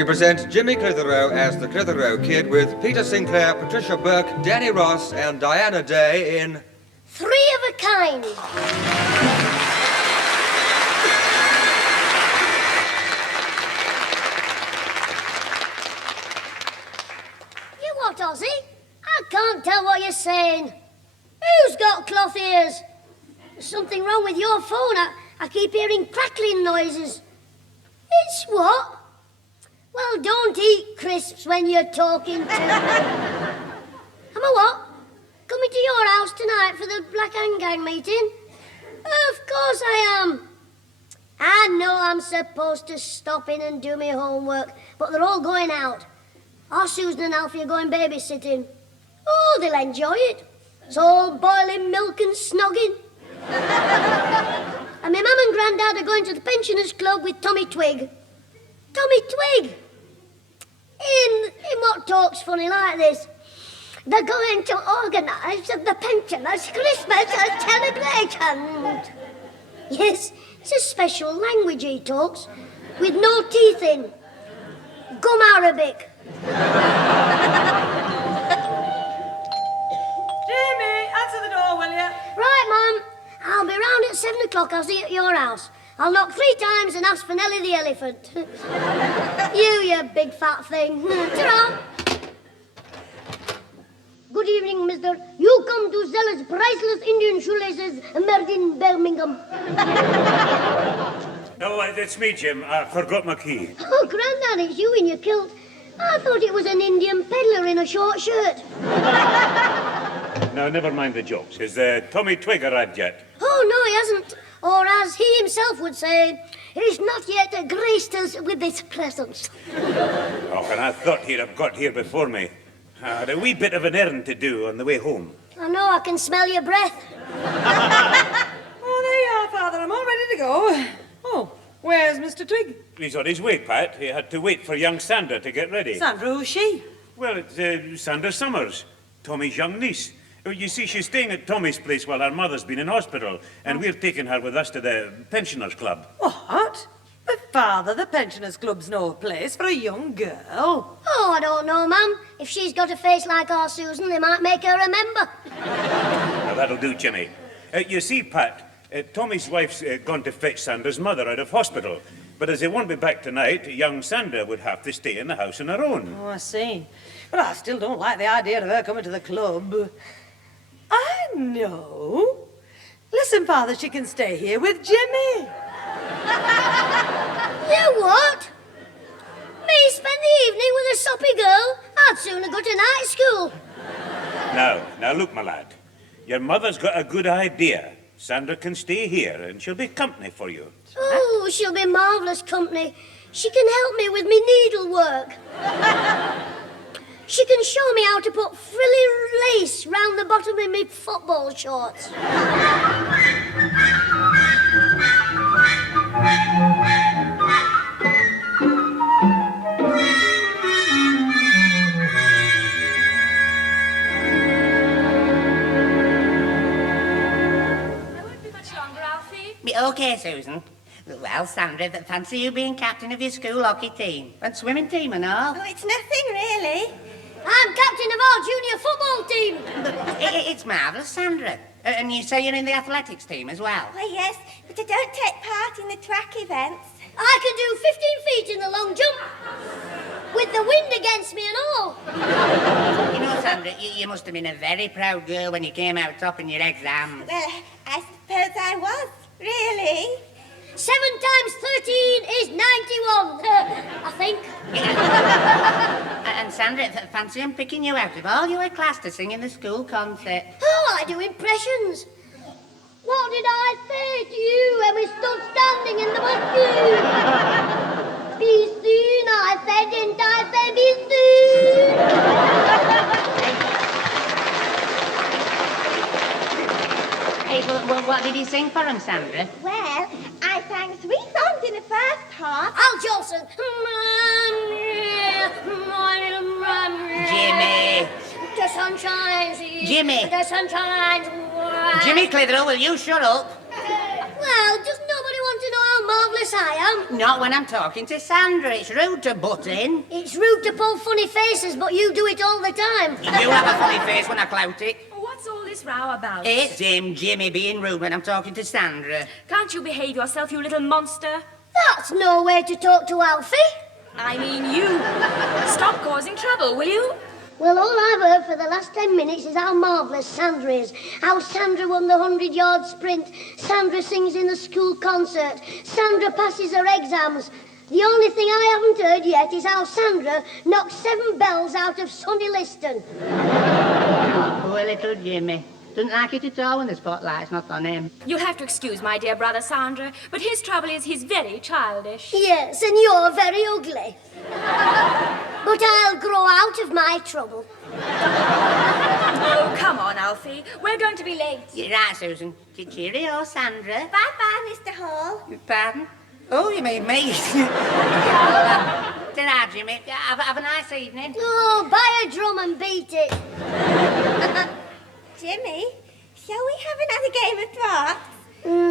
We present Jimmy Clitheroe as the Clitheroe Kid with Peter Sinclair, Patricia Burke, Danny Ross, and Diana Day in Three of a Kind. You what, Ozzy? I can't tell what you're saying. Who's got cloth ears? There's something wrong with your phone. I keep hearing crackling noises. It's what? Well, don't eat crisps when you're talking to me. Am I what? Coming to your house tonight for the Black Hand Gang meeting? Of course I am. I know I'm supposed to stop in and do my homework, but they're all going out. Our Susan and Alfie are going babysitting. Oh, they'll enjoy it. It's all boiling milk and snogging. And my mum and Grandad are going to the Pensioners' Club with Tommy Twig. Tommy Twig! In what talks funny like this? They're going to organise the Pensioners' Christmas celebration. Yes, it's a special language he talks, with no teeth in. Gum Arabic. Jimmy, answer the door, will you? Right, Mum. I'll be round at 7 o'clock. I'll see you at your house. I'll knock 3 times and ask for Nellie the elephant. You big fat thing. Ta-ra. Good evening, mister. You come to sell us priceless Indian shoelaces made in Birmingham. No, it's me, Jim. I forgot my key. Oh, Grandad, it's you in your kilt. I thought it was an Indian peddler in a short shirt. No, never mind the jokes. Has Tommy Twig arrived yet? Oh, no, he hasn't. Or as he himself would say, he's not yet graced us with his presence. Oh, and I thought he'd have got here before me. I had a wee bit of an errand to do on the way home. I know, I can smell your breath. Oh, there you are, Father. I'm all ready to go. Oh, where's Mr. Twig? He's on his way, Pat. He had to wait for young Sandra to get ready. Sandra, who's she? Well, it's Sandra Summers, Tommy's young niece. You see, she's staying at Tommy's place while her mother's been in hospital, and we're taking her with us to the Pensioners' Club. What? But, Father, the Pensioners' Club's no place for a young girl. Oh, I don't know, Mum. If she's got a face like our Susan, they might make her a member. Now, that'll do, Jimmy. You see, Pat, Tommy's wife's gone to fetch Sandra's mother out of hospital. But as they won't be back tonight, young Sandra would have to stay in the house on her own. Oh, I see. But I still don't like the idea of her coming to the club. I know. Listen, Father, she can stay here with Jimmy. You what? Me spend the evening with a soppy girl? I'd sooner go to night school. Now, look, my lad. Your mother's got a good idea. Sandra can stay here, and she'll be company for you. Oh, she'll be marvellous company. She can help me with me needlework. She can show me how to put frilly lace round the bottom of my football shorts. OK, Susan. Well, Sandra, fancy you being captain of your school hockey team and swimming team and all? Oh, it's nothing, really. I'm captain of our junior football team. It's marvellous, Sandra. And you say you're in the athletics team as well? Well, yes, but I don't take part in the track events. I can do 15 feet in the long jump, with the wind against me and all. You know, Sandra, you must have been a very proud girl when you came out top in your exams. Well, I suppose I was, really. 7 times 13 is 91, I think. And Sandra, fancy I'm picking you out of all your class to sing in the school concert. Oh, I do impressions. What did I say to you when we stood standing in the mud? Be soon, I said, didn't I say be soon? Hey, well, what did he sing for him, Sandra? Well, I sang 3 songs in the first half. Al Jolson. Jimmy. The sun shines. Jimmy. The sun shines. Jimmy Clitheroe, will you shut up? Well, does nobody want to know how marvellous I am? Not when I'm talking to Sandra. It's rude to butt in. It's rude to pull funny faces, but you do it all the time. You have a funny face when I clout it. What's all this row about? It's him, Jimmy, being rude when I'm talking to Sandra. Can't you behave yourself, you little monster? That's no way to talk to Alfie. I mean you. Stop causing trouble, will you? Well, all I've heard for the last 10 minutes is how marvellous Sandra is. How Sandra won the 100-yard sprint. Sandra sings in the school concert. Sandra passes her exams. The only thing I haven't heard yet is how Sandra knocked 7 bells out of Sonny Liston. Poor little Jimmy. Doesn't like it at all when the spotlight's not on him. You'll have to excuse my dear brother Sandra, but his trouble is he's very childish. Yes, and you're very ugly. But I'll grow out of my trouble. Oh, come on, Alfie. We're going to be late. You're right, Susan. Cheerio, Sandra. Bye-bye, Mr. Hall. Pardon? Oh, you mean me? Ta-ra, Jimmy. Have a nice evening. Oh, buy a drum and beat it. Jimmy, shall we have another game of draughts?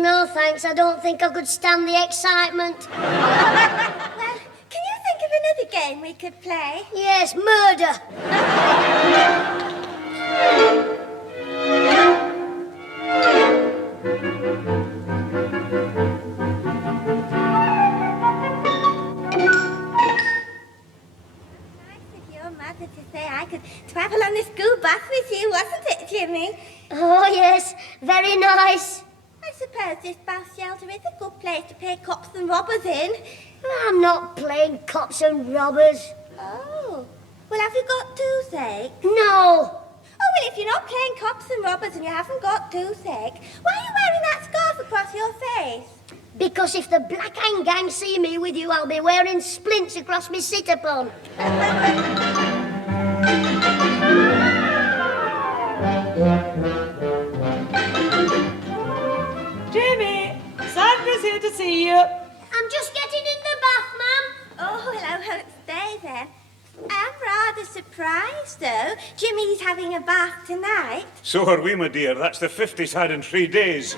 No, thanks. I don't think I could stand the excitement. Well, can you think of another game we could play? Yes, murder. Nice of your mother to say I could travel on the school bus with you, wasn't it, Jimmy? Oh, yes. Very nice. I suppose this bus shelter is a good place to play cops and robbers in. I'm not playing cops and robbers. Oh. Well, have you got toothache? No. Oh, well, if you're not playing cops and robbers and you haven't got toothache, why are you wearing that scarf across your face? Because if the Black Hand Gang see me with you, I'll be wearing splints across me sit-upon. Jimmy, Sandra's here to see you. I'm just getting in the bath, ma'am. Oh, well, I won't stay then. I'm rather surprised, though. Jimmy's having a bath tonight. So are we, my dear. That's the 5th he's had in 3 days.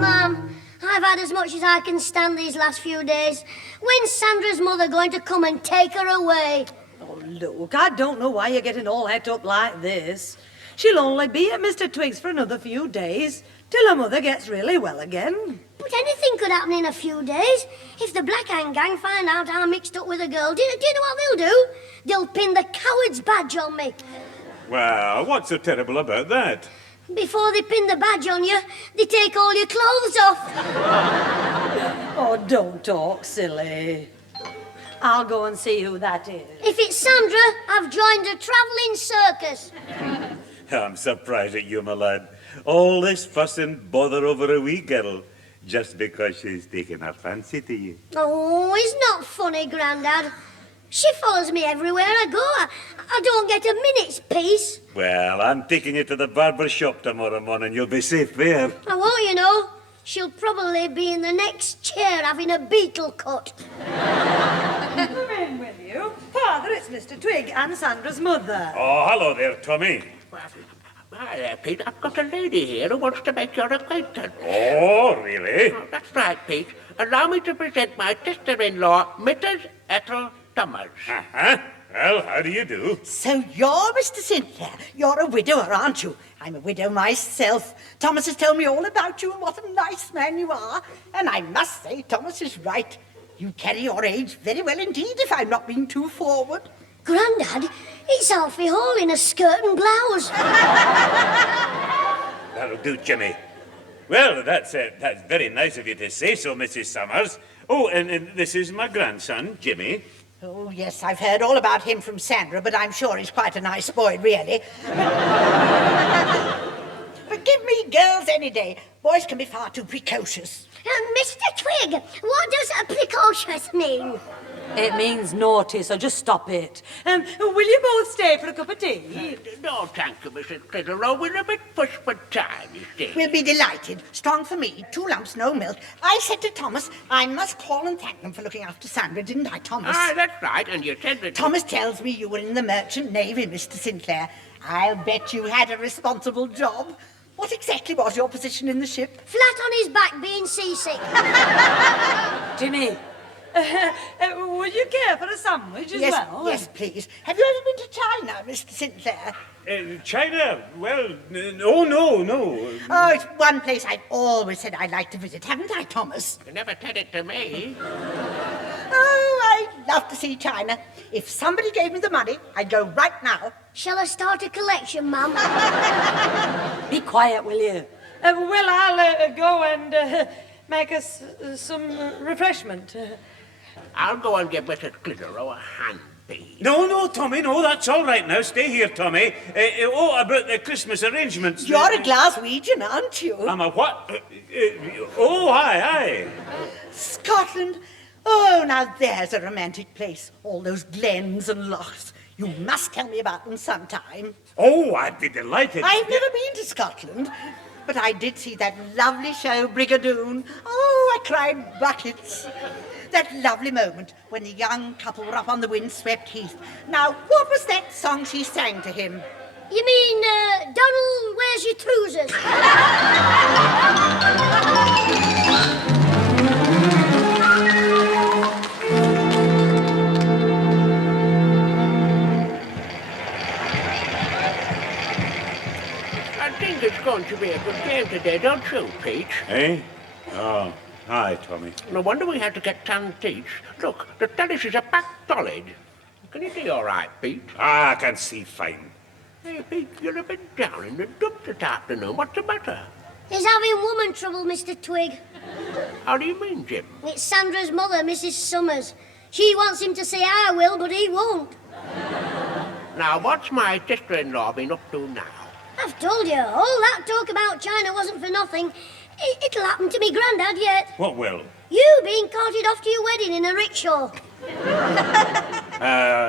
Ma'am, I've had as much as I can stand these last few days. When's Sandra's mother going to come and take her away? Oh, look, I don't know why you're getting all het up like this. She'll only be at Mr. Twig's for another few days, till her mother gets really well again. But anything could happen in a few days. If the Black Hand Gang find out I'm mixed up with a girl, do you know what they'll do? They'll pin the coward's badge on me. Well, what's so terrible about that? Before they pin the badge on you, they take all your clothes off. Oh, don't talk silly. I'll go and see who that is. If it's Sandra, I've joined a travelling circus. I'm surprised at you, my lad. All this fuss and bother over a wee girl, just because she's taken her fancy to you. Oh, it's not funny, Grandad. She follows me everywhere I go. I don't get a minute's peace. Well, I'm taking you to the barber shop tomorrow morning. You'll be safe there. I won't, you know. She'll probably be in the next chair having a beetle cut. Come in, will you? Father, it's Mr. Twig and Sandra's mother. Oh, hello there, Tommy. Hi there, Pete. I've got a lady here who wants to make your acquaintance. Oh, really? Oh, that's right, Pete. Allow me to present my sister-in-law, Mrs. Ethel Thomas. Uh-huh. Well, how do you do? So you're Mr. Sinclair. You're a widower, aren't you? I'm a widow myself. Thomas has told me all about you and what a nice man you are. And I must say, Thomas is right. You carry your age very well indeed, if I'm not being too forward. Grandad, it's Alfie Hall in a skirt and blouse. That'll do, Jimmy. Well, that's very nice of you to say so, Mrs. Summers. Oh, and this is my grandson, Jimmy. Oh, yes, I've heard all about him from Sandra, but I'm sure he's quite a nice boy, really. But give me girls any day. Boys can be far too precocious. Mr. Twig, what does precocious mean? It means naughty, so just stop it. Will you both stay for a cup of tea? No, thank you, Mrs. Clitheroe. We're a bit pushed for time, you see. We'll be delighted. Strong for me. 2 lumps, no milk. I said to Thomas, I must call and thank them for looking after Sandra, didn't I, Thomas? Ah, that's right, and you said that... Thomas tells me you were in the Merchant Navy, Mr. Sinclair. I'll bet you had a responsible job. What exactly was your position in the ship? Flat on his back, being seasick. Jimmy, would you care for a sandwich as well? Yes, please. Have you ever been to China, Mr. Sinclair? China? Well, no. Oh, it's one place I've always said I'd like to visit, haven't I, Thomas? You never said it to me. Oh, I'd love to see China. If somebody gave me the money, I'd go right now. Shall I start a collection, ma'am? Be quiet, will you? Well, I'll go and make us some refreshment. I'll go and give Mrs. Clitheroe a hand feed. No, Tommy, no, that's all right now. Stay here, Tommy. About the Christmas arrangements. You're a Glaswegian, aren't you? I'm a what? Aye. Scotland. Oh, now there's a romantic place. All those glens and lochs. You must tell me about them sometime. Oh, I'd be delighted. I've never been to Scotland, but I did see that lovely show, Brigadoon. Oh, I cried buckets. That lovely moment when the young couple were up on the windswept heath. Now, what was that song she sang to him? You mean, Donald, where's your trousers? I think it's going to be a good game today, don't you, Pete? Eh? Oh, aye, Tommy. No wonder we had to get canned seats. Look, the tennis is a packed solid. Can you see all right, Pete? I can see fine. Hey, Pete, you're a bit down in the dumps this afternoon. What's the matter? He's having woman trouble, Mr. Twig. How do you mean, Jim? It's Sandra's mother, Mrs. Summers. She wants him to say I will, but he won't. Now, what's my sister-in-law been up to now? I've told you, all that talk about China wasn't for nothing. It'll happen to me granddad yet. What will? You being carted off to your wedding in a rickshaw.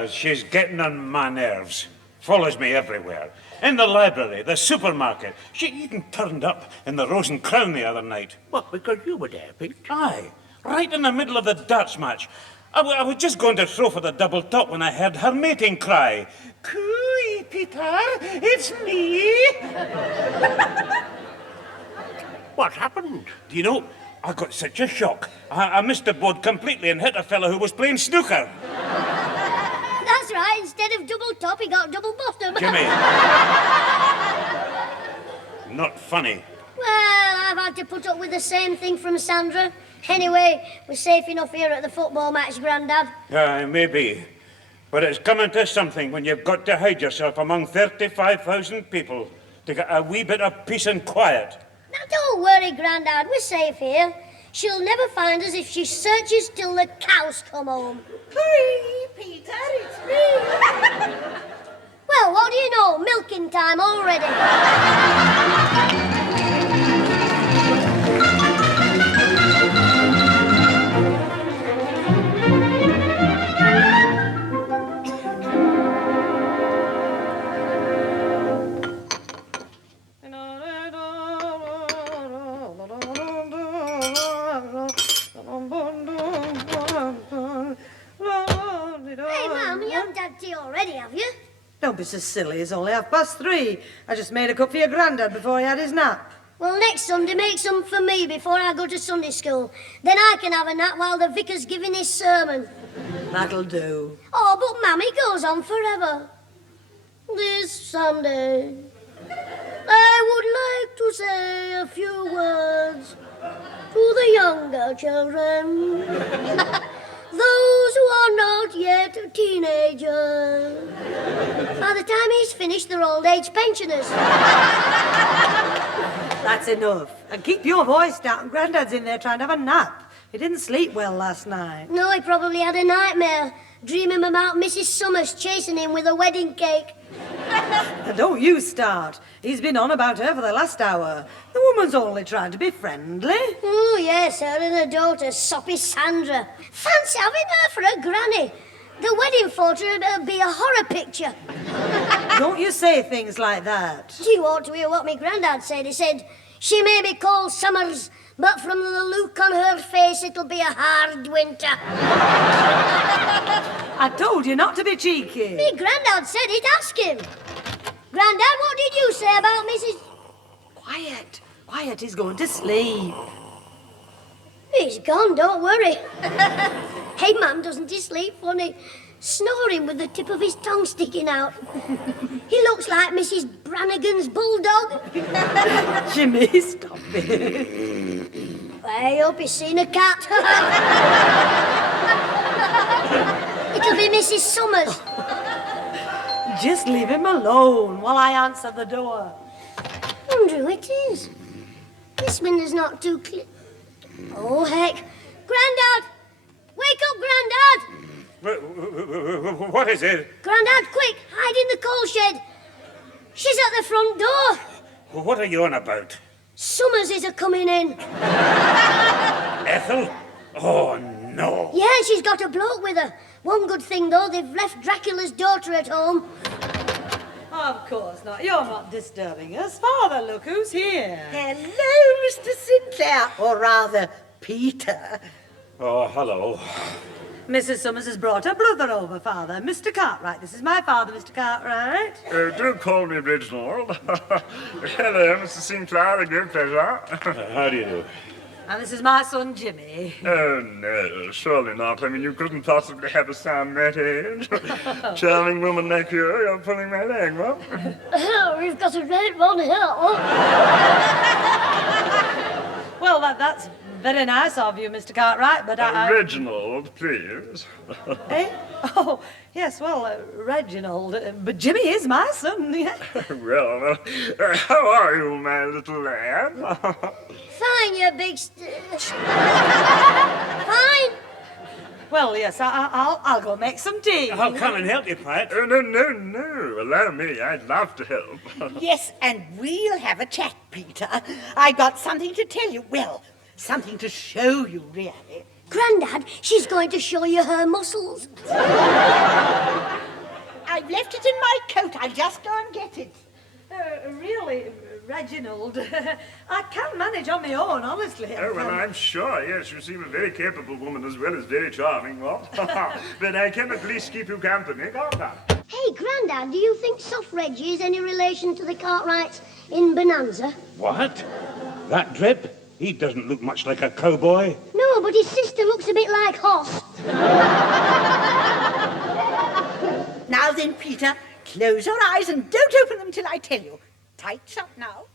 She's getting on my nerves. Follows me everywhere. In the library, the supermarket. She even turned up in the Rose and Crown the other night. What, because you were there, Pete? Aye, right in the middle of the darts match. I was just going to throw for the double top when I heard her mating cry. Cooey, Peter, it's me. What happened? Do you know, I got such a shock. I missed the board completely and hit a fellow who was playing snooker. That's right, instead of double top, he got double bottom. Jimmy. Not funny. Well, I've had to put up with the same thing from Sandra. Anyway, we're safe enough here at the football match, Grandad. Maybe. But it's coming to something when you've got to hide yourself among 35,000 people to get a wee bit of peace and quiet. Now, don't worry, Grandad, we're safe here. She'll never find us if she searches till the cows come home. Hurry, Peter, it's me. Well, what do you know? Milking time already. Hey, Mum, you haven't had tea already, have you? Don't be so silly, it's only 3:30. I just made a cup for your granddad before he had his nap. Well, next Sunday, make some for me before I go to Sunday school. Then I can have a nap while the vicar's giving his sermon. That'll do. Oh, but Mum, it goes on forever. This Sunday, I would like to say a few words to the younger children. Those who are not yet teenagers. By the time he's finished, they're old age pensioners. That's enough. And keep your voice down. Granddad's in there trying to have a nap. He didn't sleep well last night. No, he probably had a nightmare, dreaming about Mrs. Summers chasing him with a wedding cake. Now, don't you start. He's been on about her for the last hour. The woman's only trying to be friendly. Oh, yes, her and her daughter, soppy Sandra. Fancy having her for a granny. The wedding photo would be a horror picture. Don't you say things like that. You ought to hear what my granddad said. He said, she may be called Summers, but from the look on her face, it'll be a hard winter. I told you not to be cheeky. My granddad said it. Ask him. Granddad, what did you say about Mrs... Quiet. Quiet, he's going to sleep. He's gone, don't worry. Hey, Mum, doesn't he sleep funny? Snoring with the tip of his tongue sticking out. He looks like Mrs. Brannigan's bulldog. Jimmy, stop it. I hope he's seen a cat. It'll be Mrs. Summers. Just leave him alone while I answer the door. Wonder who it is. This window's not too clear. Oh, heck. Granddad! Wake up, Granddad! What is it? Granddad, quick! Hide in the coal shed. She's at the front door. What are you on about? Summers is a-coming in. Ethel? Oh, no. Yeah, she's got a bloke with her. One good thing, though, they've left Dracula's daughter at home. Of course not. You're not disturbing us. Father, look who's here. Hello, Mr. Sinclair, or rather, Peter. Oh, hello. Mrs. Summers has brought her brother over, Father. Mr. Cartwright. This is my father, Mr. Cartwright. Don't call me Reginald. Hello, Mr. Sinclair, a great pleasure. How do you do? And this is my son, Jimmy. Oh, no, surely not. I mean, you couldn't possibly have a son that age. Charming woman like you're pulling my leg, what? We've got a great one here. Well, that's very nice of you, Mr. Cartwright, but I... Reginald, please. Eh? Oh, yes, well, Reginald. But Jimmy is my son, yeah. Well, how are you, my little lad? Fine, you big... Fine. Well, yes, I'll go make some tea. I'll come and help you, Pat. Oh, no. Allow me. I'd love to help. Yes, and we'll have a chat, Peter. I got something to tell you. Well, something to show you, really. Grandad, she's going to show you her muscles. I've left it in my coat. I'll just go and get it. Really, Reginald, I can manage on my own, honestly. Oh, well, I'm sure, yes. You seem a very capable woman as well as very charming, what? But I can at least keep you company, can't I? Hey, Grandad, do you think Soft Reggie is any relation to the Cartwrights in Bonanza? What? That drip? He doesn't look much like a cowboy. No, but his sister looks a bit like Hoss. Now then, Peter, close your eyes and don't open them till I tell you. Tight shut now.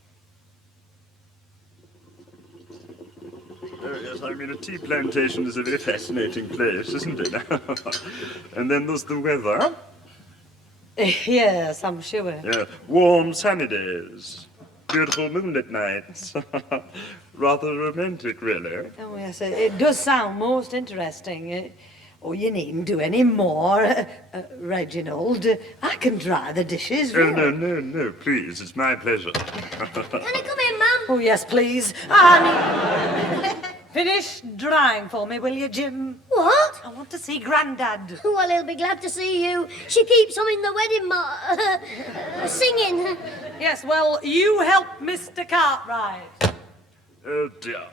Oh, yes, I mean, a tea plantation is a very fascinating place, isn't it? And then there's the weather. Yes, I'm sure. Yeah, warm, sunny days. Beautiful moonlit nights. Rather romantic, really. Oh, yes, it does sound most interesting. Oh, you needn't do any more, Reginald. I can dry the dishes. Oh, Really. no, please. It's my pleasure. Can I come in, Mum? Oh, yes, please. Finish drying for me, will you, Jim? What? I want to see Grandad. Well, he'll be glad to see you. She keeps on in the wedding singing. Yes, well, you help Mr. Cartwright. Oh, dear.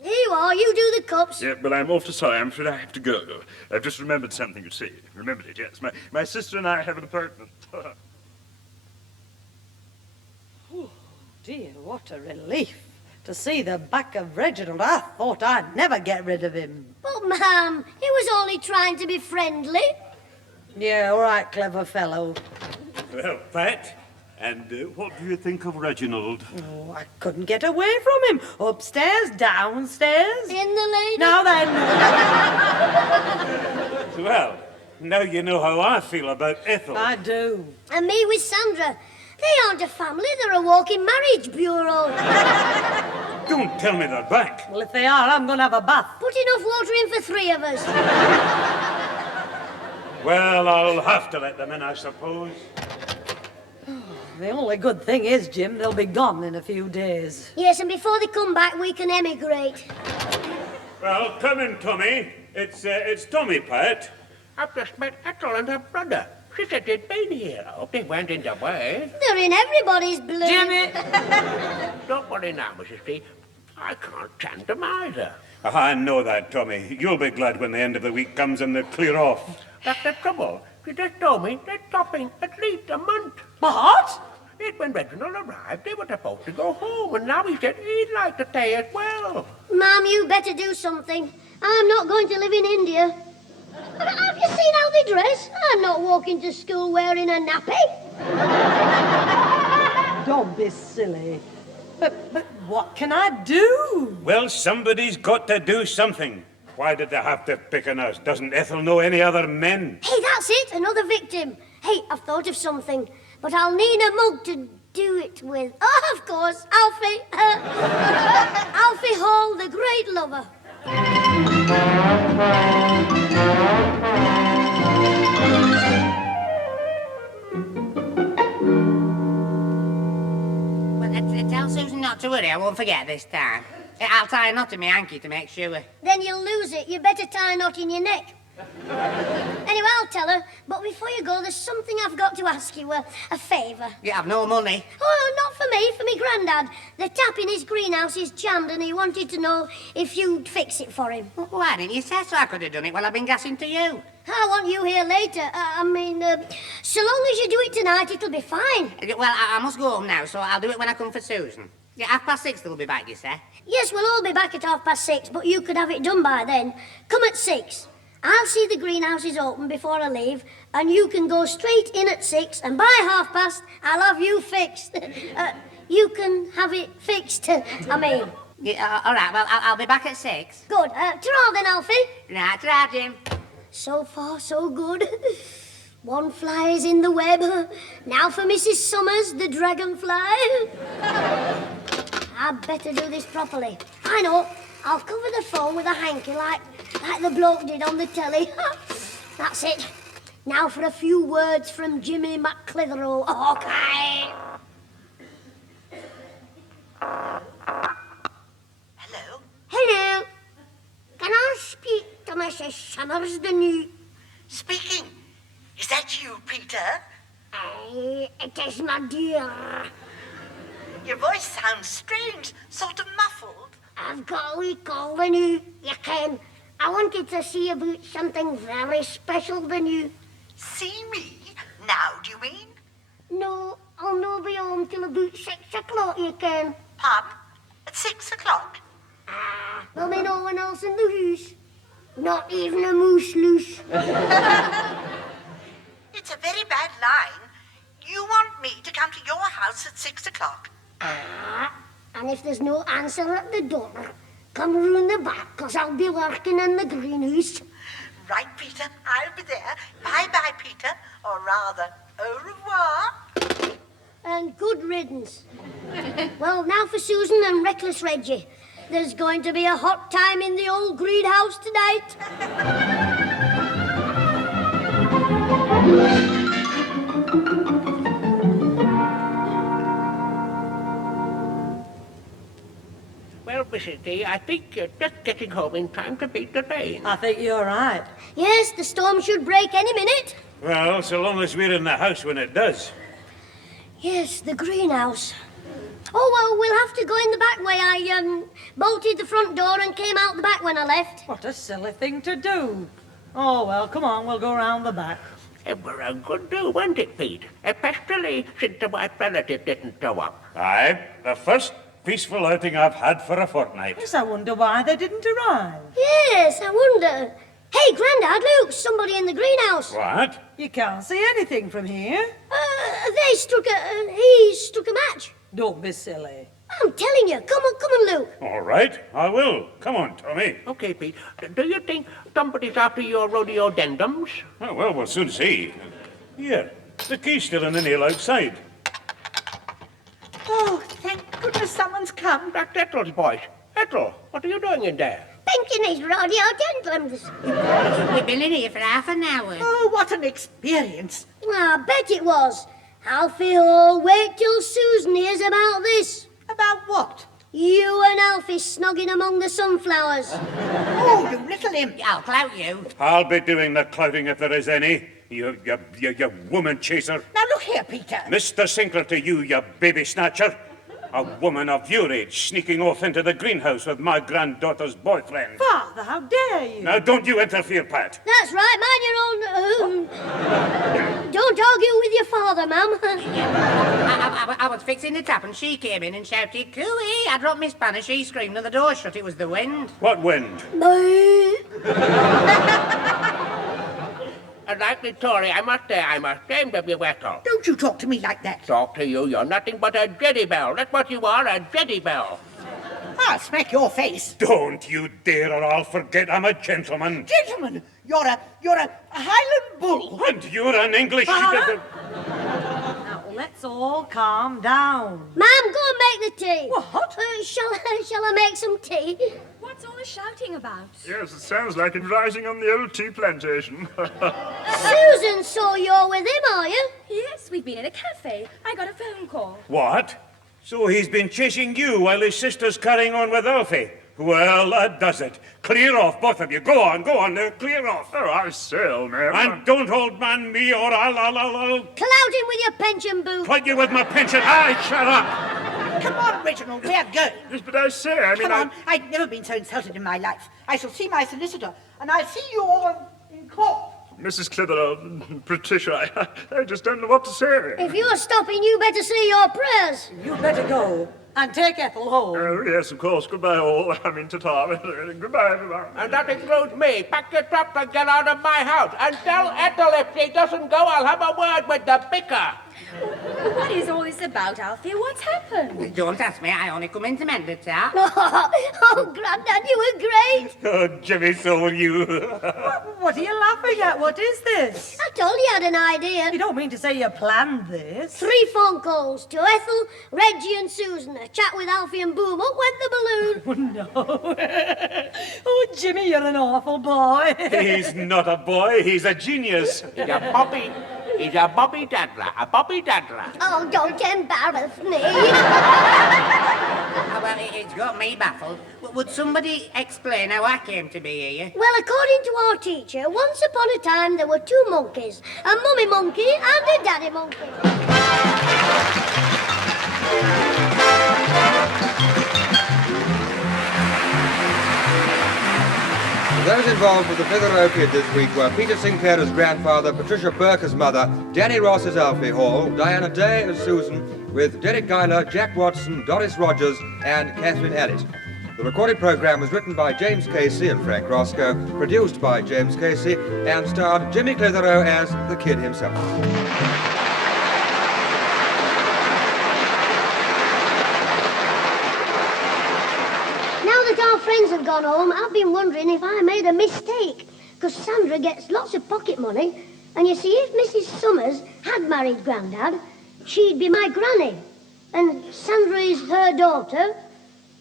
Here you are, you do the cups. Yeah, but I'm awfully sorry. I'm afraid I have to go. I've just remembered something, you see. Remembered it, yes. My sister and I have an appointment. Oh, dear, what a relief to see the back of Reginald. I thought I'd never get rid of him. But, Ma'am, he was only trying to be friendly. Yeah, all right, clever fellow. Well, Pat, and what do you think of Reginald? Oh, I couldn't get away from him. Upstairs, downstairs. In the lady. Now then. Well, now you know how I feel about Ethel. I do. And me with Sandra. They aren't a family, they're a walking marriage bureau. don't tell me they're back. Well, if they are, I'm going to have a bath. Put enough water in for 3 of us. Well, I'll have to let them in, I suppose. The only good thing is, Jim, they'll be gone in a few days. Yes, and before they come back, we can emigrate. Well, come in, Tommy. It's Tommy, Pat. I've just met Ethel and her brother. She said they'd been here. I hope they weren't in the way. They're in everybody's blood. Jimmy! Don't worry now, Mrs. T. I can't stand them either. I know that, Tommy. You'll be glad when the end of the week comes and they clear off. That's the trouble. She just told me they're stopping at least a month. What? Yet when Reginald arrived, they were supposed to go home, and now he said he'd like to stay as well. Ma'am, you better do something. I'm not going to live in India. Have you seen how they dress? I'm not walking to school wearing a nappy. Don't be silly. But what can I do? Well, somebody's got to do something. Why did they have to pick on us? Doesn't Ethel know any other men? Hey, that's it, another victim. Hey, I've thought of something, but I'll need a mug to do it with. Oh, of course, Alfie. Alfie Hall, the great lover. Well, tell Susan not to worry, I won't forget this time. I'll tie a knot in my hanky to make sure. Then you'll lose it. You better tie a knot in your neck. Anyway, I'll tell her. But before you go, there's something I've got to ask you, a favour. You have no money. Oh, not for me, for me granddad. The tap in his greenhouse is jammed and he wanted to know if you'd fix it for him. Well, why didn't you say so I could have done it while I've been gassing to you? I want you here later. So long as you do it tonight, it'll be fine. Well, I must go home now, so I'll do it when I come for Susan. Yeah, 6:30 they'll be back, you say? Yes, we'll all be back at 6:30, but you could have it done by then. Come at 6. I'll see the greenhouse is open before I leave, and you can go straight in at 6, and by 5:30, I'll have you fixed. You can have it fixed, I mean. Yeah, all right, well, I'll be back at 6. Good. Ta-ra then, Alfie. Right, ta-ra, Jim. So far, so good. One fly is in the web. Now for Mrs. Summers, the dragonfly. I'd better do this properly. I know. I'll cover the phone with a hanky like the bloke did on the telly. That's it. Now for a few words from Jimmy Clitheroe. Okay. Hello? Hello. Can I speak to Mrs. Summers, the new... Speaking. Is that you, Peter? Aye, it is, my dear. Your voice sounds strange, sort of muffled. I've got a wee call, the new. You can. I wanted to see about something very special, the new. See me? Now, do you mean? No, I'll not be home till about 6 o'clock, you can. Pardon? At 6 o'clock? There'll be no one else in the house. Not even a moose loose. It's a very bad line. You want me to come to your house at 6 o'clock? And if there's no answer at the door, come round the back, 'cause I'll be working in the greenhouse. Right, Peter, I'll be there. Bye-bye, Peter. Or rather, au revoir. And good riddance. Well, now for Susan and Reckless Reggie. There's going to be a hot time in the old greenhouse tonight. Well, Mrs. T, I think you're just getting home in time to beat the rain. I think you're right. Yes, the storm should break any minute. Well, so long as we're in the house when it does. Yes, the greenhouse. Oh, well, we'll have to go in the back way. I bolted the front door and came out the back when I left. What a silly thing to do. Oh, well, come on, we'll go round the back. It were a good do, wasn't it, Pete? Especially since the white relative didn't show up. Aye, the first peaceful outing I've had for a fortnight. Yes, I wonder why they didn't arrive. Yes, I wonder. Hey, Grandad, look, somebody in the greenhouse. What? You can't see anything from here. He struck a match. Don't be silly. I'm telling you, come on, Luke. All right, I will. Come on, Tommy. Okay, Pete. Do you think somebody's after your rhododendrons? Oh, well, we'll soon see. Here, the key's still in the nail outside. Oh, thank goodness someone's come. That's Ethel's voice. Ethel, what are you doing in there? Pinking his rhododendrons. We've been in here for half an hour. Oh, what an experience. I bet it was. Alfie Hall, wait till Susan hears about this. About what? You and Alfie snogging among the sunflowers. Oh, you little imp. I'll clout you. I'll be doing the clouting if there is any. You woman chaser. Now look here, Peter. Mr. Sinclair to you, you baby snatcher. A woman of your age sneaking off into the greenhouse with my granddaughter's boyfriend. Father, how dare you? Now, don't you interfere, Pat. That's right, mind your own... Don't argue with your father, ma'am. I was fixing the tap and she came in and shouted, "Cooey!" I dropped my spanner, she screamed and the door shut. It was the wind. What wind? A likely Tory, I must say, I'm ashamed of you, Ethel. Don't you talk to me like that. Talk to you, you're nothing but a jeddy bell. That's what you are, a jeddy bell. I'll smack your face. Don't you dare, or I'll forget I'm a gentleman. Gentlemen, you're a Highland bull. And you're an English... Now, let's all calm down. Ma'am, go and make the tea. What? Shall I make some tea? What's all the shouting about? Yes, it sounds like it rising on the old tea plantation. Susan, so you're with him, are you? Yes, we've been in a cafe. I got a phone call. What? So he's been chasing you while his sister's carrying on with Alfie? Well, that does it. Clear off, both of you. Go on, clear off. Oh, I say, old man. And don't hold man me, or I'll... Clout him with your pension boot. Fight you with my pension. Aye, shut up. Come on, Reginald, we're going. Yes, but I say, I mean, Come on, I've never been so insulted in my life. I shall see my solicitor, and I'll see you all in court. Mrs. Clitheroe, Patricia, I just don't know what to say. If you're stopping, you better say your prayers. You better go and take Ethel home. Oh, yes, of course. Goodbye, all. I mean, ta-ta. Goodbye, everyone. And that includes me. Pack your traps and get out of my house. And tell Ethel if she doesn't go, I'll have a word with the vicar. What is all this about, Alfie? What's happened? Don't ask me, I only come in to mend the tap. Oh, Grandad, you were great. Oh, Jimmy, so were you. What are you laughing at? What is this? I told you I had an idea. You don't mean to say you planned this? 3 phone calls to Ethel, Reggie and Susan. A chat with Alfie and boom, up went the balloon. Oh, no. Oh, Jimmy, you're an awful boy. He's not a boy, he's a genius. He's a Bobby. He's a Bobby Daddler. A Bobby Daddler. Oh, don't embarrass me. Well, it's got me baffled. Would somebody explain how I came to be here? Well, according to our teacher, once upon a time there were 2 monkeys. A mummy monkey and a daddy monkey. Those involved with the Clitheroe Kid this week were Peter Sinclair as grandfather, Patricia Burke as mother, Danny Ross as Alfie Hall, Diana Day as Susan, with Derek Guyler, Jack Watson, Doris Rogers, and Catherine Elliott. The recorded program was written by James Casey and Frank Roscoe, produced by James Casey, and starred Jimmy Clitheroe as the Kid himself. Our friends have gone home. I've been wondering if I made a mistake, because Sandra gets lots of pocket money, and you see, if Mrs. Summers had married Grandad, she'd be my granny, and Sandra is her daughter.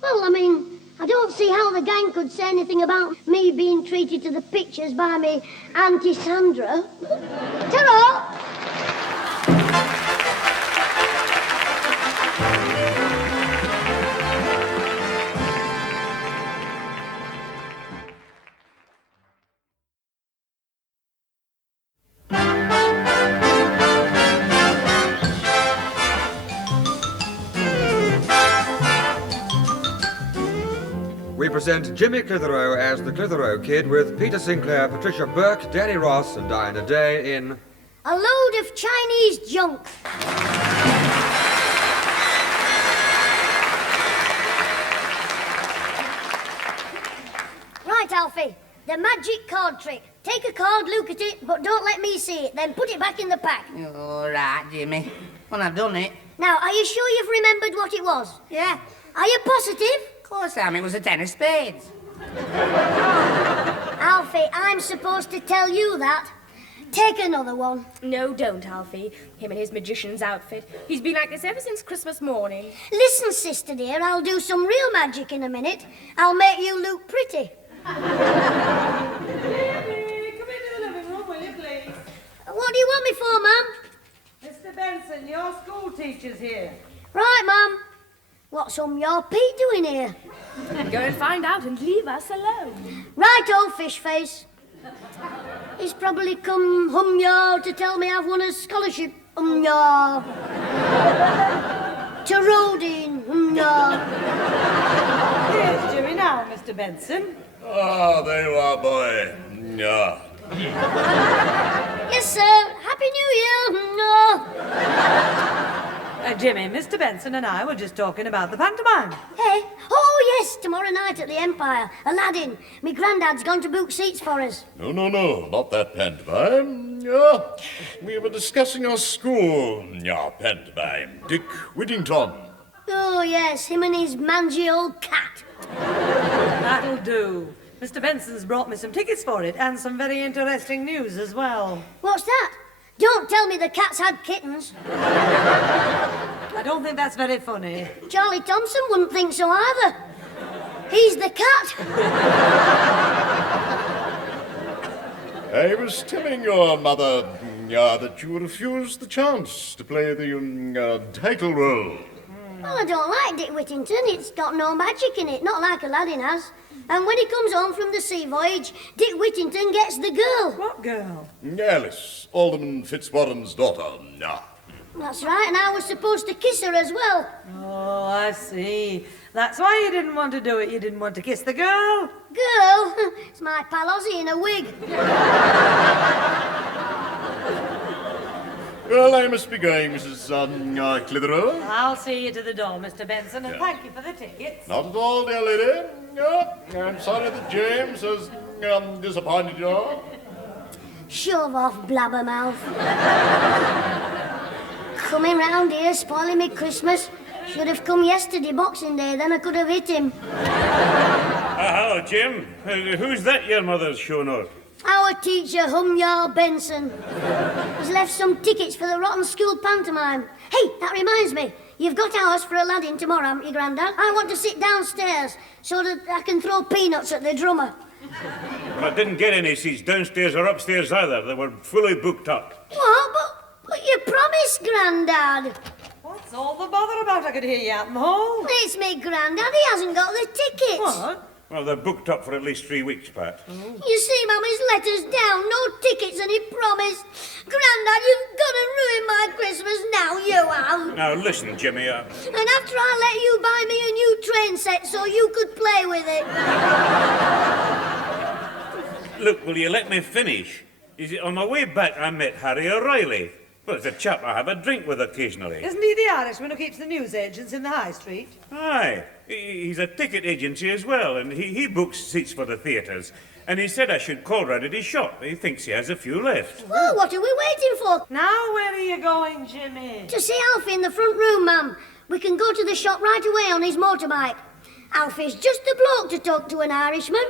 Well, I mean, I don't see how the gang could say anything about me being treated to the pictures by me Auntie Sandra. Ta-ra! We present Jimmy Clitheroe as the Clitheroe Kid with Peter Sinclair, Patricia Burke, Danny Ross, and Diana Day in A Load of Chinese Junk. Right, Alfie, the magic card trick. Take a card, look at it, but don't let me see it. Then put it back in the pack. All right, Jimmy. Well, I've done it. Now, are you sure you've remembered what it was? Yeah. Are you positive? Of course I am. It was a 10 of spades. Alfie, I'm supposed to tell you that. Take another one. No, don't, Alfie. Him and his magician's outfit. He's been like this ever since Christmas morning. Listen, sister dear, I'll do some real magic in a minute. I'll make you look pretty. Come into the living room, will you, please? What do you want me for, Mum? Mr. Benson, your school teacher's here. Right, Mum. What's your Pete doing here? Go and find out and leave us alone. Right, old fish face. He's probably come hum-yah to tell me I've won a scholarship. Hum-yah. To Rodin. Hum-yah. Here's Jimmy now, Mr. Benson. Ah, there you are, boy. Yeah. Yes, sir. Happy New Year. Hum-yah. Jimmy, Mr. Benson and I were just talking about the pantomime. Hey? Oh, yes, tomorrow night at the Empire. Aladdin. Me granddad's gone to book seats for us. No, not that pantomime. Yeah. We were discussing our school. Yeah, pantomime. Dick Whittington. Oh, yes, him and his mangy old cat. That'll do. Mr. Benson's brought me some tickets for it and some very interesting news as well. What's that? Don't tell me the cat's had kittens. I don't think that's very funny. Charlie Thompson wouldn't think so either. He's the cat. I was telling your mother that you refused the chance to play the title role. Well, I don't like Dick Whittington. It's got no magic in it, not like Aladdin has. And when he comes home from the sea voyage, Dick Whittington gets the girl. What girl? Alice, Alderman Fitzwarren's daughter. Yeah. That's right, and I was supposed to kiss her as well. Oh, I see. That's why you didn't want to do it. You didn't want to kiss the girl. Girl? It's my pal Ozzy in a wig. Well, I must be going, Mrs. Clitheroe. I'll see you to the door, Mr. Benson, and thank you for the tickets. Not at all, dear lady. I'm sorry that James has disappointed you. Shove off, blabbermouth. Coming round here, spoiling me Christmas. Should have come yesterday, Boxing Day, then I could have hit him. Hello, Jim. Who's that your mother's shown up? Our teacher, Hum-Yah Benson. He's left some tickets for the Rotten School pantomime. Hey, that reminds me. You've got ours for Aladdin tomorrow, haven't you, Grandad? I want to sit downstairs so that I can throw peanuts at the drummer. Well, I didn't get any seats downstairs or upstairs either. They were fully booked up. What? But you promised, Grandad. What's all the bother about? I could hear you out in the hall. It's me, Grandad. He hasn't got the tickets. What? Well, they're booked up for at least 3 weeks, Pat. You see, Mum, he's let us down. No tickets, and he promised. Grandad, you've got to ruin my Christmas now, you have. Now, listen, Jimmy. And after I let you buy me a new train set so you could play with it. Look, will you let me finish? You see, on my way back, I met Harry O'Reilly. Well, it's a chap I have a drink with occasionally. Isn't he the Irishman who keeps the newsagents in the high street? Aye. He's a ticket agency as well, and he books seats for the theatres. And he said I should call round at his shop. He thinks he has a few left. Well, what are we waiting for? Now, where are you going, Jimmy? To see Alfie in the front room, Mum. We can go to the shop right away on his motorbike. Alfie's just the bloke to talk to an Irishman.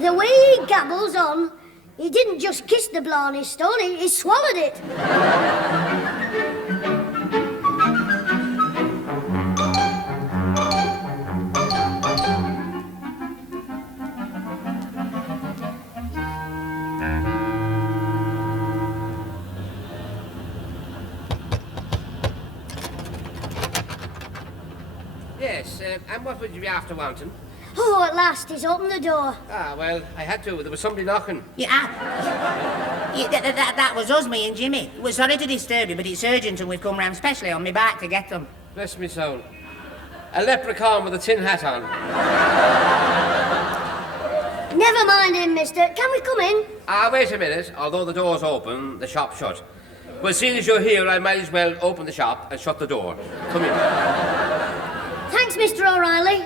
The way he gabbles on, he didn't just kiss the Blarney Stone, he swallowed it. Yes, and what would you be after wanting? Oh, at last, he's opened the door. Ah, well, I had to. There was somebody knocking. That was us, me and Jimmy. We're sorry to disturb you, but it's urgent and we've come round specially on me back to get them. Bless me soul. A leprechaun with a tin hat on. Never mind him, mister. Can we come in? Wait a minute. Although the door's open, the shop's shut. Well, seeing as you're here, I might as well open the shop and shut the door. Come in. Thanks, Mr. O'Reilly.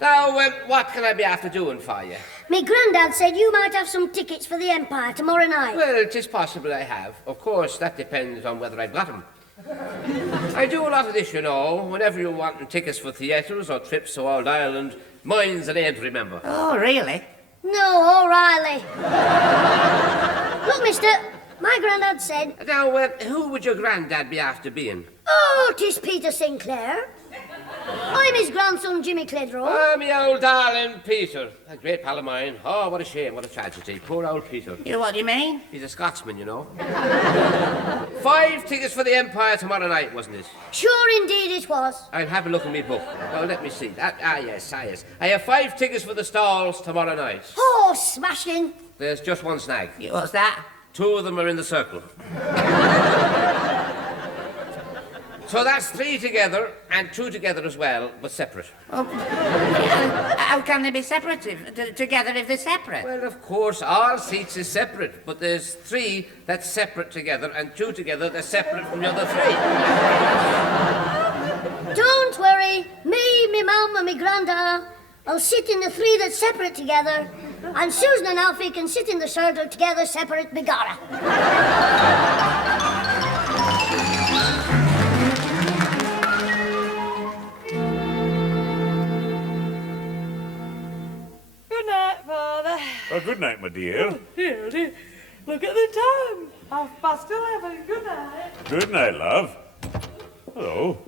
Now, what can I be after doing for you? Me granddad said you might have some tickets for the Empire tomorrow night. Well, it is possible I have. Of course, that depends on whether I've got them. I do a lot of this, you know. Whenever you're wanting tickets for theatres or trips to Old Ireland, mine's a name to remember. Oh, really? No, O'Reilly. Look, mister, My grandad said... Now, who would your granddad be after being? Oh, 'tis Peter Sinclair. I'm his grandson, Jimmy Clitheroe. Oh, me old darling Peter. A great pal of mine. Oh, what a shame, what a tragedy. Poor old Peter. You know what you mean? He's a Scotsman, you know. 5 tickets for the Empire tomorrow night, wasn't it? Sure, indeed it was. I'll have a look in my book. Well, let me see. Yes. I have 5 tickets for the stalls tomorrow night. Oh, smashing. There's just one snag. What's that? 2 of them are in the circle. So that's 3 together and 2 together as well, but separate. Oh, how can they be separate together if they're separate? Well, of course, all seats is separate, but there's 3 that's separate together and 2 together that's separate from the other 3. Don't worry. Me, me mum and me granda will sit in the 3 that's separate together, and Susan and Alfie can sit in the circle together separate begorra. Good night, Father. Oh, good night, my dear. Oh, dear. Look at the time. 11:30. Good night. Good night, love. Hello.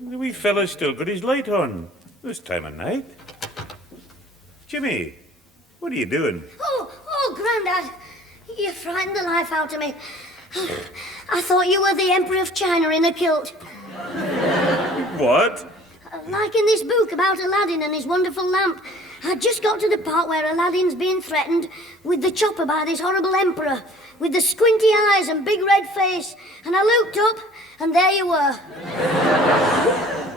The wee fella's still got his light on. This time of night. Jimmy, what are you doing? Oh, Grandad, you frightened the life out of me. I thought you were the Emperor of China in a kilt. What? Like in this book about Aladdin and his wonderful lamp. I just got to the part where Aladdin's being threatened with the chopper by this horrible emperor, with the squinty eyes and big red face, and I looked up, and there you were.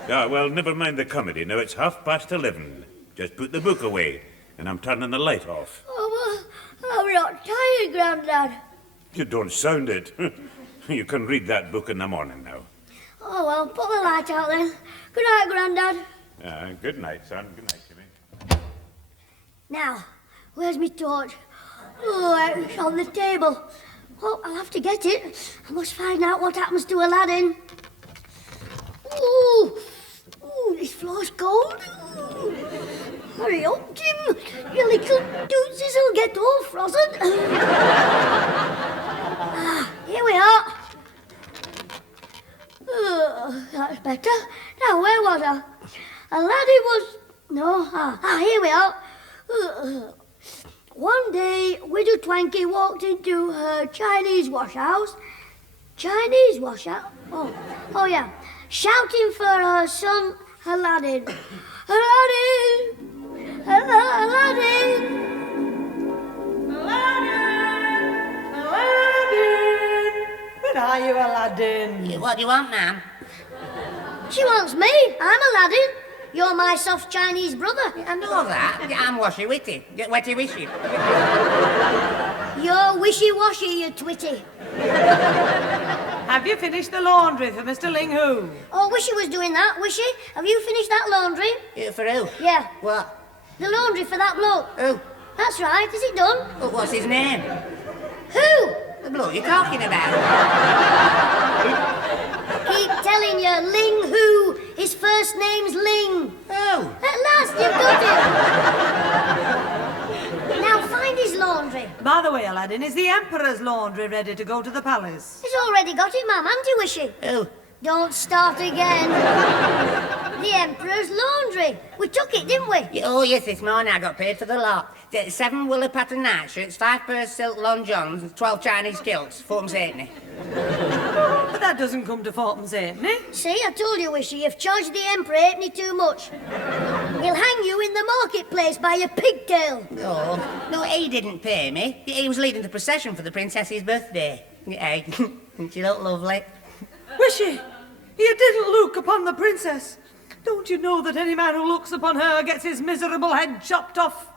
Well, never mind the comedy. Now it's 11:30. Just put the book away, and I'm turning the light off. Oh, I'm not tired, Grandad. You don't sound it. You can read that book in the morning now. Oh, well, put the light out then. Good night, Grandad. Good night, son. Good night, Jimmy. Now, where's my torch? Oh, it's on the table. Oh, I'll have to get it. I must find out what happens to Aladdin. Ooh, this floor's cold. Ooh. Hurry up, Jim. Your little dootses will get all frozen. Here we are. That's better. Now, where was I? Aladdin was... No, here we are. One day, Widow Twanky walked into her Chinese washhouse. Chinese washhouse? Oh yeah. Shouting for her son, Aladdin. Aladdin! Aladdin! Aladdin! Where are you, Aladdin? What do you want, ma'am? She wants me. I'm Aladdin. You're my soft Chinese brother. I know that. I'm washy-witty. Wetty-wishy. You're wishy-washy, you twitty. Have you finished the laundry for Mr. Ling Hu? Oh, Wishy was doing that. Wishy, have you finished that laundry? For who? Yeah. What? The laundry for that bloke. Who? That's right. Is it done? Oh, what's his name? Who? The bloke you're talking about. Keep telling you, Ling Hu. His first name's Ling. Oh. At last, you've got it. Now find his laundry. By the way, Aladdin, is the Emperor's laundry ready to go to the palace? He's already got it, ma'am, hasn't he, Wishy? Who? Don't start again. The Emperor's laundry. We took it, didn't we? Oh, yes, this morning I got paid for the lot. 7 woolly pattern nightshirts, 5 pairs silk long johns, and 12 Chinese kilts, 4.80. But that doesn't come to 4.80. See, I told you, Wishy, you've charged the Emperor halfpenny too much. He'll hang you in the marketplace by your pigtail. No, he didn't pay me. He was leading the procession for the princess's birthday. Yeah, she looked lovely. Wishy, you didn't look upon the princess. Don't you know that any man who looks upon her gets his miserable head chopped off?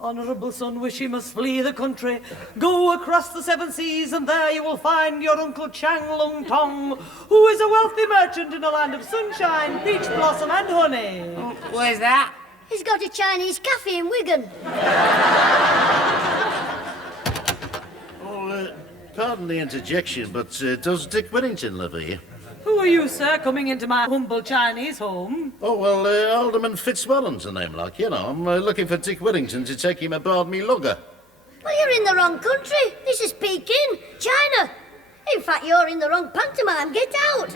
Honourable son Wishy must flee the country. Go across the 7 seas, and there you will find your Uncle Chang Lung Tong, who is a wealthy merchant in a land of sunshine, peach blossom, and honey. Where's that? He's got a Chinese cafe in Wigan. Pardon the interjection, but does Dick Whittington live here? Who are you, sir, coming into my humble Chinese home? Oh, well, Alderman Fitzwarren's the name, like, you know. I'm looking for Dick Whittington to take him aboard me lugger. Well, you're in the wrong country. This is Peking, China. In fact, you're in the wrong pantomime. Get out.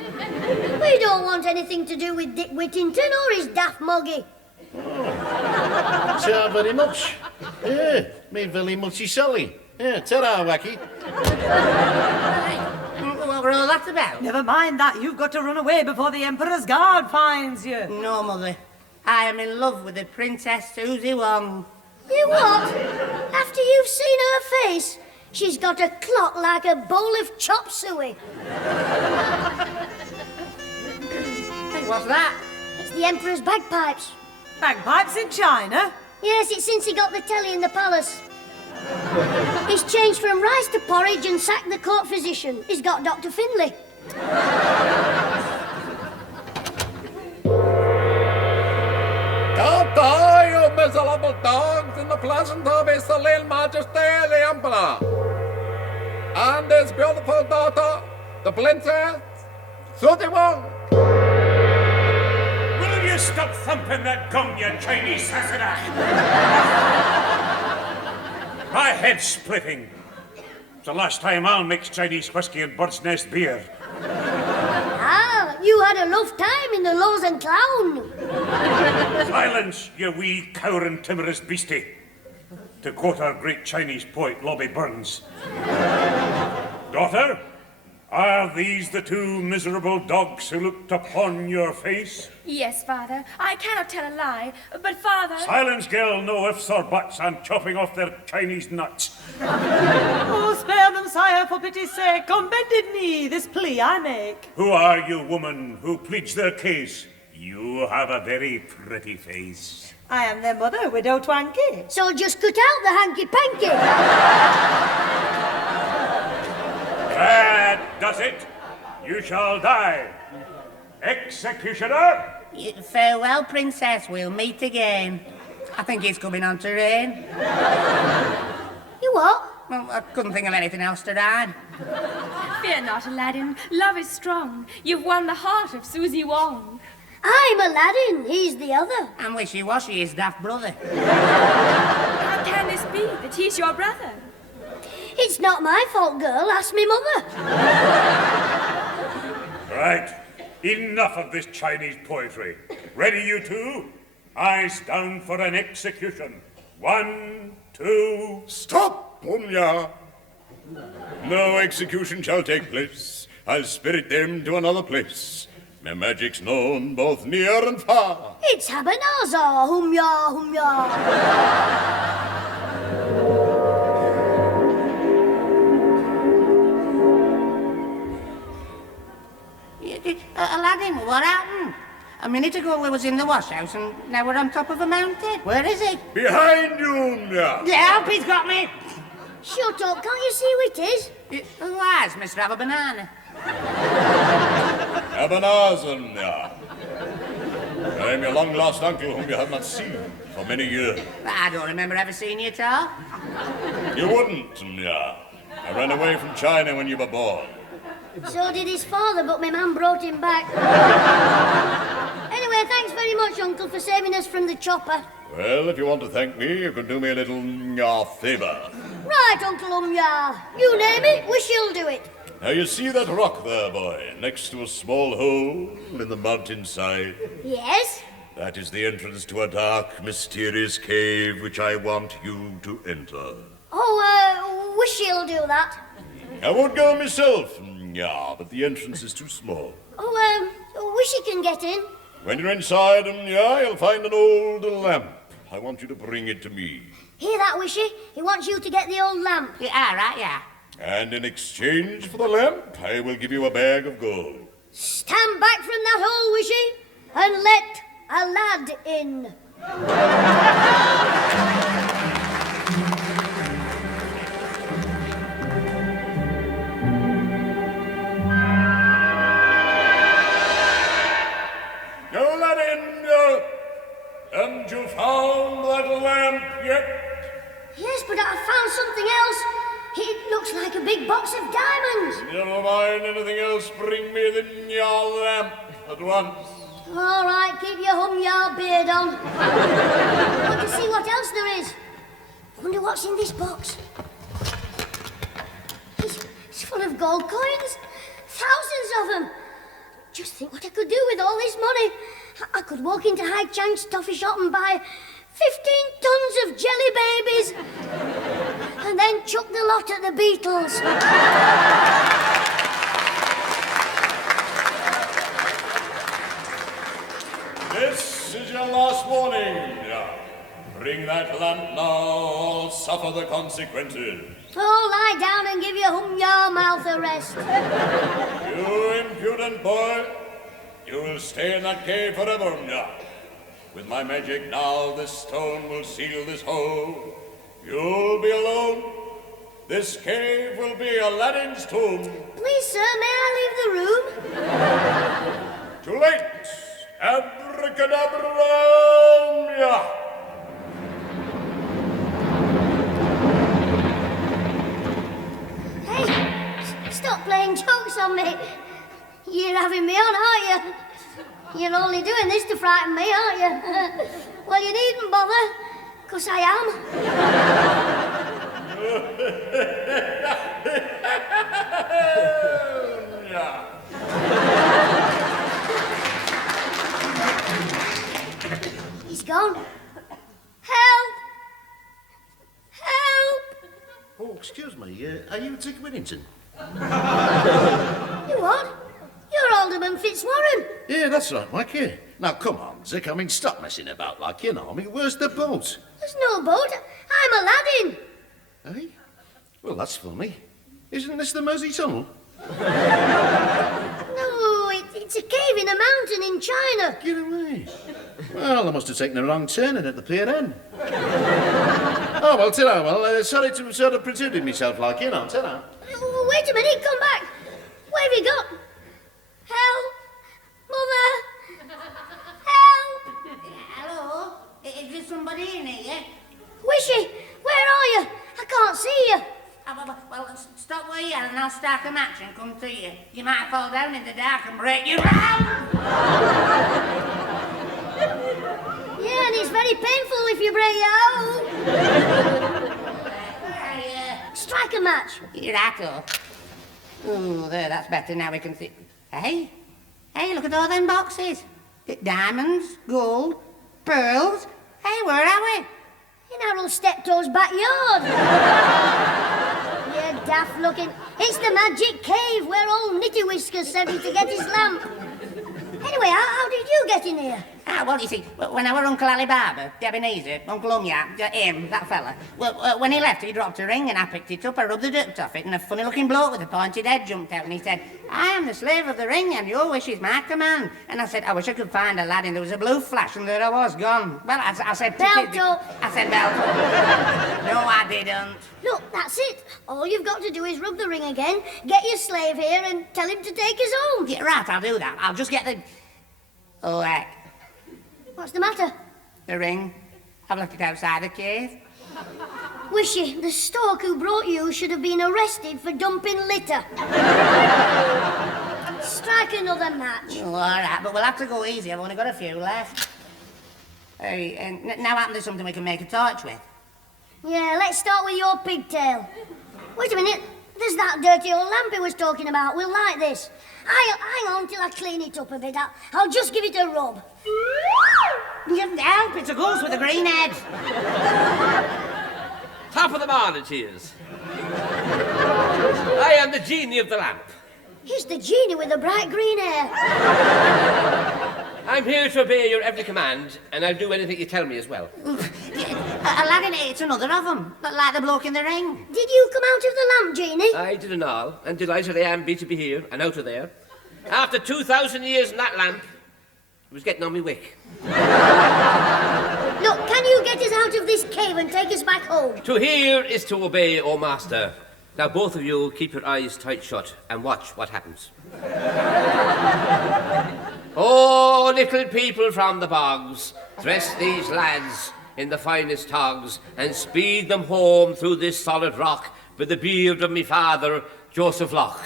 We don't want anything to do with Dick Whittington or his daft moggy. Ta very much. Yeah, me very muchy Sally. Yeah, ta-ra, wacky. What were all that about? Never mind that. You've got to run away before the Emperor's Guard finds you. No, Mother. I am in love with the Princess Susie Wong. You what? After you've seen her face, she's got a clock like a bowl of chop suey. Hey, what's that? It's the Emperor's bagpipes. Bagpipes in China? Yes, it's since he got the telly in the palace. He's changed from rice to porridge and sacked the court physician. He's got Dr. Finlay. Come die, you miserable dogs, in the presence of His Serene Majesty the Emperor and his beautiful daughter, the Princess Susie Wong. Will you stop thumping that gong, you Chinese Sassanach? My head's splitting. It's the last time I'll mix Chinese whiskey and bird's nest beer. Ah, you had a love time in the Laws and Clown. Silence, you wee, cowering, timorous beastie. To quote our great Chinese poet, Lobby Burns. Daughter, are these the two miserable dogs who looked upon your face? Yes, Father. I cannot tell a lie. But, Father... Silence, girl, no ifs or buts. I'm chopping off their Chinese nuts. Oh, spare them, sire, for pity's sake. On bended knee, this plea I make. Who are you, woman, who pleads their case? You have a very pretty face. I am their mother, Widow Twanky. So just cut out the hanky-panky. That does it. You shall die. Executioner! Farewell, Princess. We'll meet again. I think it's coming on to rain. You what? Well, I couldn't think of anything else to rhyme. Fear not, Aladdin. Love is strong. You've won the heart of Susie Wong. I'm Aladdin. He's the other. And wishy-washy is daft brother. How can this be that he's your brother? It's not my fault, girl. Ask me mother. Right. Enough of this Chinese poetry. Ready, you two? Eyes down for an execution. 1, 2... Stop, Punya! No execution shall take place. I'll spirit them to another place. My magic's known both near and far. It's Habanaza. Hum-ya, hum-ya. Aladdin, what happened? A minute ago we was in the wash house and now we're on top of a mountain. Where is he? Behind you, Mya. Help, he's got me! Shut up. Can't you see who it is? Who has, Mr. Have a Banana? Ebenezer, Mya. I'm your long-lost uncle whom you have not seen for many years. I don't remember ever seeing you at all. You wouldn't, Mya. I ran away from China when you were born. So did his father, but my man brought him back. Anyway, thanks very much, Uncle, for saving us from the chopper. Well, if you want to thank me, you can do me a little favor. Right, Uncle Umya. You name it, we shall do it. Now, you see that rock there, boy, next to a small hole in the mountainside? Yes? That is the entrance to a dark, mysterious cave which I want you to enter. Oh, we shall do that. I would go myself, yeah, but the entrance is too small. Oh, wish you can get in. When you're inside, yeah, you'll find an old lamp. I want you to bring it to me. Hear that, Wishy? He wants you to get the old lamp. Yeah, right, yeah. And in exchange for the lamp, I will give you a bag of gold. Stand back from that hole, Wishy, and let a lad in. No lad in, haven't you found that lamp yet? Yes, but I found something else. It looks like a big box of diamonds. Never mind anything else, bring me your lamp at once. All right, keep your beard on. Want to see what else there is? Wonder what's in this box. It's full of gold coins. Thousands of them. Just think what I could do with all this money. I could walk into High Chang's toffee shop and buy 15 tons of jelly babies. And then chuck the lot at the Beatles. This is your last warning. Bring that lamp now, or suffer the consequences. Oh, lie down and give your mouth a rest. You impudent boy, you will stay in that cave forever. With my magic now, this stone will seal this hole. You'll be alone. This cave will be Aladdin's tomb. Please, sir, may I leave the room? Too late. Abracadabra! Hey, stop playing jokes on me. You're having me on, aren't you? You're only doing this to frighten me, aren't you? Well, you needn't bother, 'cause I am. He's gone. Help! Help! Oh, excuse me, are you Dick Whittington? You what? You're Alderman Fitzwarren. Yeah, that's right, Mike, yeah. Now, come on, Dick, I mean, stop messing about like, you know, I mean, where's the boat? There's no boat. I'm Aladdin. Eh? Well, that's funny. Isn't this the Mersey Tunnel? No, it's a cave in a mountain in China. Get away. Well, I must have taken a wrong turning at the pier end. Oh, well, ta-ra, well, sorry to sort of protruded myself like, you know, ta-ra. Wait a minute, come back. What have you got? Help! Mother! Help! Hello? Is there somebody in here? Wishy, where are you? I can't see you. Well, stop where you are and I'll strike a match and come to you. You might fall down in the dark and break your arm. Yeah, and it's very painful if you break your arm. Strike a match. You're rattle. Oh, there, that's better. Now we can see. Hey, look at all them boxes. Diamonds, gold, pearls. Hey, where are we? In Harold Steptoe's backyard. Yeah, daft looking. It's the magic cave where old Nitty Whiskers sent me to get his lamp. Anyway, how did you get in here? Well, you see, when I were Uncle Alibaba, the Ebenezer, Uncle Umyat, him, that fella, when he left, he dropped a ring and I picked it up, I rubbed the dirt off it, and a funny-looking bloke with a pointed head jumped out and he said, I am the slave of the ring and your wish is my command. And I said, I wish I could find Aladdin. There was a blue flash and there I was, gone. Well, I said... Belto. I said Belto. No, I didn't. Look, that's it. All you've got to do is rub the ring again, get your slave here and tell him to take us home. Yeah, right, I'll do that. I'll just get the... Oh, heck. What's the matter? The ring. I've left it outside the cave. Wishy, the stork who brought you should have been arrested for dumping litter. Strike another match. Oh, all right, but we'll have to go easy. I've only got a few left. Hey, now happen to something we can make a torch with. Yeah, let's start with your pigtail. Wait a minute. There's that dirty old lamp he was talking about. We'll light this. Hang on till I clean it up a bit. I'll just give it a rub. Help, it's a goose with a green head. Top of the morning, cheers. I am the genie of the lamp. He's the genie with the bright green hair. I'm here to obey your every command, and I'll do anything you tell me as well. Aladdin, it's another of them, like the bloke in the ring. Did you come out of the lamp, Genie? I did and all, and delighted I am to be here and out of there. After 2,000 years in that lamp, it was getting on me wick. Look, can you get us out of this cave and take us back home? To hear is to obey, O master. Now both of you keep your eyes tight shut and watch what happens. Oh, little people from the bogs, dress these lads in the finest togs and speed them home through this solid rock with the beard of me father, Joseph Locke.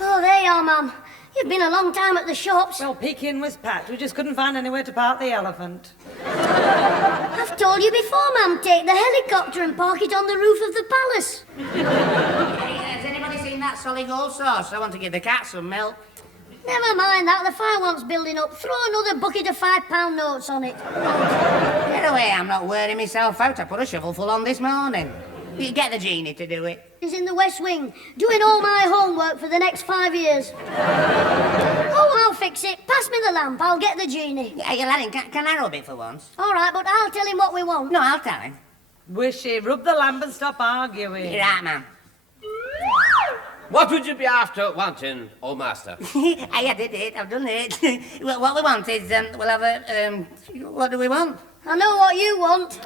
Oh, there you are, Mum. You've been a long time at the shops. Well, Pekin was packed. We just couldn't find anywhere to park the elephant. I've told you before, ma'am, take the helicopter and park it on the roof of the palace. Has anybody seen that solid gold sauce? I want to give the cat some milk. Never mind that, the fire want's building up. Throw another bucket of £5 notes on it. Get away, I'm not wearing myself out. I put a shovelful on this morning. You get the genie to do it. He's in the West Wing, doing all my homework for the next 5 years. Oh, I'll fix it. Pass me the lamp, I'll get the genie. Hey, Aladdin, can I rub it for once? All right, but I'll tell him what we want. No, I'll tell him. Wishy, rub the lamp and stop arguing. You're right, ma'am. What would you be after wanting, old master? I did it, I've done it. What we want is, we'll have a, what do we want? I know what you want.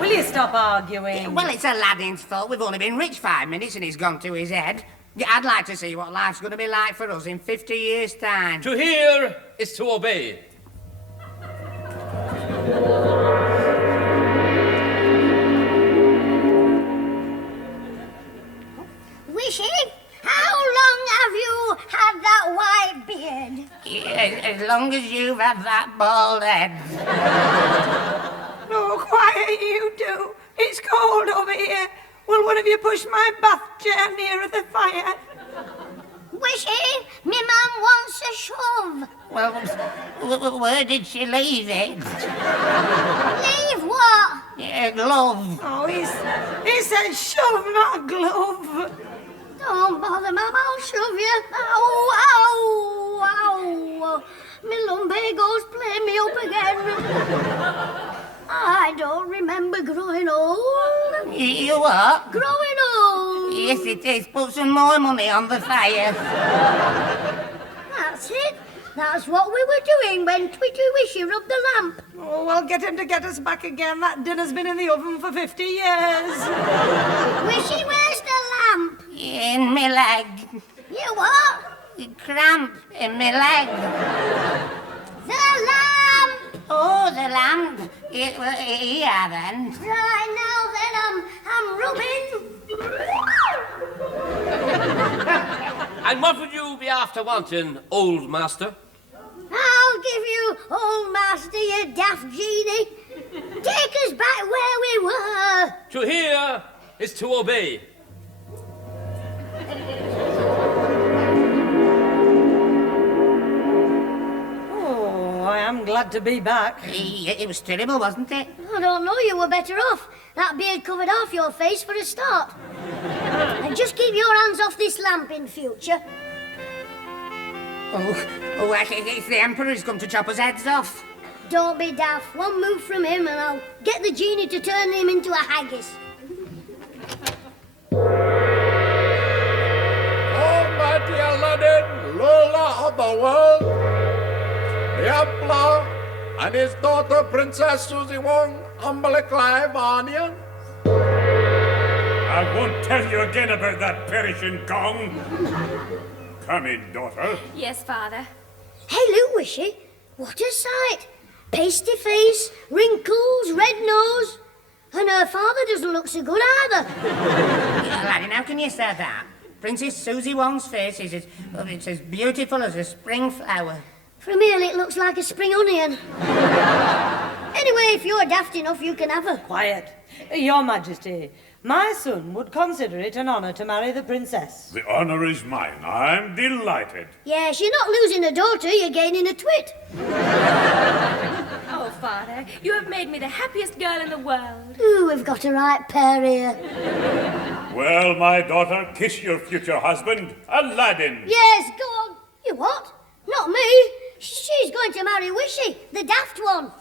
Will you stop arguing? Well, it's Aladdin's fault. We've only been rich 5 minutes and he's gone to his head. I'd like to see what life's going to be like for us in 50 years' time. To hear is to obey. Wishy, how long have you had that white beard? As long as you've had that bald head. No, quiet, you do. It's cold over here. Will one of you push my bath chair nearer the fire? Wishy, me mum wants a shove. Well, where did she leave it? Leave what? A glove. Oh, he said shove, not glove. Don't bother, mum, I'll shove you. Ow, ow, ow. Me lumbago's playing me up again. I don't remember growing old. You what? Growing old. Yes, it is. Put some more money on the fire. That's it. That's what we were doing when Twitty Wishy rubbed the lamp. Oh, well, get him to get us back again. That dinner's been in the oven for 50 years. Wishy, where's the lamp? In me leg. You what? Cramp in me leg. The lamp! Oh, the lamp. Yeah, then. Right now, then, I'm rubbing. And what would you be after wanting, old master? I'll give you, old master, you daft genie. Take us back where we were. To hear is to obey. Oh, I am glad to be back. It was terrible, wasn't it? I don't know, you were better off. That beard covered half your face for a start. And just keep your hands off this lamp in future. It's the Emperor who's come to chop us heads off. Don't be daft. One move from him and I'll get the genie to turn him into a haggis. Almighty Aladdin, ruler of the world, the Emperor and his daughter Princess Susie Wong humbly climb onions. I won't tell you again about that perishing gong. Come in, daughter. Yes, Father. Hey, look, Wishy. What a sight. Pasty face, wrinkles, red nose. And her father doesn't look so good either. Aladdin, how can you say that? Princess Susie Wong's face is it's as beautiful as a spring flower. From here, it looks like a spring onion. Anyway, if you're daft enough, you can have her. Quiet. Your Majesty, my son would consider it an honour to marry the princess. The honour is mine. I'm delighted. Yes, you're not losing a daughter, you're gaining a twit. Oh, Father, you have made me the happiest girl in the world. Ooh, we've got a right pair here. Well, my daughter, kiss your future husband, Aladdin. Yes, go on. You what? Not me. She's going to marry Wishy, the daft one.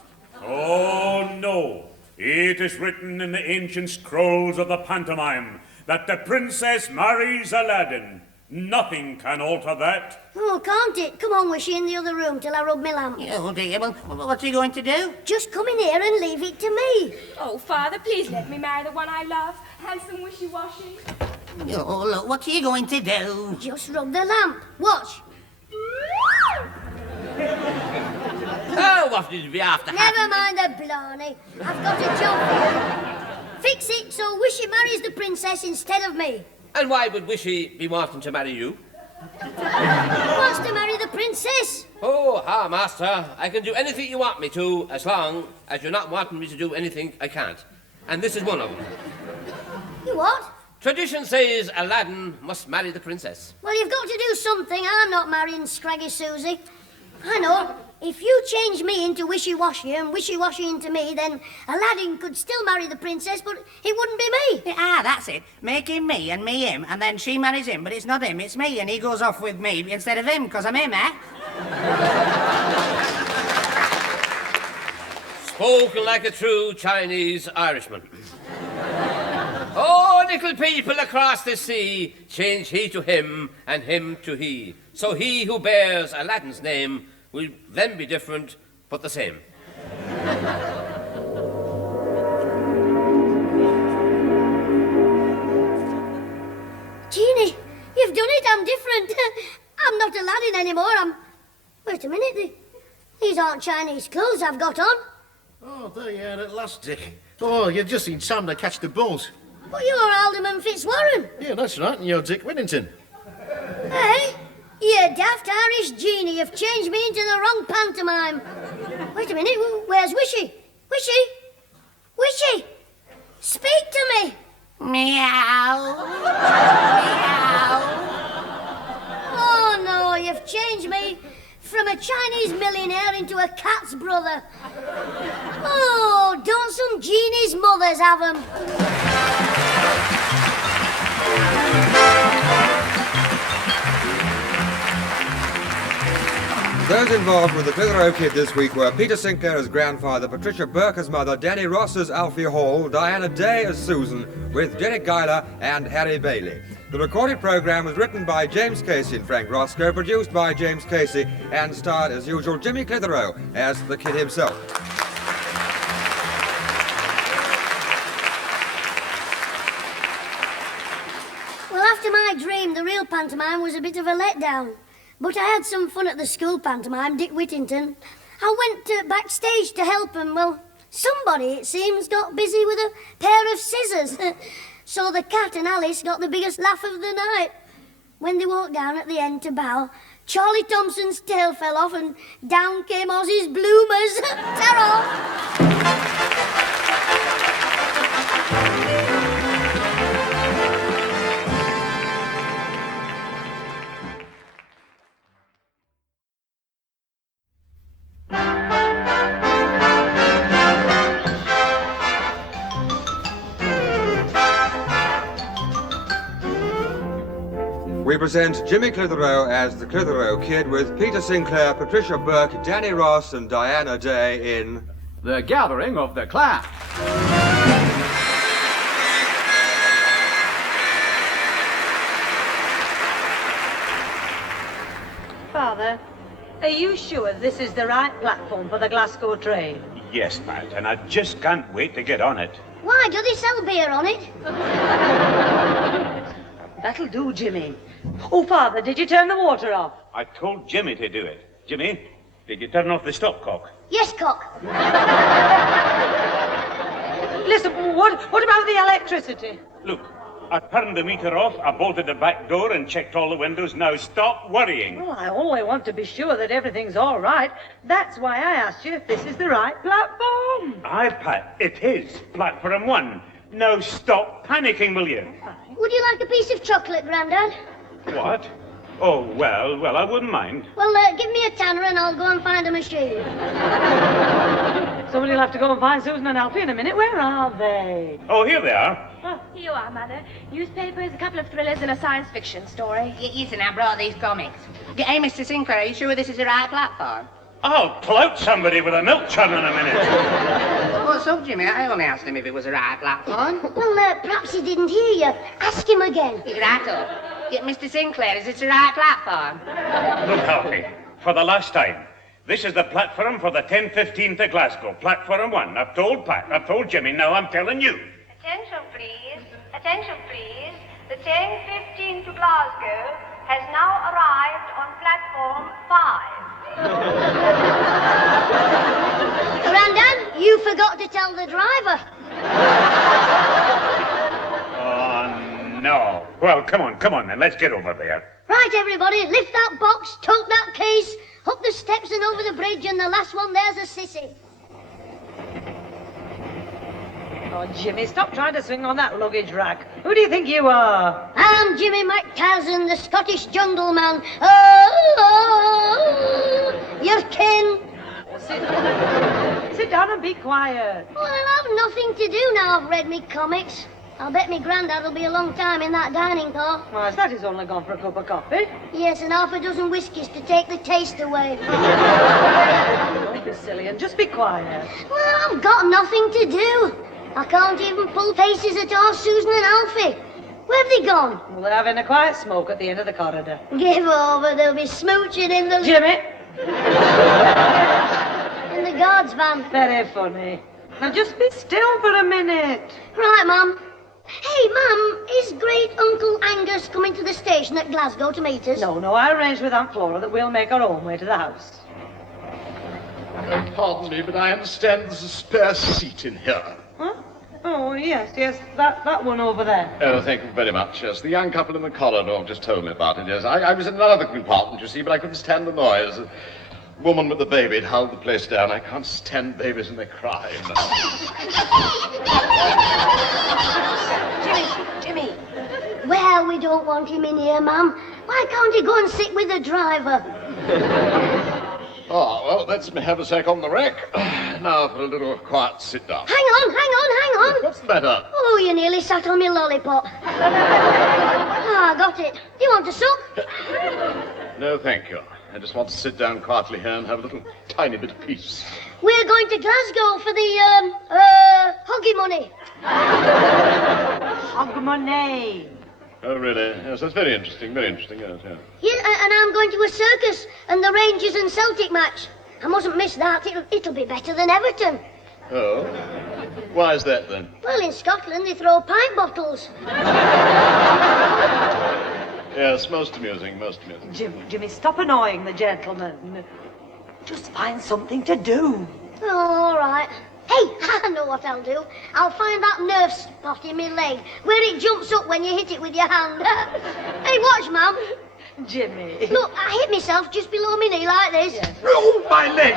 Oh, no. It is written in the ancient scrolls of the pantomime that the princess marries Aladdin. Nothing can alter that. Oh, can't it? Come on, Wishy, in the other room till I rub my lamp. Oh, dear. Well, what are you going to do? Just come in here and leave it to me. Oh, Father, please let me marry the one I love. Handsome, wishy-washy. Oh, look, what are you going to do? Just rub the lamp. Watch. Oh, what did you be after? Never mind the blarney. I've got a job for you. Fix it so Wishy marries the princess instead of me. And why would Wishy be wanting to marry you? Wants to marry the princess. Oh, master, I can do anything you want me to, as long as you're not wanting me to do anything I can't. And this is one of them. You what? Tradition says Aladdin must marry the princess. Well, you've got to do something. I'm not marrying Scraggy Susie. I know. If you change me into wishy-washy and wishy-washy into me, then Aladdin could still marry the princess, but it wouldn't be me. That's it. Make him me and me him, and then she marries him, but it's not him, it's me, and he goes off with me instead of him, because I'm him, eh? Spoken like a true Chinese Irishman. Oh, little people across the sea, change he to him and him to he. So he who bears Aladdin's name will then be different, but the same. Genie, you've done it. I'm different. I'm not Aladdin anymore. Wait a minute. These aren't Chinese clothes I've got on. Oh, there you are at last, Dick. Oh, you've just seen Sam to catch the boat. But you're Alderman Fitzwarren. Yeah, that's right, and you're Dick Whittington. Hey? You daft Irish genie, you've changed me into the wrong pantomime. Wait a minute, where's Wishy? Wishy? Wishy? Speak to me. Meow. Meow. Oh, no, you've changed me from a Chinese millionaire into a cat's brother. Oh, don't some genies' mothers have 'em? Those involved with the Clitheroe Kid this week were Peter Sinclair as grandfather, Patricia Burke as mother, Danny Ross as Alfie Hall, Diana Day as Susan, with Derek Guyler and Harry Bailey. The recorded programme was written by James Casey and Frank Roscoe, produced by James Casey, and starred, as usual, Jimmy Clitheroe as the kid himself. Well, after my dream, the real pantomime was a bit of a letdown. But I had some fun at the school pantomime, Dick Whittington. I went backstage to help him. Well, somebody, it seems, got busy with a pair of scissors. So the cat and Alice got the biggest laugh of the night. When they walked down at the end to bow, Charlie Thompson's tail fell off and down came Ozzy's bloomers. Ta-ra! We present Jimmy Clitheroe as the Clitheroe Kid with Peter Sinclair, Patricia Burke, Danny Ross and Diana Day in The Gathering of the Clan. Father, are you sure this is the right platform for the Glasgow train? Yes, Pat, and I just can't wait to get on it. Why, do they sell beer on it? That'll do, Jimmy. Oh, Father, did you turn the water off? I told Jimmy to do it. Jimmy, did you turn off the stopcock? Yes, cock. Listen, what about the electricity? Look, I turned the meter off, I bolted the back door and checked all the windows. Now stop worrying. Well, I only want to be sure that everything's all right. That's why I asked you if this is the right platform. Aye, Pat, it is. Platform 1. Now stop panicking, will you? Would you like a piece of chocolate, Grandad? What? Oh, well, I wouldn't mind. Well, give me a tanner and I'll go and find a machine. Somebody'll have to go and find Susan and Alfie in a minute. Where are they? Oh, here they are. Oh, here you are, Mother. Newspapers, a couple of thrillers, and a science fiction story. Listen, I brought these comics. Hey, Mr. Sinclair, are you sure this is the right platform? I'll clout somebody with a milk churn in a minute. What's up, Jimmy? I only asked him if it was the right platform. Well, perhaps he didn't hear you. Ask him again. Right up. Mr. Sinclair, is this the right platform? Look, Alfie, for the last time, this is the platform for the 10:15 to Glasgow. Platform 1. I've told Pat, I've told Jimmy, now I'm telling you. Attention, please. Attention, please. The 10:15 to Glasgow has now arrived on platform 5. Grandad, you forgot to tell the driver. Oh, no. Well, come on then. Let's get over there. Right, everybody, lift that box, tote that case, up the steps and over the bridge, and the last one there's a sissy. Oh, Jimmy, stop trying to swing on that luggage rack. Who do you think you are? I'm Jimmy McTarzan, the Scottish jungle man. Oh, your kin. Sit down and be quiet. Well, I'll have nothing to do now I've read me comics. I'll bet me granddad will be a long time in that dining car. Why, that is only gone for a cup of coffee. Yes, and half a dozen whiskies to take the taste away. Don't be silly and just be quiet. Well, I've got nothing to do. I can't even pull faces at our Susan and Alfie. Where have they gone? Well, they're having a quiet smoke at the end of the corridor. Give over, they'll be smooching in the... Jimmy! in the guard's van. Very funny. Now just be still for a minute. Right, Mum. Hey, Mum, is great Uncle Angus coming to the station at Glasgow to meet us? No, I arranged with Aunt Flora that we'll make our own way to the house. Pardon me, but I understand there's a spare seat in here. Huh? Oh, yes, that one over there. Oh, thank you very much, yes. The young couple in the corridor just told me about it, yes. I was in another compartment, you see, but I couldn't stand the noise. The woman with the baby had held the place down. I can't stand babies when they cry. Jimmy. Well, we don't want him in here, Mum. Why can't he go and sit with the driver? Oh, well, let's me have a sec on the rack. Now for a little quiet sit down. Hang on. What's the matter? Oh, you nearly sat on me lollipop. I got it. Do you want a suck? No, thank you. I just want to sit down quietly here and have a little tiny bit of peace. We're going to Glasgow for the, hoggy money. Hog money. Oh, really? Yes, that's very interesting, yes. Yeah, and I'm going to a circus and the Rangers and Celtic match. I mustn't miss that. It'll be better than Everton. Oh? Why is that, then? Well, in Scotland, they throw pint bottles. Yes, most amusing. Jimmy, stop annoying the gentleman. Just find something to do. Oh, all right. Hey, I know what I'll do. I'll find that nerve spot in my leg where it jumps up when you hit it with your hand. Hey, watch, Mum. Jimmy. Look, I hit myself just below my knee like this. Yes. Oh, my leg!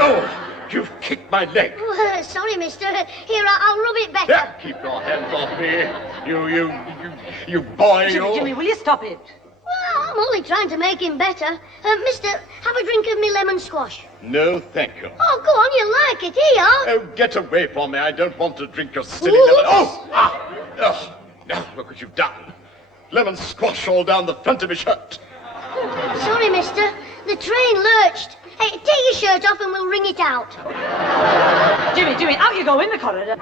Oh, you've kicked my leg. Oh, sorry, mister. Here, I'll rub it better. Yeah, keep your hands off me. You boy, Jimmy, will you stop it? Well, I'm only trying to make him better. Mister, have a drink of me lemon squash. No, thank you. Oh, go on, you like it. Here you are. Oh, get away from me. I don't want to drink your silly lemon. Oh! Now, look what you've done. Lemon squash all down the front of my shirt. Sorry, mister. The train lurched. Hey, take your shirt off and we'll wring it out. Jimmy, out you go in the corridor.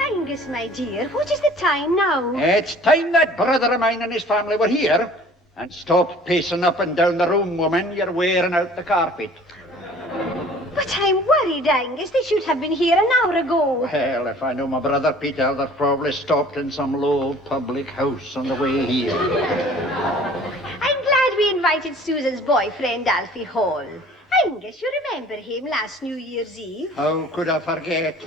Angus, my dear, what is the time now? It's time that brother of mine and his family were here. And stop pacing up and down the room, woman. You're wearing out the carpet. But I'm worried, Angus. They should have been here an hour ago. Well, if I knew my brother Peter, they'd probably stopped in some low public house on the way here. I'm glad we invited Susan's boyfriend, Alfie Hall. Angus, you remember him last New Year's Eve? How could I forget?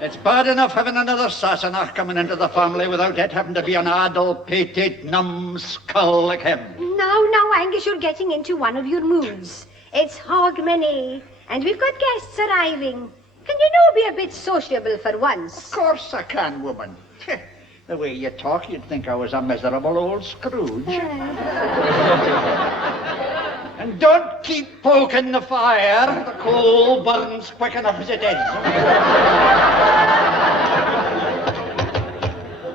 It's bad enough having another Sassenach coming into the family without it having to be an addle-pated numbskull like him. Now, Angus, you're getting into one of your moods. It's Hogmanay, and we've got guests arriving. Can you be a bit sociable for once? Of course I can, woman. The way you talk, you'd think I was a miserable old Scrooge. And don't keep poking the fire. The coal burns quick enough as it is.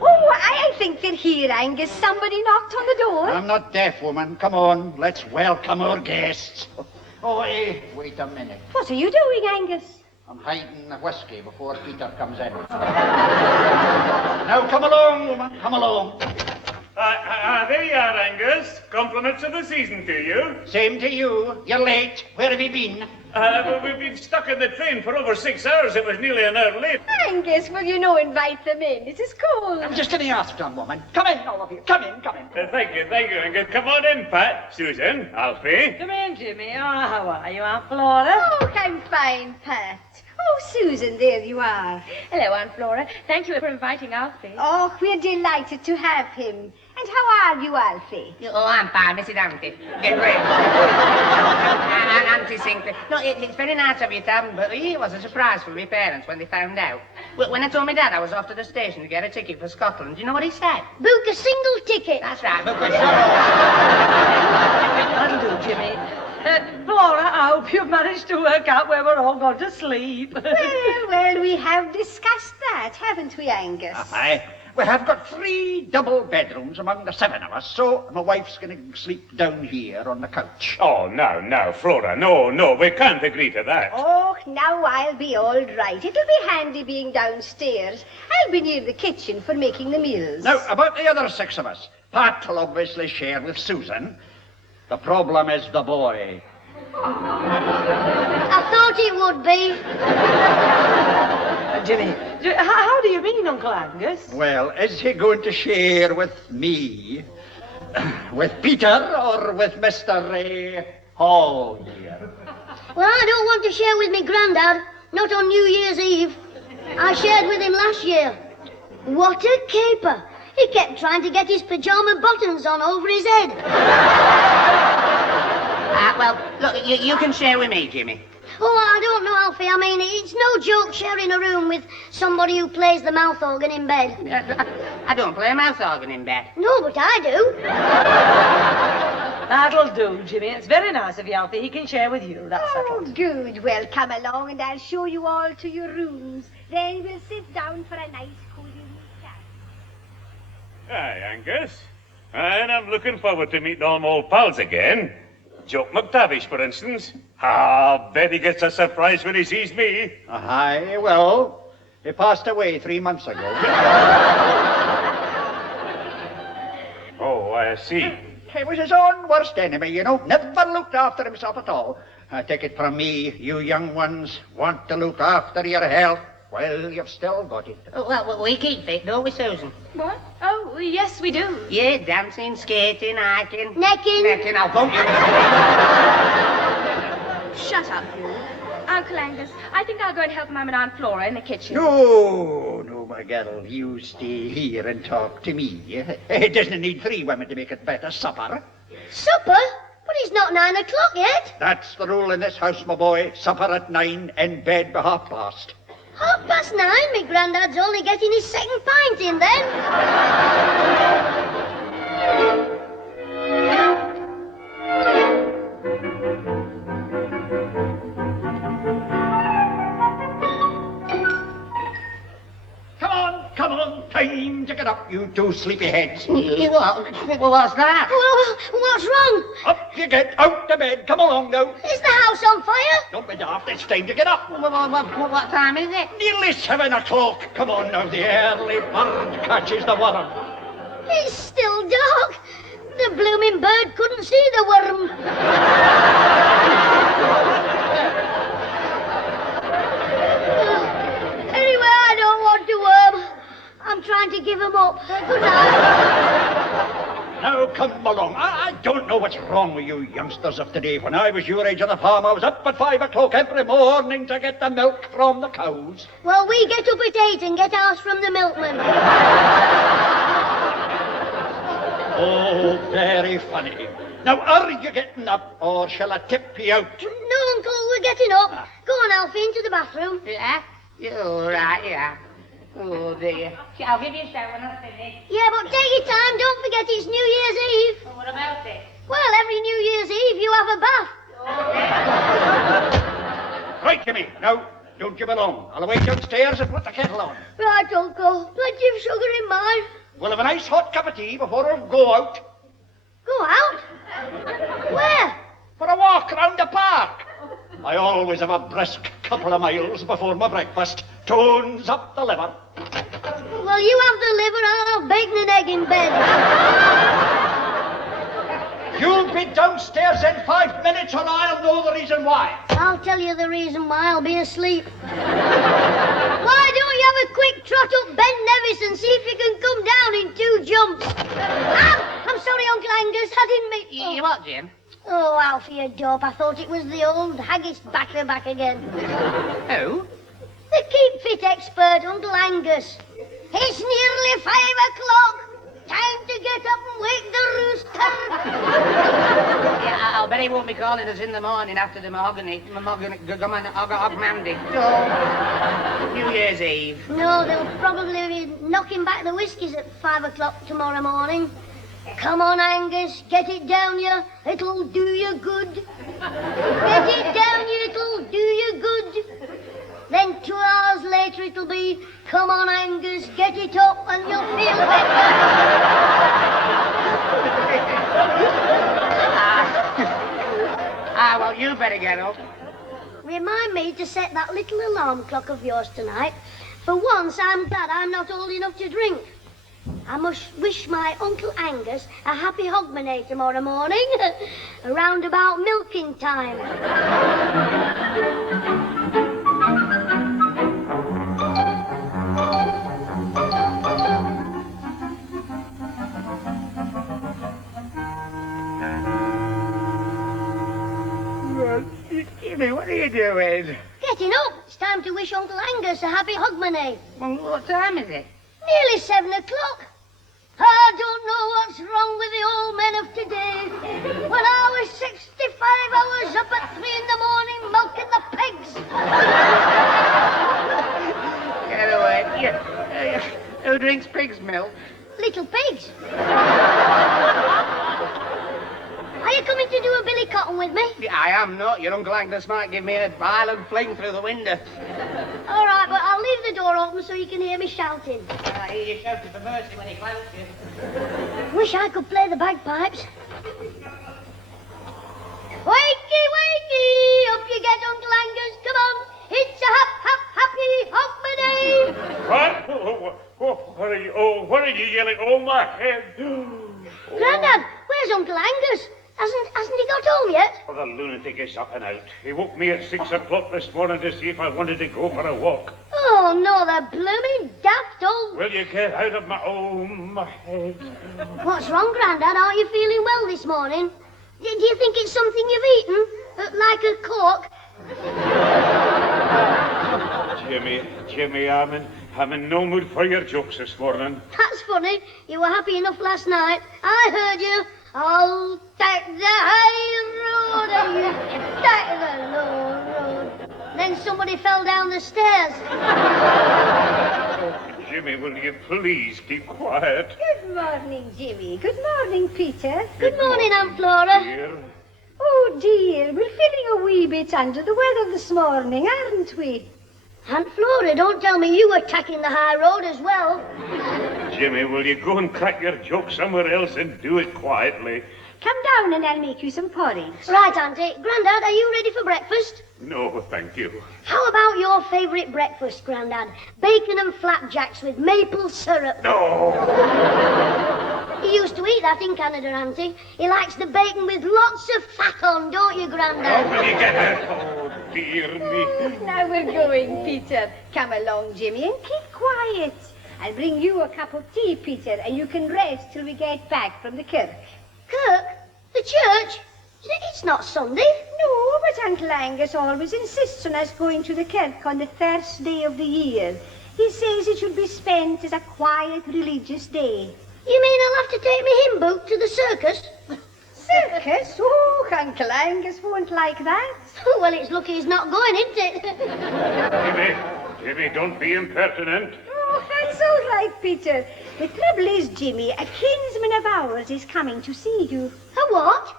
Oh, I think they're here, Angus. Somebody knocked on the door. I'm not deaf, woman. Come on, let's welcome our guests. Oh, wait a minute. What are you doing, Angus? I'm hiding the whiskey before Peter comes in. Now, come along, woman, come along. There you are, Angus. Compliments of the season to you. Same to you. You're late. Where have you been? Well, we've been stuck in the train for over 6 hours. It was nearly an hour late. Angus, will you no invite them in? It is cold. I'm just getting asked, young woman. Come in, all of you. Come in, come in. Thank you, Angus. Come on in, Pat, Susan, Alfie. Come in, Jimmy. Oh, how are you, Aunt Flora? Oh, I'm fine, Pat. Oh, Susan, there you are. Hello, Aunt Flora. Thank you for inviting Alfie. Oh, we're delighted to have him. And how are you, Alfie? Oh, I'm fine, Mrs. Auntie. Get ready. Auntie Sinclair. No, it's very nice of you to have him, but it was a surprise for my parents when they found out. When I told my dad I was off to the station to get a ticket for Scotland, do you know what he said? Book a single ticket. That's right, book a That'll do, Jimmy. Flora, I hope you've managed to work out where we're all going to sleep. Well, we have discussed that, haven't we, Angus? Aye. We have got 3 double bedrooms among the 7 of us, so my wife's going to sleep down here on the couch. Oh, now, Flora, no, we can't agree to that. Oh, now I'll be all right. It'll be handy being downstairs. I'll be near the kitchen for making the meals. Now, about the other 6 of us, Pat will obviously share with Susan. The problem is the boy. I thought it would be. Jimmy, how do you mean, Uncle Angus? Well, is he going to share with me, with Peter, or with Mr. Hall here? Well, I don't want to share with me Grandad, not on New Year's Eve. I shared with him last year. What a caper. He kept trying to get his pyjama buttons on over his head. Well, look, you can share with me, Jimmy. Oh, I don't know, Alfie. I mean, it's no joke sharing a room with somebody who plays the mouth organ in bed. I don't play a mouth organ in bed. No, but I do. That'll do, Jimmy. It's very nice of you, Alfie. He can share with you. That's settled. Good. Well, come along and I'll show you all to your rooms. Then we'll sit down for a nice cozy chat. Aye, Angus. And I'm looking forward to meeting all my old pals again. Jock McTavish, for instance. I'll bet he gets a surprise when he sees me. Aye, well, he passed away 3 months ago. Oh, I see. He was his own worst enemy, you know. Never looked after himself at all. I take it from me, you young ones want to look after your health. Well, you've still got it. Well, we keep fit, don't we, Susan? What? Oh, yes, we do. Yeah, dancing, skating, hiking. Necking. I'll bump you. Shut up, you. Uncle Angus, I think I'll go and help Mum and Aunt Flora in the kitchen. No, my girl, you stay here and talk to me. It doesn't need 3 women to make it better. Supper. Supper? But it's not 9 o'clock yet. That's the rule in this house, my boy. Supper at 9 and bed by 9:30. 9:30? My granddad's only getting his 2nd pint in then. Come on, time to get up, you 2 sleepyheads. What's that? Well, what's wrong? Up you get, out to bed. Come along now. Is the house on fire? Don't be daft, it's time to get up. What time is it? Nearly 7 o'clock. Come on now, the early bird catches the worm. It's still dark. The blooming bird couldn't see the worm. Anyway, I don't want to worm. I'm trying to give him up. Good night. Now, come along. I don't know what's wrong with you youngsters of today. When I was your age on the farm, I was up at 5 o'clock every morning to get the milk from the cows. Well, we get up at 8 and get ours from the milkman. Oh, very funny. Now, are you getting up, or shall I tip you out? No, Uncle, we're getting up. Go on, Alfie, into the bathroom. Yeah? You're right, yeah. Oh, dear. I'll give you a shout when I'm finished. Yeah, but take your time. Don't forget it's New Year's Eve. Well, what about it? Well, every New Year's Eve you have a bath. Right, Jimmy. Now, don't you belong. I'll wait downstairs and put the kettle on. Right, Uncle. Plenty of sugar in mine. We'll have a nice hot cup of tea before we go out. Go out? Where? For a walk round the park. I always have a brisk couple of miles before my breakfast. Tones up the liver. Well, Well, you have the liver and I'll have bacon and egg in bed. You'll be downstairs in 5 minutes or I'll know the reason why. I'll tell you the reason why. I'll be asleep. Why don't you have a quick trot up Ben Nevis and see if you can come down in 2 jumps? I'm sorry, Uncle Angus. I didn't mean... You what, Jim? Oh, Alfie, you dope. I thought it was the old haggis backer back again. Who? The keep fit expert, Uncle Angus. It's nearly 5 o'clock. Time to get up and wake the rooster. Yeah, I'll bet he won't be calling us in the morning after the Mandy. New Year's Eve. No, they'll probably be knocking back the whiskies at 5 o'clock tomorrow morning. Come on, Angus, get it down you. It'll do you good. Get it down you, it'll do you good. Then 2 hours later it'll be, come on, Angus, get it up and you'll feel better. Well, you better get up. Remind me to set that little alarm clock of yours tonight. For once, I'm glad I'm not old enough to drink. I must wish my Uncle Angus a happy hogmanay tomorrow morning, around about milking time. Jimmy, what are you doing? Getting up. It's time to wish Uncle Angus a happy hogmanay. Well, what time is it? Nearly 7 o'clock. I don't know what's wrong with the old men of today. When I was 65, I was up at 3 in the morning milking the pigs. Get away. Who drinks pig's milk? Little pigs. Are you coming to do a Billy Cotton with me? I am not. Your Uncle Angus might give me a violent fling through the window. All right, but I'll leave the door open so you can hear me shouting. I hear you shouting for mercy when he clouts you. Wish I could play the bagpipes. Wakey, wakey, up you get, Uncle Angus. Come on, it's a happy hogmanay. What are you yelling? Oh, my head. Grandad, where's Uncle Angus? Hasn't he got home yet? Oh, the lunatic is up and out. He woke me at 6 o'clock this morning to see if I wanted to go for a walk. Oh, no, the blooming daft old... Will you get out of my head? What's wrong, Grandad? Aren't you feeling well this morning? Do you think it's something you've eaten? Like a cork? Jimmy, I'm in no mood for your jokes this morning. That's funny. You were happy enough last night. I heard you. I'll take the high road and you take the low road. Then somebody fell down the stairs. Oh, Jimmy, will you please keep quiet? Good morning, Jimmy. Good morning, Peter. Good morning, Aunt Flora. Dear. Oh, dear. We're feeling a wee bit under the weather this morning, aren't we? Aunt Flora, don't tell me you were tacking the high road as well. Jimmy, will you go and crack your joke somewhere else and do it quietly? Come down and I'll make you some porridge. Right, Auntie. Grandad, are you ready for breakfast? No, thank you. How about your favourite breakfast, Grandad? Bacon and flapjacks with maple syrup. No! He used to eat that in Canada, Auntie. He likes the bacon with lots of fat on, don't you, Grandad? How will you get it? Oh, dear me. Now we're going, Peter. Come along, Jimmy, and keep quiet. I'll bring you a cup of tea, Peter, and you can rest till we get back from the kirk. Kirk? The church? It's not Sunday. No, but Uncle Angus always insists on us going to the kirk on the first day of the year. He says it should be spent as a quiet religious day. You mean I'll have to take me hymn book to the circus? Circus? Oh, Uncle Angus won't like that. Well, it's lucky he's not going, isn't it? Jimmy, don't be impertinent. Oh, that's all right, Peter. The trouble is, Jimmy, a kinsman of ours is coming to see you. A what?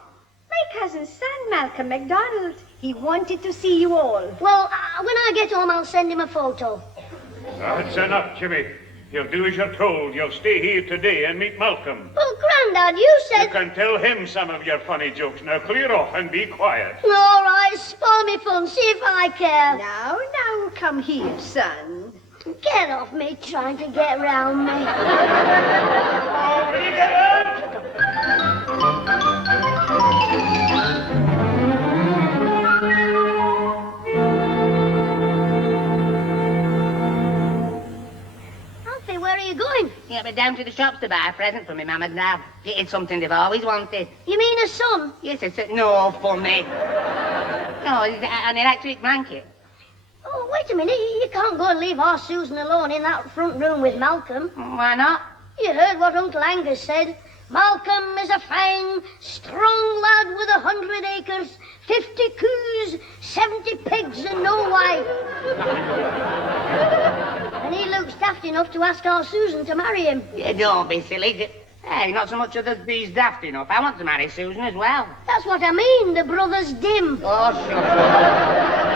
My cousin's son, Malcolm MacDonald. He wanted to see you all. Well, when I get home, I'll send him a photo. That's enough, Jimmy. You'll do as you're told. You'll stay here today and meet Malcolm. Well, Grandad, you said... You can tell him some of your funny jokes. Now clear off and be quiet. All right, spoil me fun. See if I care. Now, come here, son. Get off me trying to get round me. Alfie, where are you going? Yeah, but down to the shops to buy a present for me, Mum and Dad. It's something they've always wanted. You mean a son? Yes, it's no, funny. No, it's an electric blanket. Oh, wait a minute. You can't go and leave our Susan alone in that front room with Malcolm. Why not? You heard what Uncle Angus said. Malcolm is a fine, strong lad with 100 acres, 50 coos, 70 pigs and no wife. And he looks daft enough to ask our Susan to marry him. Yeah, don't be silly. Hey, not so much that he's daft enough. I want to marry Susan as well. That's what I mean. The brother's dim. Oh, shut up.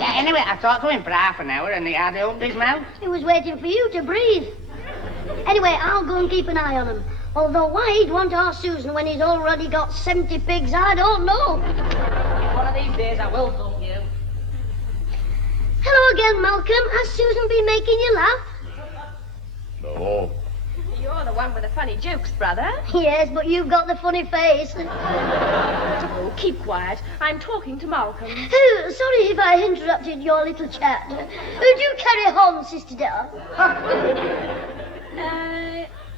Yeah, anyway, I talked to him for half an hour and he hardly opened his mouth. He was waiting for you to breathe. Anyway, I'll go and keep an eye on him. Although why he'd want our Susan when he's already got 70 pigs, I don't know. One of these days I will thump you. Hello again, Malcolm. Has Susan been making you laugh? No. You're the one with the funny jokes, brother. Yes, but you've got the funny face. Oh, keep quiet. I'm talking to Malcolm. Oh, sorry if I interrupted your little chat. Oh, do carry on, Sister Dell.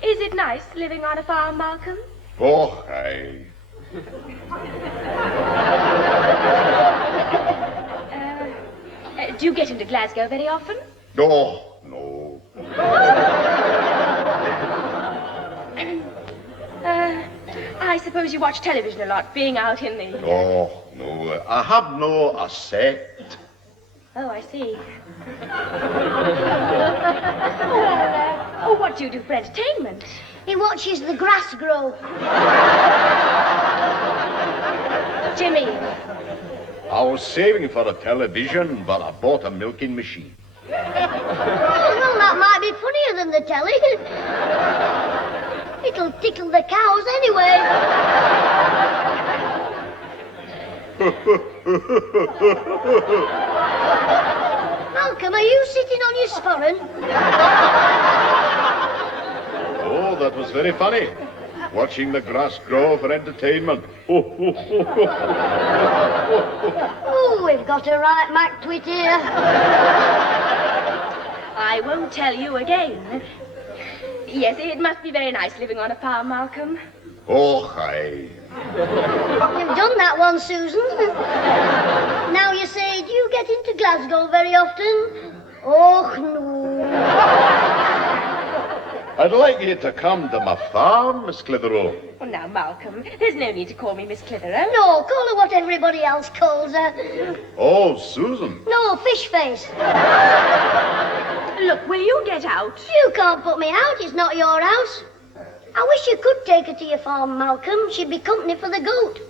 Is it nice living on a farm, Malcolm? Oh, aye. Do you get into Glasgow very often? No. I suppose you watch television a lot, being out in the... No. I have no asset. Oh, I see. What do you do for entertainment? He watches the grass grow. Jimmy. I was saving for a television, but I bought a milking machine. Oh, well, that might be funnier than the telly. It'll tickle the cows anyway. Malcolm, are you sitting on your sporran? Oh, that was very funny. Watching the grass grow for entertainment. Oh, we've got a right Mac twit here. I won't tell you again. Yes, it must be very nice living on a farm, Malcolm. Oh, aye. You've done that one, Susan. Now you say, do you get into Glasgow very often? Oh, no. I'd like you to come to my farm, Miss Clitheroe. Oh, now, Malcolm, there's no need to call me Miss Clitheroe. No, call her what everybody else calls her. Oh, Susan. No, fish face. Look, will you get out? You can't put me out. It's not your house. I wish you could take her to your farm, Malcolm. She'd be company for the goat.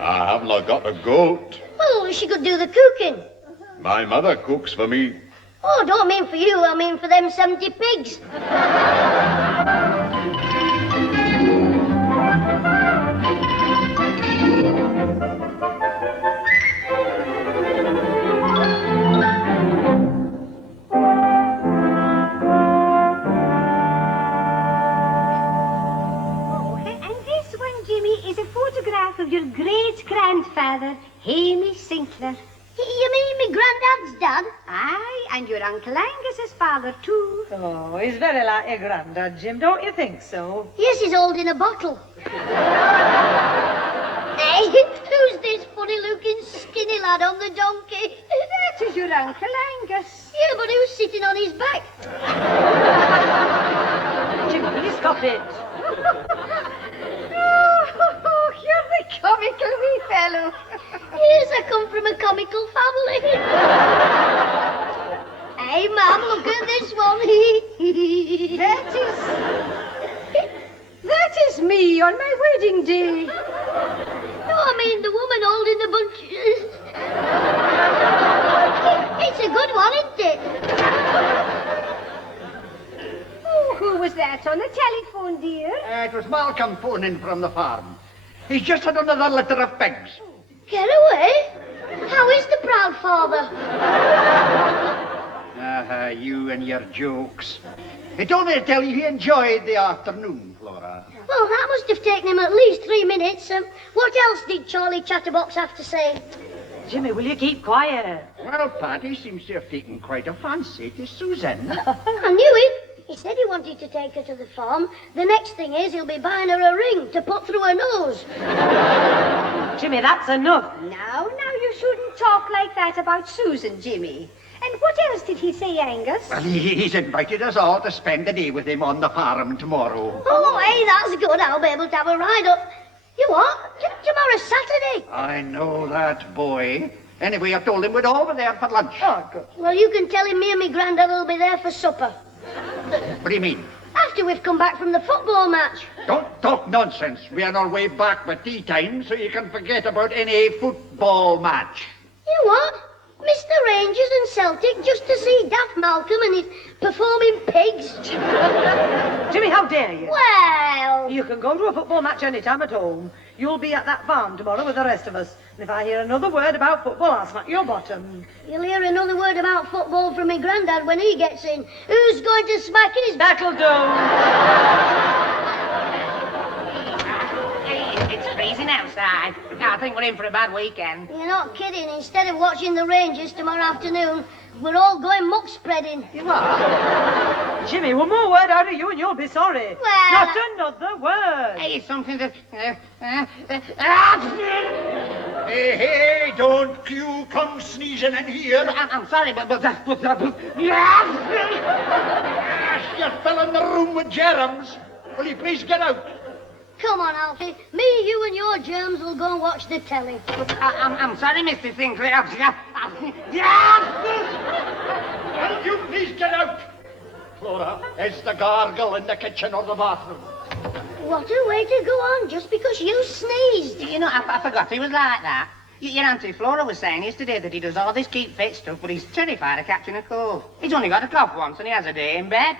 I have not got a goat. Well, she could do the cooking. My mother cooks for me. Oh, don't mean for you. I mean for them 70 pigs. Of your great-grandfather, Hamish Sinclair. You mean me granddad's dad? Aye, and your Uncle Angus's father, too. Oh, he's very like your granddad, Jim, don't you think so? Yes, he's holding a bottle. Hey, who's this funny-looking skinny lad on the donkey? That is your Uncle Angus. Yeah, but who's sitting on his back? Jim, please stop it. You're the comical wee fellow. Yes, I come from a comical family. Hey, Mum, look at this one. That is me on my wedding day. No, I mean the woman holding the bunch. It's a good one, isn't it? Oh, who was that on the telephone, dear? It was Malcolm phoning from the farm. He's just had another litter of pigs. Get away. How is the proud father? You and your jokes. He told me to tell you he enjoyed the afternoon, Flora. Well, that must have taken him at least 3 minutes. What else did Charlie Chatterbox have to say? Jimmy, will you keep quiet? Well, Patty seems to have taken quite a fancy to Susan. I knew it. He said he wanted to take her to the farm. The next thing is he'll be buying her a ring to put through her nose. Jimmy, that's enough. Now, you shouldn't talk like that about Susan, Jimmy. And what else did he say, Angus? Well, he's invited us all to spend the day with him on the farm tomorrow. Oh, hey, that's good. I'll be able to have a ride up. You what? Tomorrow's Saturday. I know that, boy. Anyway, I told him we'd all be there for lunch. Oh, good. Well, you can tell him me and me granddad will be there for supper. What do you mean? After we've come back from the football match. Don't talk nonsense. We're on our way back by tea time, so you can forget about any football match. You what? Miss the Rangers and Celtic just to see Daft Malcolm and his performing pigs? Jimmy, how dare you? Well... You can go to a football match any time at home. You'll be at that farm tomorrow with the rest of us. And if I hear another word about football, I'll smack your bottom. You'll hear another word about football from me granddad when he gets in. Who's going to smack his... That'll do. It's freezing outside. I think we're in for a bad weekend. You're not kidding. Instead of watching the Rangers tomorrow afternoon, we're all going muck spreading. You are? Jimmy, one more word out of you and you'll be sorry. Well... Not another word. Hey, it's something to... Hey, don't you come sneezing in here. I'm sorry, but You fell in the room with germs. Will you please get out? Come on, Alfie. Me, you and your germs will go and watch the telly. I'm sorry, Mr. Sinclair. Will you please get out? Flora, is the gargle in the kitchen or the bathroom? What a way to go on, just because you sneezed. You know, I forgot he was like that. Your Auntie Flora was saying yesterday that he does all this keep fit stuff, but he's terrified of catching a cold. He's only got a cough once and he has a day in bed.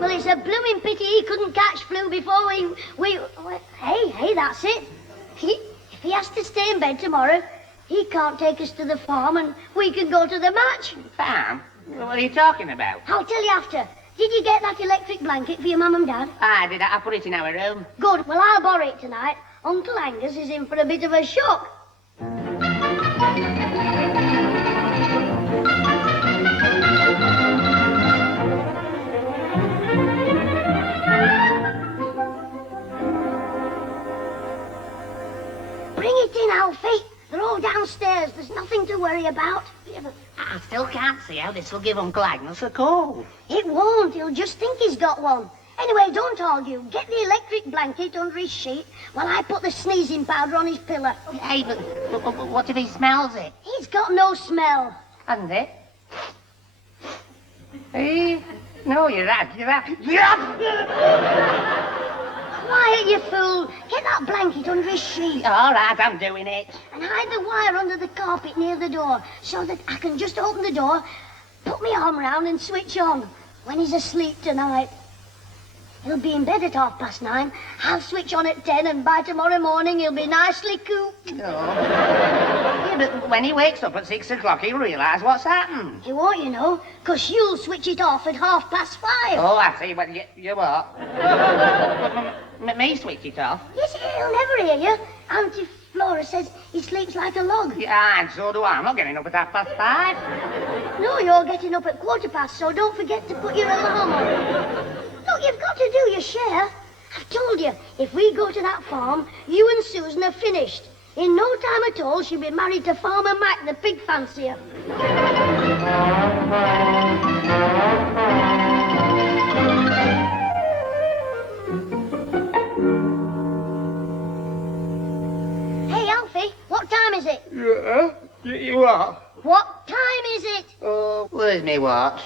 Well, it's a blooming pity he couldn't catch flu before we... Hey, that's it. If he has to stay in bed tomorrow, he can't take us to the farm and we can go to the match. Farm? What are you talking about? I'll tell you after. Did you get that electric blanket for your mum and dad? I did. I put it in our room. Good. Well, I'll borrow it tonight. Uncle Angus is in for a bit of a shock. Bring it in, Alfie. They're all downstairs. There's nothing to worry about. Yeah, but I still can't see how this will give Uncle Agnes a cold. It won't. He'll just think he's got one. Anyway, don't argue. Get the electric blanket under his sheet while I put the sneezing powder on his pillow. Hey, but what if he smells it? He's got no smell. Hasn't it? Hey, no, you're right. Quiet, you fool. Get that blanket under his sheet. All right, I'm doing it. And hide the wire under the carpet near the door so that I can just open the door, put my arm round and switch on when he's asleep tonight. He'll be in bed at 9:30. I'll switch on at 10 and by tomorrow morning he'll be nicely cooped. No. Yeah, but when he wakes up at 6 o'clock, he'll realise what's happened. He won't, you know, because you'll switch it off at 5:30. Oh, I see. But you what? Me switch it off? Yes, he'll never hear you. Auntie Flora says he sleeps like a log. Yeah, and so do I. I'm not getting up at 5:30. No, you're getting up at 15:15, so don't forget to put your alarm on. Look, you've got to do your share. I've told you, if we go to that farm, you and Susan are finished. In no time at all, she'll be married to Farmer Mac, the pig fancier. Hey, Alfie, what time is it? Yeah? You are? What time is it? Oh, where's me watch?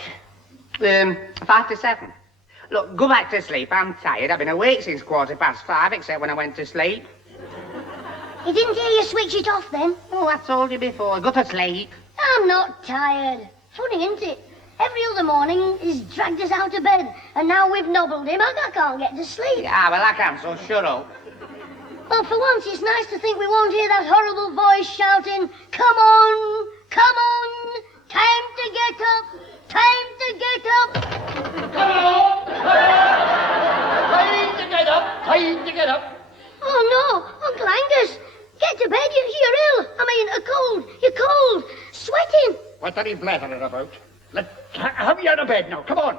5 to 7. Look, go back to sleep. I'm tired. I've been awake since 5:15, except when I went to sleep. He didn't hear you switch it off then? Oh, I told you before. Go to sleep. I'm not tired. Funny, isn't it? Every other morning he's dragged us out of bed, and now we've nobbled him, and I can't get to sleep. Yeah, well, I can, so shut up. Well, for once, it's nice to think we won't hear that horrible voice shouting, "Come on, come on, time to get up, time to get up." Come on! Time to get up, time to get up. Oh, no, Uncle Angus, get to bed, you're ill. You're cold, sweating. What are you blathering about? Have you out of bed now, come on.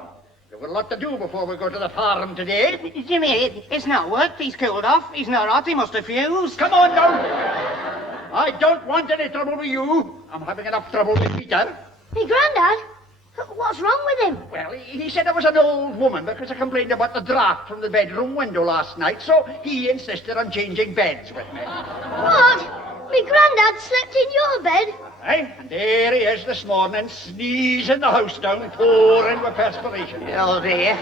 We've got a lot to do before we go to the farm today. Jimmy, it's not worked. He's cooled off. He's not hot. He must have fused. Come on now. I don't want any trouble with you. I'm having enough trouble with Peter. Me Grandad? What's wrong with him? Well, he said it was an old woman because I complained about the draught from the bedroom window last night, so he insisted on changing beds with me. What? Me Grandad slept in your bed? Aye, and there he is this morning, sneezing the house down, pouring with perspiration. Oh, dear.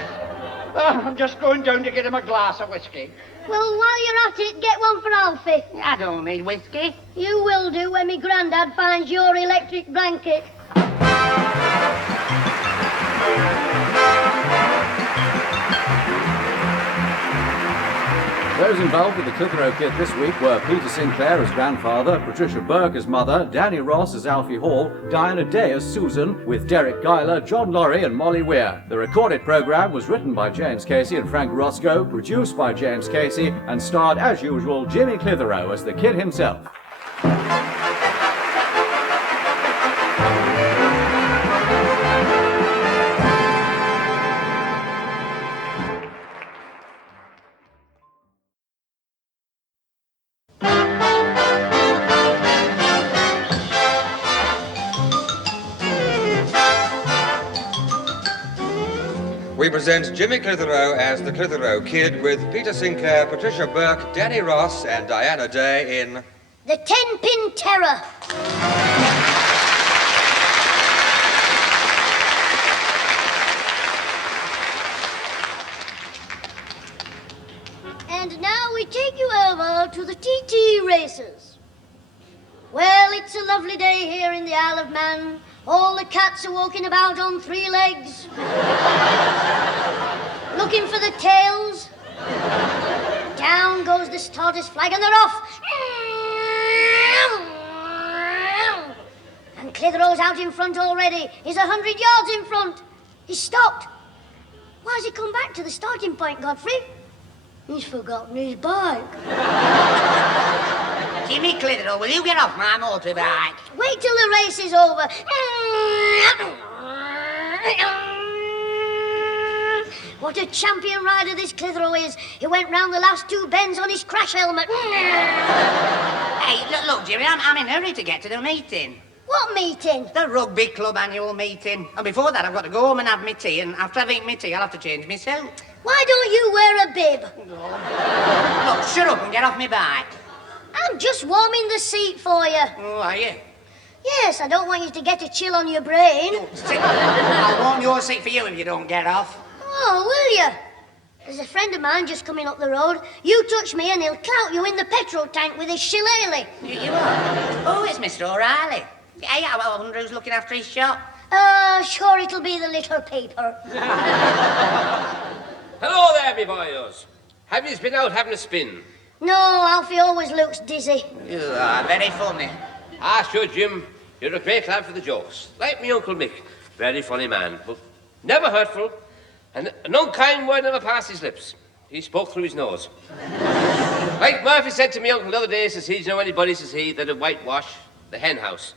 I'm just going down to get him a glass of whiskey. Well, while you're at it, get one for Alfie. I don't need whiskey. You will do when me Grandad finds your electric blanket. Those involved with the Clitheroe kit this week were Peter Sinclair as grandfather, Patricia Burke as mother, Danny Ross as Alfie Hall, Diana Day as Susan, with Derek Guyler, John Laurie and Molly Weir. The recorded programme was written by James Casey and Frank Roscoe, produced by James Casey, and starred, as usual, Jimmy Clitheroe as the kid himself. We present Jimmy Clitheroe as the Clitheroe Kid with Peter Sinclair, Patricia Burke, Danny Ross and Diana Day in The 10-Pin Terror. And now we take you over to the TT races. Well, it's a lovely day here in the Isle of Man. All the cats are walking about on 3 legs. Looking for the tails. Down goes the starter's flag and they're off. And Clitheroe's out in front already. He's 100 yards in front. He's stopped. Why's he come back to the starting point, Godfrey? He's forgotten his bike. Jimmy Clitheroe, will you get off my motorbike? Wait till the race is over. What a champion rider this Clitheroe is. He went round the last 2 bends on his crash helmet. Hey, look, Jimmy, I'm in a hurry to get to the meeting. What meeting? The rugby club annual meeting. And before that, I've got to go home and have my tea, and after having my tea, I'll have to change my suit. Why don't you wear a bib? Look, shut up and get off my bike. I'm just warming the seat for you. Oh, are you? Yes, I don't want you to get a chill on your brain. I'll warm your seat for you if you don't get off. Oh, will you? There's a friend of mine just coming up the road. You touch me and he'll clout you in the petrol tank with his shillelagh. You are? Oh, it's Mr. O'Reilly. Hey, I wonder who's looking after his shop. Sure it'll be the little paper. Hello there, me boys. Have you been out having a spin? No, Alfie always looks dizzy. You are very funny. Ah, sure, Jim. You're a great lad for the jokes. Like me Uncle Mick. Very funny man, but never hurtful. And an unkind word never passed his lips. He spoke through his nose. Like Murphy said to me uncle the other day, says he, do you know anybody, says he, that'd whitewash the hen house?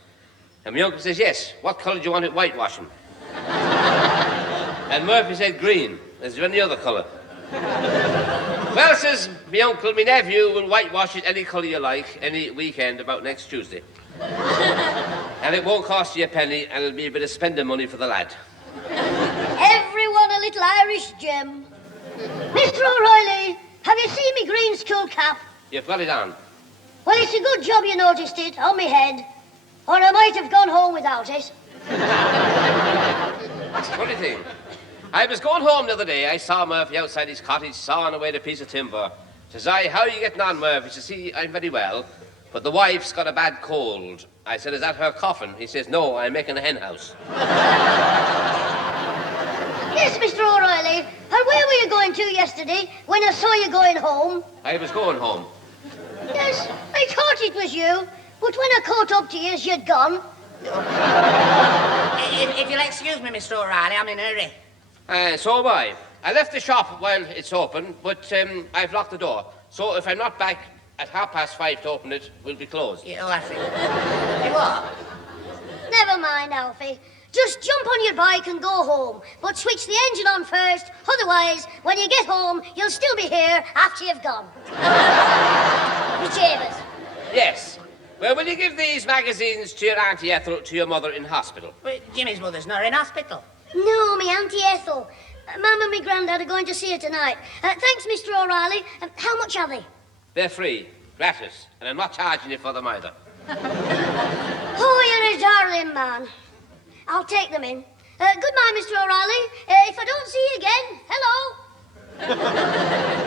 And my uncle says, yes, what colour do you want it whitewashing? And Murphy said, green. Is there any other colour? Well, says my uncle, my nephew will whitewash it any colour you like, any weekend about next Tuesday. And it won't cost you a penny, and it'll be a bit of spending money for the lad. Everyone a little Irish gem. Mr. O'Reilly, have you seen me green school cap? You've got it on. Well, it's a good job you noticed it, on me head. Or I might have gone home without it. That's a funny thing. I was going home the other day. I saw Murphy outside his cottage sawing away the piece of timber. Says I, how are you getting on, Murphy? Says he, I'm very well, but the wife's got a bad cold. I said, is that her coffin? He says, no, I'm making a hen house. Yes, Mr. O'Reilly. And where were you going to yesterday when I saw you going home? I was going home. it was you, but when I caught up to you, you'd gone. If you'll excuse me, Mr. O'Reilly, I'm in a hurry. So am I. I left the shop while it's open, but I've locked the door. So if I'm not back at 5:30 to open it, we'll be closed. Yeah, that's it. You what? Never mind, Alfie. Just jump on your bike and go home, but switch the engine on first. Otherwise, when you get home, you'll still be here after you've gone. Miss Chambers. Yes. Well, will you give these magazines to your Auntie Ethel, to your mother in hospital? Wait, Jimmy's mother's not in hospital. No, me Auntie Ethel. Mum and me Grandad are going to see her tonight. Thanks, Mr. O'Reilly. How much are they? They're free, gratis, and I'm not charging you for them either. Oh, you're a darling man. I'll take them in. Goodbye, Mr. O'Reilly. If I don't see you again, hello.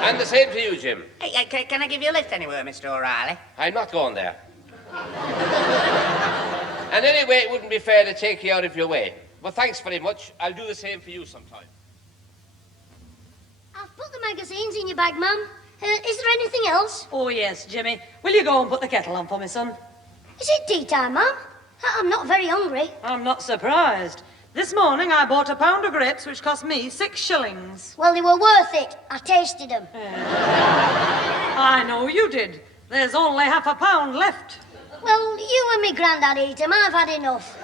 And the same to you, Jim. Hey, can I give you a lift anywhere, Mr. O'Reilly? I'm not going there. And anyway, it wouldn't be fair to take you out of your way. But thanks very much. I'll do the same for you sometime. I've put the magazines in your bag, Mum. Is there anything else? Oh, yes, Jimmy. Will you go and put the kettle on for me, son? Is it tea time, Mum? I'm not very hungry. I'm not surprised. This morning I bought a pound of grapes which cost me 6 shillings. Well, they were worth it. I tasted them. I know you did. There's only half a pound left. Well, you and me Grandad eat them. I've had enough.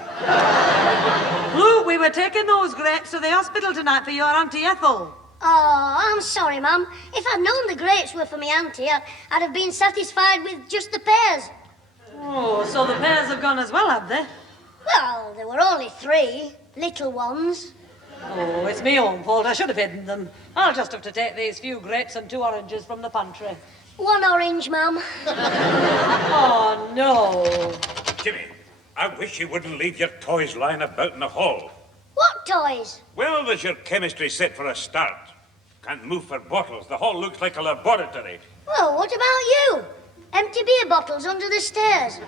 Luke, we were taking those grapes to the hospital tonight for your Auntie Ethel. Oh, I'm sorry, Mum. If I'd known the grapes were for me auntie, I'd have been satisfied with just the pears. Oh, so the pears have gone as well, have they? Well, there were only 3 little ones. Oh, it's me own fault. I should have hidden them. I'll just have to take these few grapes and 2 oranges from the pantry. 1 orange, Mum. Oh, no. Jimmy, I wish you wouldn't leave your toys lying about in the hall. What toys? Well, there's your chemistry set for a start. Can't move for bottles. The hall looks like a laboratory. Well, what about you? Empty beer bottles under the stairs.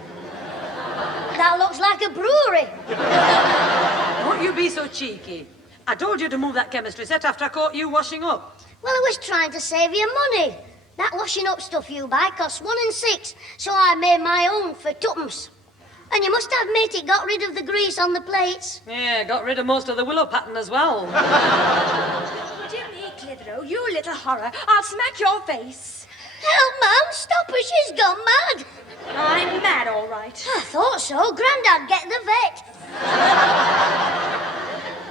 That looks like a brewery. Don't you be so cheeky. I told you to move that chemistry set after I caught you washing up. Well, I was trying to save you money. That washing up stuff you buy costs 1 and 6, so I made my own for 2pence. And you must admit it got rid of the grease on the plates. Yeah, got rid of most of the willow pattern as well. Jimmy Clitheroe, you little horror. I'll smack your face. Help, Mum, stop her, she's gone mad. I'm mad, all right. I thought so. Grandad, get the vet.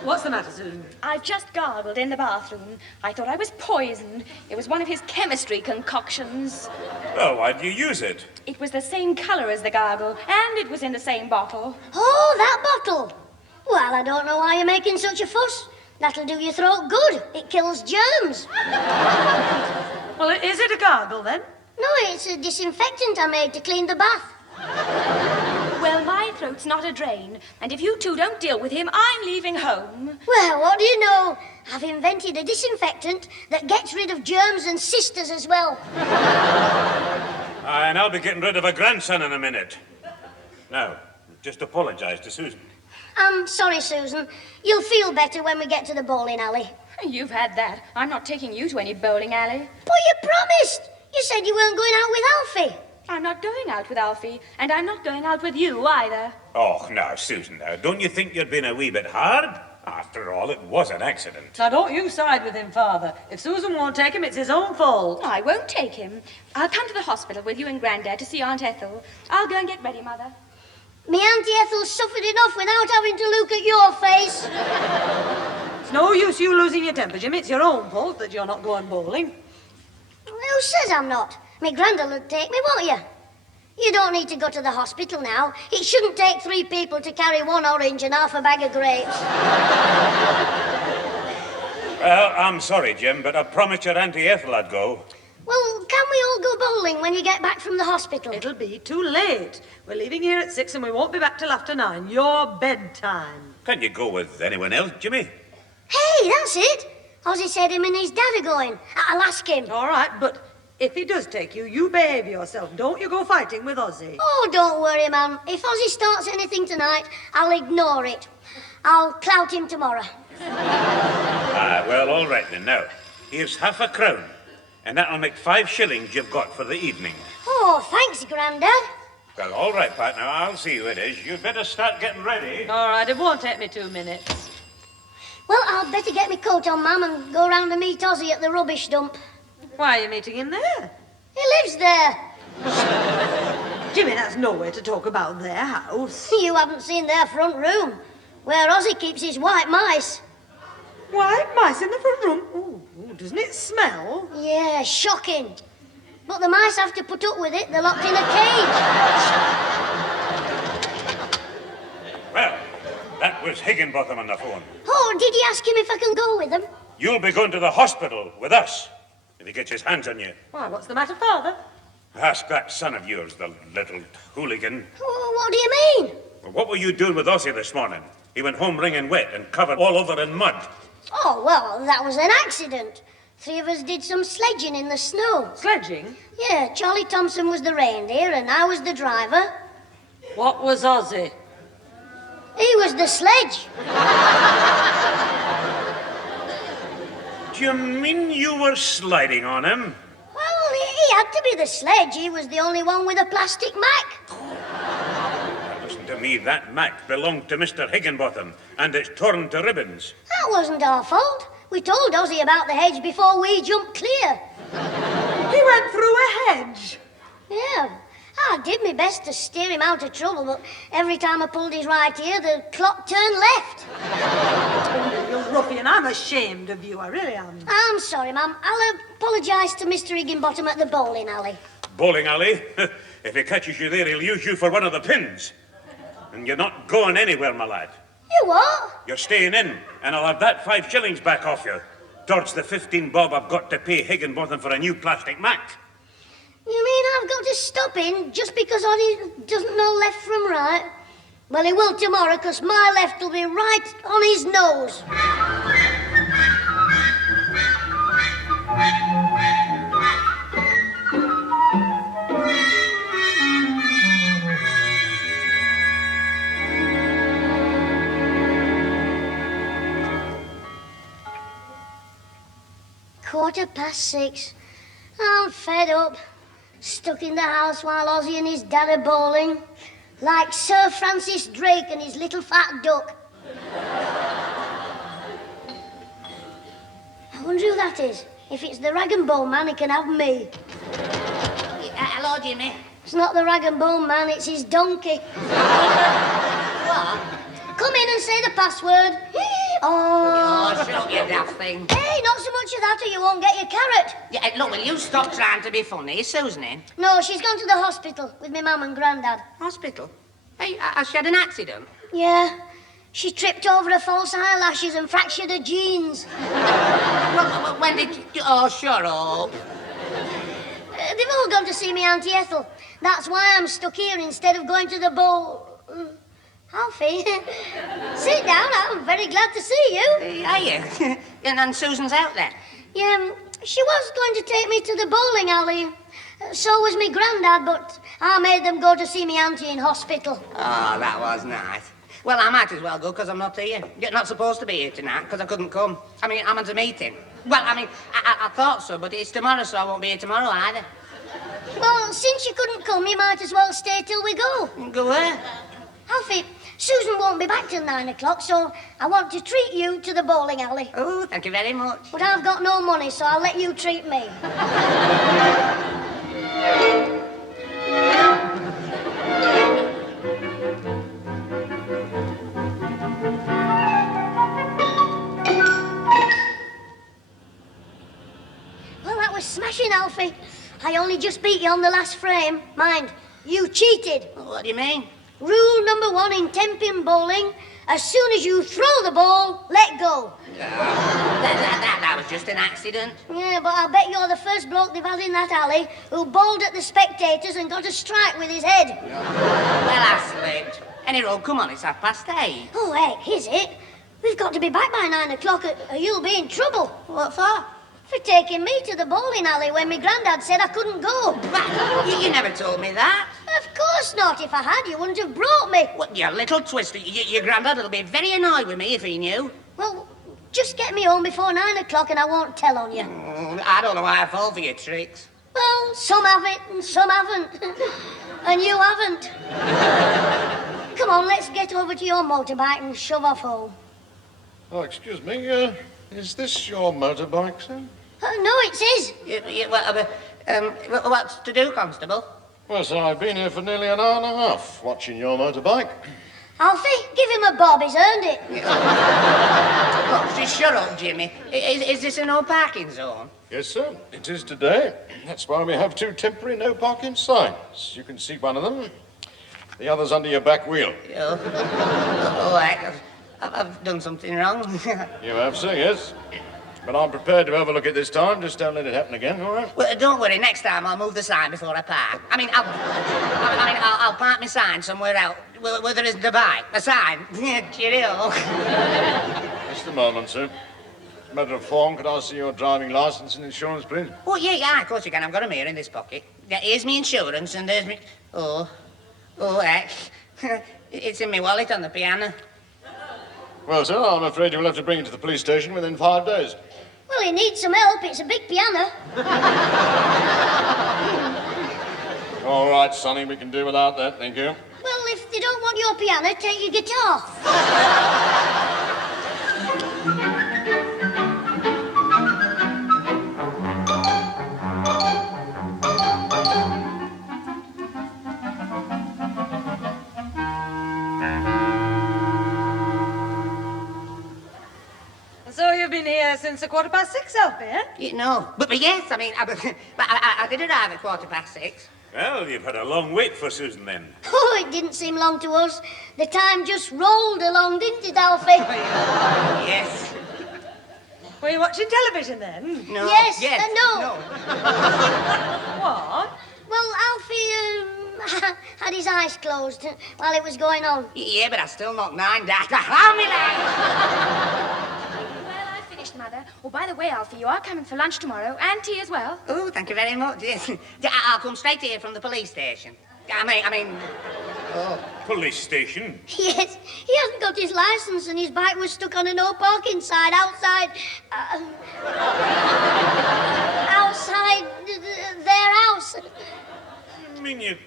What's the matter, Susan? I've just gargled in the bathroom. I thought I was poisoned. It was one of his chemistry concoctions. Oh, why do you use it? It was the same colour as the gargle, and it was in the same bottle. Oh, that bottle. Well, I don't know why you're making such a fuss. That'll do your throat good. It kills germs. Well, is it a gargle, then? No, it's a disinfectant I made to clean the bath. Well, my throat's not a drain, and if you two don't deal with him, I'm leaving home. Well, what do you know? I've invented a disinfectant that gets rid of germs and sisters as well. And I'll be getting rid of a grandson in a minute. Now, just apologise to Susan. I'm sorry, Susan. You'll feel better when we get to the bowling alley. You've had that. I'm not taking you to any bowling alley. But you promised. You said you weren't going out with Alfie. I'm not going out with Alfie, and I'm not going out with you either. Oh, now, Susan, now, don't you think you're being a wee bit hard? After all, it was an accident. Now, don't you side with him, Father. If Susan won't take him, it's his own fault. I won't take him. I'll come to the hospital with you and Grandad to see Aunt Ethel. I'll go and get ready, Mother. Me Auntie Ethel's suffered enough without having to look at your face. It's no use you losing your temper, Jim. It's your own fault that you're not going bowling. Who says I'm not? Me Grandad would take me, won't you? You don't need to go to the hospital now. It shouldn't take 3 people to carry 1 orange and half a bag of grapes. Well, I'm sorry, Jim, but I promised your Auntie Ethel I'd go. Well, can we all go bowling when you get back from the hospital? It'll be too late. We're leaving here at 6 and we won't be back till after 9. Your bedtime. Can you go with anyone else, Jimmy? Hey, that's it. Ozzy said him and his dad are going. I'll ask him. All right, but if he does take you, you behave yourself. Don't you go fighting with Ozzy. Oh, don't worry, man. If Ozzy starts anything tonight, I'll ignore it. I'll clout him tomorrow. Well, all right then. Now, here's half a crown, and that'll make 5 shillings you've got for the evening. Oh, thanks, Grandad. Well, all right, Pat. Now, I'll see who it is. You'd better start getting ready. All right, it won't take me 2 minutes. Well, I'd better get my coat on, Mum, and go round and meet Ozzy at the rubbish dump. Why are you meeting him there? He lives there. Jimmy, that's no way to talk about their house. You haven't seen their front room, where Ozzy keeps his white mice. White mice in the front room? Ooh, doesn't it smell? Yeah, shocking. But the mice have to put up with it. They're locked in a cage. Well, that was Higginbotham on the phone. Oh, did he ask him if I can go with him? You'll be going to the hospital with us if he gets his hands on you. Why, what's the matter, Father? Ask that son of yours, the little hooligan. Oh, what do you mean? Well, what were you doing with Ozzy this morning? He went home wringing wet and covered all over in mud. Oh, well, that was an accident. 3 of us did some sledging in the snow. Sledging? Yeah, Charlie Thompson was the reindeer and I was the driver. What was Ozzy? He was the sledge. Do you mean you were sliding on him? Well, he had to be the sledge. He was the only one with a plastic Mac. Listen to me, that Mac belonged to Mr. Higginbotham, and it's torn to ribbons. That wasn't our fault. We told Ozzy about the hedge before we jumped clear. He went through a hedge? Yeah. I did my best to steer him out of trouble, but every time I pulled his right ear, the clock turned left. You ruffian, I'm ashamed of you, I really am. I'm sorry, Mum. I'll apologise to Mr. Higginbotham at the bowling alley. Bowling alley? If he catches you there, he'll use you for one of the pins. And you're not going anywhere, my lad. You what? You're staying in, and I'll have that 5 shillings back off you. Towards the 15 bob I've got to pay Higginbotham for a new plastic Mac. You mean I've got to stop in just because Ozzy doesn't know left from right? Well, he will tomorrow, because my left will be right on his nose. 6:15. I'm fed up. Stuck in the house while Ozzy and his dad are bowling. Like Sir Francis Drake and his little fat duck. I wonder who that is. If it's the rag and bone man, he can have me. Hello, Jimmy. It's not the rag and bone man, it's his donkey. What? Come in and say the password. Oh, shut up, you daft thing. Hey, not so much of that or you won't get your carrot. Yeah, look, will you stop trying to be funny? Is Susan in? No, she's gone to the hospital with my mum and granddad. Hospital? Hey, has she had an accident? Yeah. She tripped over her false eyelashes and fractured her jeans. Well, when did you... Oh, shut up. They've all gone to see me Auntie Ethel. That's why I'm stuck here instead of going to the bowl. Alfie, sit down. I'm very glad to see you. Are you? And Susan's out there? Yeah, she was going to take me to the bowling alley. So was me granddad, but I made them go to see me auntie in hospital. Oh, that was nice. Well, I might as well go, because I'm not here. You're not supposed to be here tonight, because I couldn't come. I mean, I'm at a meeting. Well, I mean, I thought so, but it's tomorrow, so I won't be here tomorrow either. Well, since you couldn't come, you might as well stay till we go. Go where? Alfie, Susan won't be back till 9 o'clock, so I want to treat you to the bowling alley. Oh, thank you very much. But I've got no money, so I'll let you treat me. Well, that was smashing, Alfie. I only just beat you on the last frame. Mind, you cheated. What do you mean? Rule number 1 in 10-pin bowling, as soon as you throw the ball, let go. That was just an accident. Yeah, but I bet you're the first bloke they've had in that alley who bowled at the spectators and got a strike with his head. Well, I slipped. Anyway, come on, it's 8:30. Oh, heck, is it? We've got to be back by 9 o'clock or you'll be in trouble. What for? For taking me to the bowling alley when my granddad said I couldn't go. You never told me that. Of course not. If I had, you wouldn't have brought me. What, you little twister. Your granddad will be very annoyed with me if he knew. Well, just get me home before 9 o'clock and I won't tell on you. I don't know why I fall for your tricks. Well, some have it and some haven't. And you haven't. Come on, let's get over to your motorbike and shove off home. Oh, excuse me, is this your motorbike, sir? No, it's his. What's to do, Constable? Well, sir, I've been here for nearly an hour and a half watching your motorbike. Alfie, give him a bob, he's earned it. Oh, just shut up, Jimmy. Is this a no parking zone? Yes, sir, it is today. That's why we have 2 temporary no parking signs. You can see one of them. The other's under your back wheel. I've done something wrong. You have, sir, yes. But I'm prepared to overlook it this time. Just don't let it happen again, all right? Well, don't worry. Next time I'll move the sign before I park. I'll park my sign somewhere else where there isn't a bike. A sign. Cheerio. Just a moment, sir. Matter of form, could I see your driving license and insurance, please? Oh, yeah, of course you can. I've got them here in this pocket. Yeah, here's me insurance and there's me... heck. It's in my wallet on the piano. Well, sir, I'm afraid you'll have to bring it to the police station within 5 days. Well, he needs some help. It's a big piano. All right, Sonny, we can do without that, thank you. Well, if they don't want your piano, take your guitar. So you've been here since 6:15, Alfie, eh? No, but yes, I did arrive at 6:15. Well, you've had a long wait for Susan then. Oh, it didn't seem long to us. The time just rolled along, didn't it, Alfie? Yes. Were you watching television then? No. Yes, no. What? Well, Alfie had his eyes closed while it was going on. Yeah, but I still knocked 9 down. How me like? Well, I finished, Mother. Oh, by the way, Alfie, you are coming for lunch tomorrow, and tea as well. Oh, thank you very much. Yes. I'll come straight here from the police station. Police station? Yes, he hasn't got his license and his bike was stuck on a no parking sign outside their house. You mean you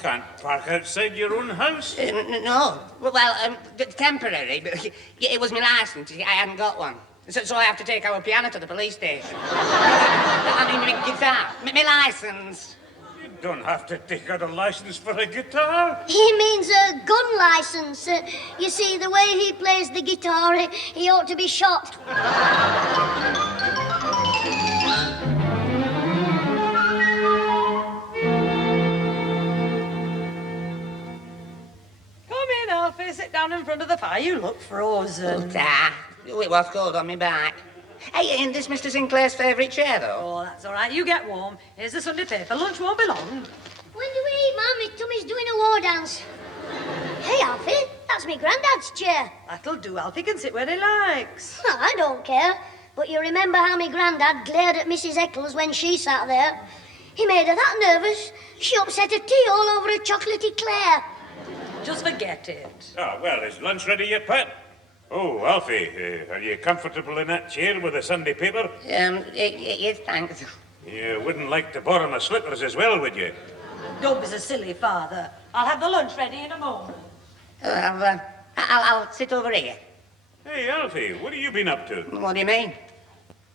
can't park outside your own house? No. Well, temporary, but it was my license. I hadn't got one. So I have to take our piano to the police station. My guitar. My license. You don't have to take out a license for a guitar. He means a gun license. You see, the way he plays the guitar, he ought to be shot. Come in, Alfie. Sit down in front of the fire. You look frozen. It was cold on me back. Hey, ain't this Mr. Sinclair's favourite chair, though? Oh, that's all right. You get warm. Here's the Sunday paper. Lunch won't be long. When do we eat, Mum? My tummy's doing a war dance. Hey, Alfie, that's me granddad's chair. That'll do. Alfie can sit where he likes. I don't care. But you remember how my granddad glared at Mrs. Eccles when she sat there? He made her that nervous, she upset her tea all over a chocolatey Claire. Just forget it. Ah, well, is lunch ready yet, Pat? Oh, Alfie, are you comfortable in that chair with the Sunday paper? Yes, thanks. You wouldn't like to borrow my slippers as well, would you? Don't be so silly, Father. I'll have the lunch ready in a moment. I'll sit over here. Hey, Alfie, what have you been up to? What do you mean?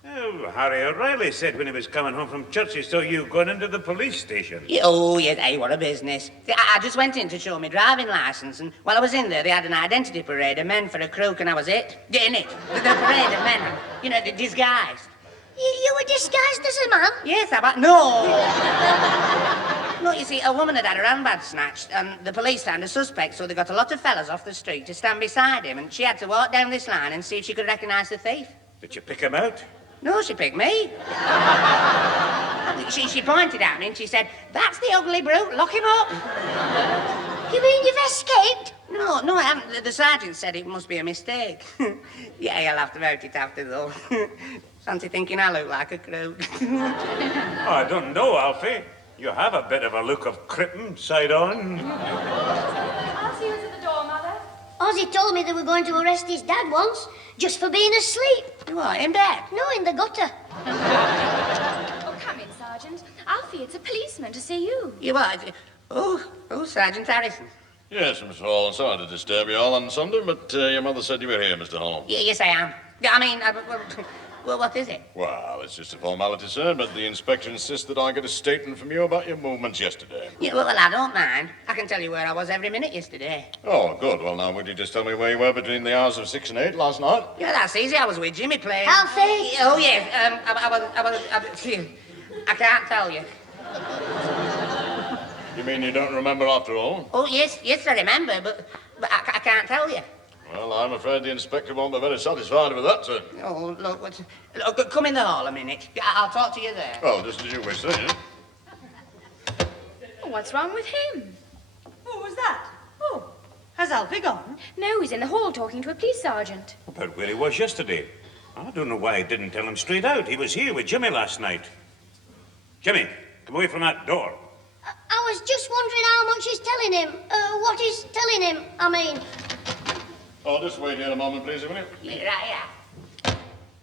Oh, Harry O'Reilly said when he was coming home from church he saw you going into the police station. Oh, yes, hey, what a business. I just went in to show my driving licence, and while I was in there, they had an identity parade of men for a crook, and I was it. Getting it? The parade of men, you know, disguised. You were disguised as a man? Yes, No! No, you see, a woman had her handbag snatched, and the police found a suspect, so they got a lot of fellas off the street to stand beside him, and she had to walk down this line and see if she could recognise the thief. Did you pick him out? No, she picked me. She pointed at me and she said, "That's the ugly brute, lock him up." You mean you've escaped? No, I haven't. The sergeant said it must be a mistake. Yeah, I laughed about it after, though. Fancy thinking I look like a crook. I don't know, Alfie. You have a bit of a look of Crippen, side on. I'll see who's at the door, Mother. Ozzy told me they were going to arrest his dad once, just for being asleep. What, in bed? No, in the gutter. Oh, come in, Sergeant. Sergeant. Alfie, it's a policeman to see you. You are? Oh, Sergeant Harrison. Yes, Mr. Hall. Sorry to disturb you all on Sunday, but your mother said you were here, Mr. Hall. Yes, I am. I mean, well, what is it? Well, it's just a formality, sir, but the inspector insists that I get a statement from you about your movements yesterday. Yeah, well, I don't mind. I can tell you where I was every minute yesterday. Oh, good. Well, now, would you just tell me where you were between the hours of 6 and 8 last night? Yeah, that's easy. I was with Jimmy playing. Alfie! Oh, yes. I can't tell you. You mean you don't remember after all? Oh, yes, I remember, but I can't tell you. Well, I'm afraid the inspector won't be very satisfied with that, sir. Oh, look, come in the hall a minute. I'll talk to you there. Oh, just as you wish, sir. Yeah? What's wrong with him? Who was that? Oh, has Alfie gone? No, he's in the hall talking to a police sergeant. About where he was yesterday. I don't know why he didn't tell him straight out. He was here with Jimmy last night. Jimmy, come away from that door. I was just wondering how much he's telling him. What he's telling him, I mean. Oh, just wait here a moment, please, will you? Yeah, right.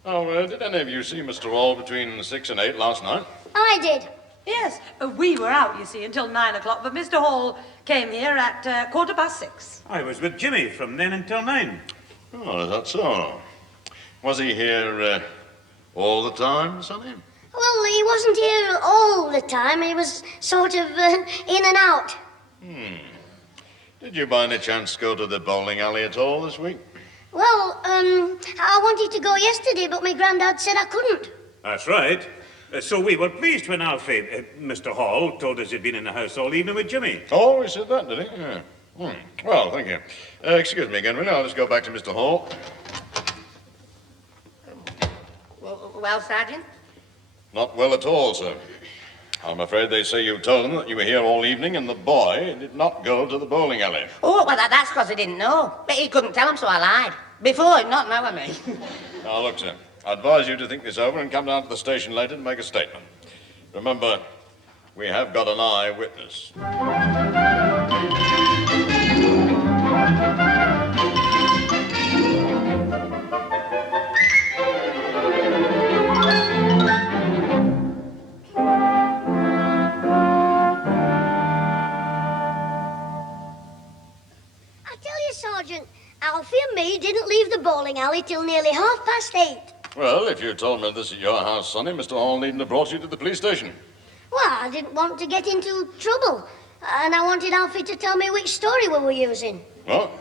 Oh, did any of you see Mr. Hall between 6 and 8 last night? I did. Yes, we were out, you see, until 9 o'clock, but Mr. Hall came here at 6:15. I was with Jimmy from then until 9. Oh, is that so? Was he here all the time, Sonny? Well, he wasn't here all the time. He was sort of in and out. Did you by any chance go to the bowling alley at all this week? Well, I wanted to go yesterday, but my granddad said I couldn't. That's right. So we were pleased when Alfie, Mr. Hall, told us he'd been in the house all evening with Jimmy. Oh, he said that, did he? Yeah. Well, thank you. Excuse me again, will you? I'll just go back to Mr. Hall. Well, Sergeant? Not well at all, sir. I'm afraid they say you told them that you were here all evening and the boy did not go to the bowling alley. Oh, well, that's because he didn't know. But he couldn't tell him, so I lied. Before, not now, I mean. Now, look, sir. I advise you to think this over and come down to the station later and make a statement. Remember, we have got an eyewitness. Sergeant, Alfie and me didn't leave the bowling alley till nearly 8:30. Well, if you told me this at your house, Sonny, Mr. Hall needn't have brought you to the police station. Well, I didn't want to get into trouble, and I wanted Alfie to tell me which story we were using. What?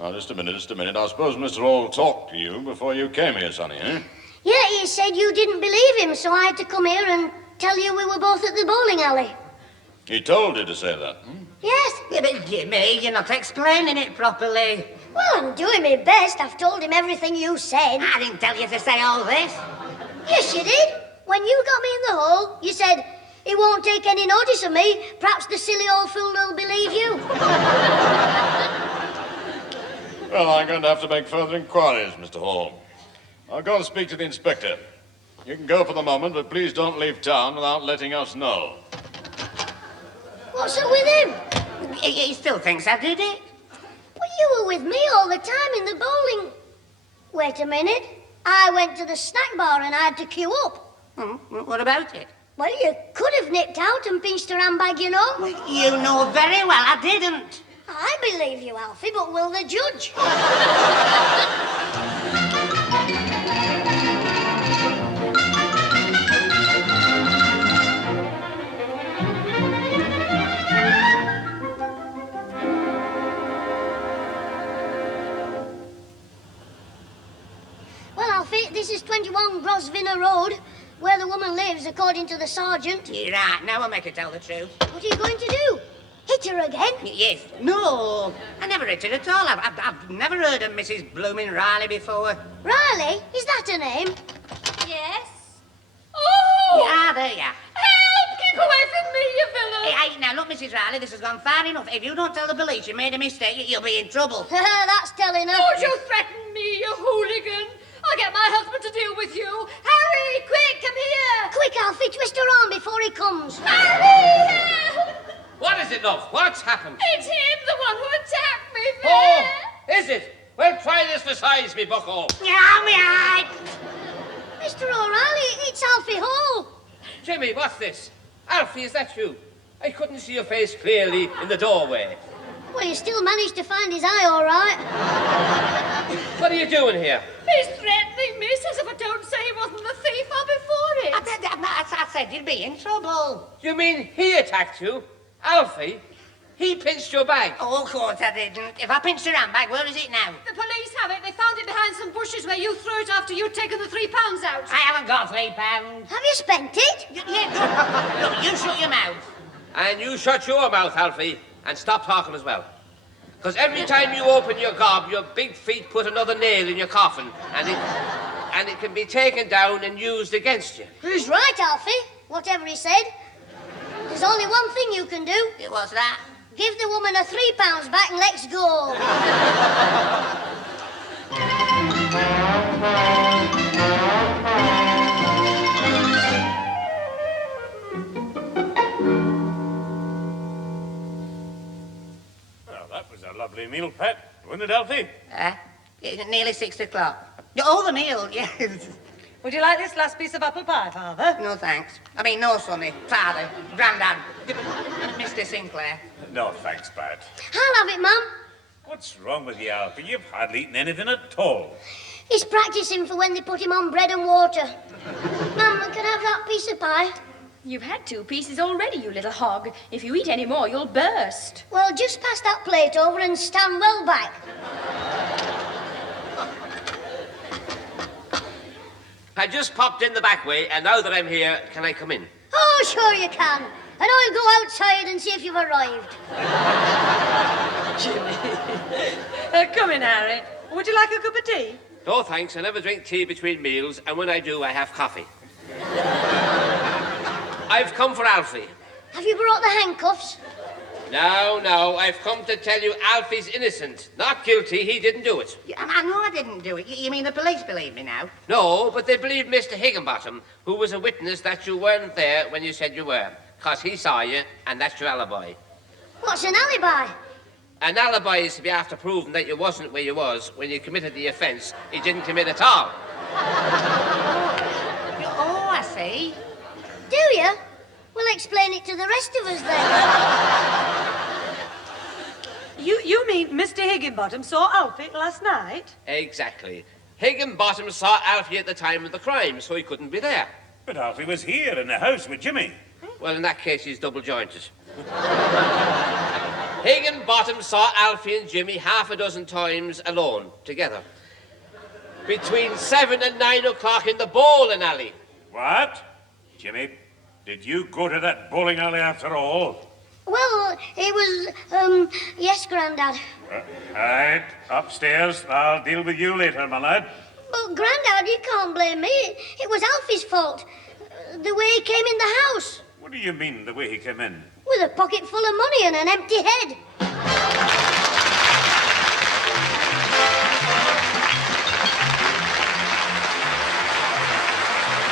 Now, just a minute. I suppose Mr. Hall talked to you before you came here, Sonny, eh? Yeah, he said you didn't believe him, so I had to come here and tell you we were both at the bowling alley. He told you to say that, Yes. Yeah, but Jimmy, you're not explaining it properly. Well, I'm doing my best. I've told him everything you said. I didn't tell you to say all this. Yes, you did. When you got me in the hole, you said, he won't take any notice of me. Perhaps the silly old fool will believe you. Well, I'm going to have to make further inquiries, Mr. Hall. I'll go and speak to the inspector. You can go for the moment, but please don't leave town without letting us know. What's up with him? He still thinks I did it. Well, you were with me all the time in the bowling... Wait a minute. I went to the snack bar and I had to queue up. What about it? Well, you could have nipped out and pinched her handbag, you know. You know very well I didn't. I believe you, Alfie, but will the judge? Well, Alfie, this is 21 Grosvenor Road, where the woman lives, according to the sergeant. You're right, now I'll make her tell the truth. What are you going to do? Hit her again? Yes. No, I never hit her at all. I've never heard of Mrs. Blooming Riley before. Riley? Is that her name? Yes. Oh! Yeah, there you are. Help! Keep away from me, you villain! Hey, now look, Mrs. Riley, this has gone far enough. If you don't tell the police you made a mistake, you'll be in trouble. That's telling her. Don't you threaten me, you hooligan! I'll get my husband to deal with you. Harry, quick, come here! Quick, Alfie, twist her arm before he comes. Harry, help! What is it, love? What's happened? It's him, the one who attacked me there. Oh, is it? Well, try this for size, me bucko. Yeah, me eye. Mr. O'Reilly, it's Alfie Hall. Jimmy, what's this? Alfie, is that you? I couldn't see your face clearly in the doorway. Well, you still managed to find his eye, all right. What are you doing here? He's threatening me, says if I don't say he wasn't the thief, I'll be for it. I said you'd be in trouble. You mean he attacked you? Alfie? He pinched your bag? Oh, of course I didn't. If I pinched your handbag, where is it now? The police have it. They found it behind some bushes where you threw it after you'd taken the £3 out. I haven't got £3. Have you spent it? Yeah, look, you shut your mouth. And you shut your mouth, Alfie, and stop talking as well. Because every time you open your gob, your big feet put another nail in your coffin, and it can be taken down and used against you. He's right, Alfie, whatever he said. There's only one thing you can do. What's that? Give the woman her £3 back and let's go. Well, that was a lovely meal, Pat. Wasn't it, Alfie? Nearly 6 o'clock. Oh, the meal, yes. Would you like this last piece of apple pie, Father? No, thanks. I mean, no, Sonny. Father. Grandad. Mr. Sinclair. No, thanks, Pat. I'll have it, Mum. What's wrong with you, Alfie? You've hardly eaten anything at all. He's practicing for when they put him on bread and water. Mum, can I have that piece of pie? You've had 2 pieces already, you little hog. If you eat any more, you'll burst. Well, just pass that plate over and stand well back. I just popped in the back way, and now that I'm here, can I come in? Oh, sure you can. And I'll go outside and see if you've arrived. Jimmy. Come in, Harry. Would you like a cup of tea? No, thanks. I never drink tea between meals, and when I do, I have coffee. I've come for Alfie. Have you brought the handcuffs? No, I've come to tell you Alfie's innocent. Not guilty, he didn't do it. I know I didn't do it. You mean the police believe me now? No, but they believe Mr. Higginbottom, who was a witness that you weren't there when you said you were. Because he saw you, and that's your alibi. What's an alibi? An alibi is to be after proving that you wasn't where you was when you committed the offence you didn't commit at all. Oh, I see. Do you? We'll explain it to the rest of us then. You mean Mr. Higginbottom saw Alfie last night? Exactly. Higginbottom saw Alfie at the time of the crime, so he couldn't be there. But Alfie was here in the house with Jimmy. Well, in that case, he's double-jointed. Higginbottom saw Alfie and Jimmy half a dozen times alone, together. Between 7 and 9 o'clock in the bowling alley. What? Jimmy, did you go to that bowling alley after all? Well, it was, yes, Grandad. Right, upstairs. I'll deal with you later, my lad. But, Grandad, you can't blame me. It was Alfie's fault. The way he came in the house. What do you mean, the way he came in? With a pocket full of money and an empty head.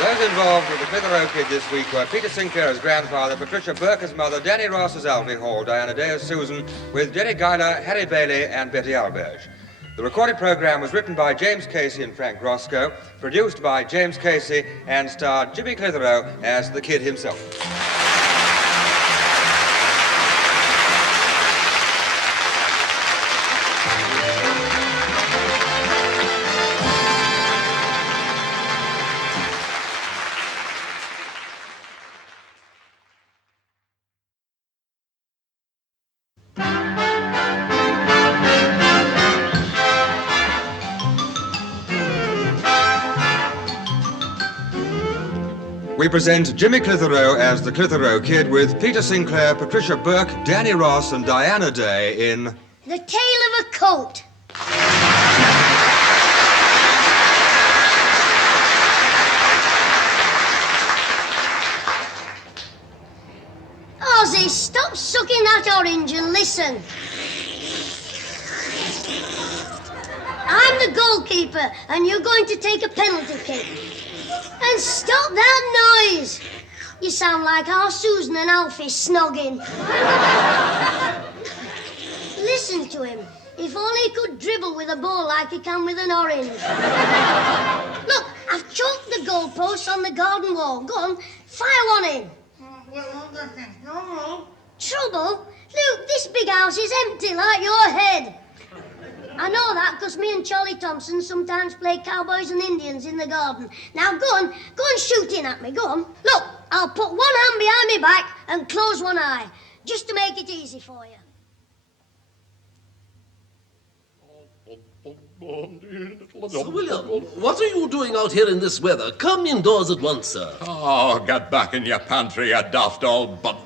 Those involved with the Clitheroe kid this week were Peter Sinclair's grandfather, Patricia Burke as mother, Danny Ross as Alfie Hall, Diana Day as Susan, with Jenny Guyler, Harry Bailey and Betty Alberge. The recorded programme was written by James Casey and Frank Roscoe, produced by James Casey, and starred Jimmy Clitheroe as the kid himself. We present Jimmy Clitheroe as the Clitheroe Kid with Peter Sinclair, Patricia Burke, Danny Ross and Diana Day in The Tale of a Coat. Ozzy, stop sucking that orange and listen. I'm the goalkeeper and you're going to take a penalty kick. And stop that noise! You sound like our Susan and Alfie snogging. Listen to him. If only he could dribble with a ball like he can with an orange. Look, I've chalked the goalposts on the garden wall. Go on, Fire one in. Trouble? Look, this big house is empty like your head. I know that because me and Charlie Thompson sometimes play cowboys and Indians in the garden. Now go on shoot in at me, go on. Look, I'll put one hand behind me back and close one eye, just to make it easy for you. Sir William, what are you doing out here in this weather? Come indoors at once, sir. Oh, get back in your pantry, you daft old butt.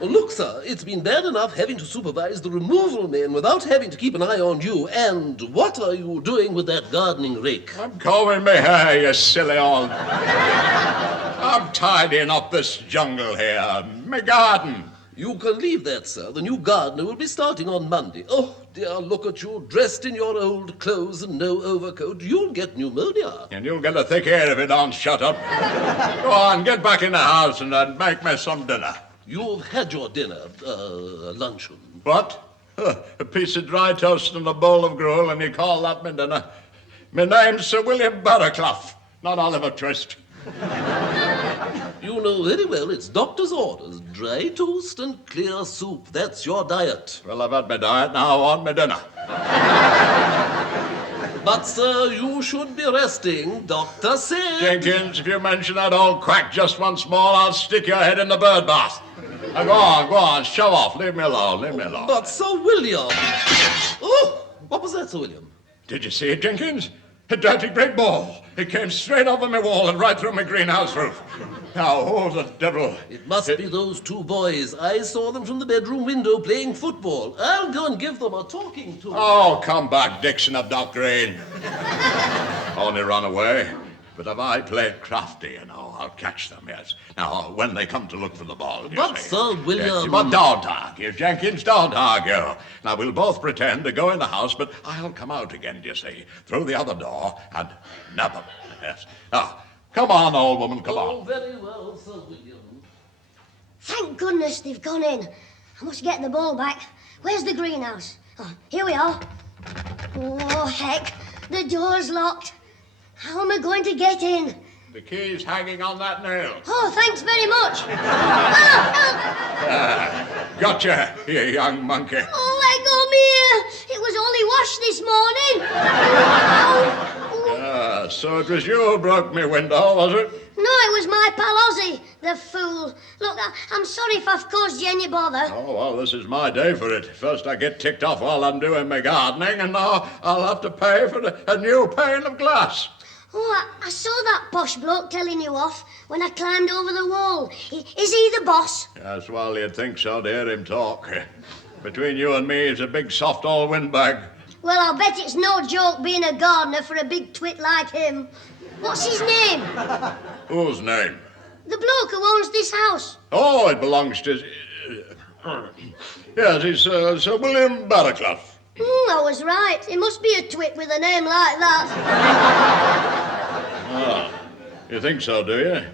Look, sir, it's been bad enough having to supervise the removal men without having to keep an eye on you. And what are you doing with that gardening rake? I'm combing my hair, you silly old... I'm tidying up this jungle here. My garden. You can leave that, sir. The new gardener will be starting on Monday. Oh, dear, look at you, dressed in your old clothes and no overcoat. You'll get pneumonia. And you'll get a thick ear if you don't shut up. Go on, get back in the house and make me some dinner. You've had your dinner, luncheon. What? A piece of dry toast and a bowl of gruel, and you call that my dinner? My name's Sir William Barraclough, not Oliver Twist. You know very well it's doctor's orders. Dry toast and clear soup. That's your diet. Well, I've had my diet, now I want my dinner. But, sir, you should be resting. Doctor said... Jenkins, if you mention that old quack just once more, I'll stick your head in the bird bath. Now, go on, show off. Leave me alone. But, Sir William... Oh, what was that, Sir William? Did you see it, Jenkins? A dirty great ball. It came straight over my wall and right through my greenhouse roof. Now, who the devil? It must be those two boys. I saw them from the bedroom window playing football. I'll go and give them a talking to. Oh, come back, Dixon of Dock Green. Only run away. But if I played crafty, I'll catch them, yes. Now, when they come to look for the ball, But, Sir William... Yes, but don't argue, Jenkins, don't argue. Now, we'll both pretend to go in the house, but I'll come out again, you see, through the other door and nab them, yes. Now, come on, old woman, come on. Oh, very well, Sir William. Thank goodness they've gone in. I must get the ball back. Where's the greenhouse? Oh, here we are. Oh, heck, the door's locked. How am I going to get in? The key's hanging on that nail. Oh, thanks very much. Gotcha, you young monkey. Oh, let go me. It was only washed this morning. So it was you who broke me window, was it? No, it was my pal Ozzy, the fool. Look, I'm sorry if I've caused you any bother. Oh, well, this is my day for it. First I get ticked off while I'm doing my gardening, and now I'll have to pay for a new pane of glass. Oh, I saw that posh bloke telling you off when I climbed over the wall. Is he the boss? Yes, well, you'd think so to hear him talk. Between you and me, he's a big, soft old windbag. Well, I'll bet it's no joke being a gardener for a big twit like him. What's his name? Whose name? The bloke who owns this house. Oh, it belongs to... Yes, he's Sir William Barraclough. I was right. He must be a twit with a name like that. You think so, do you?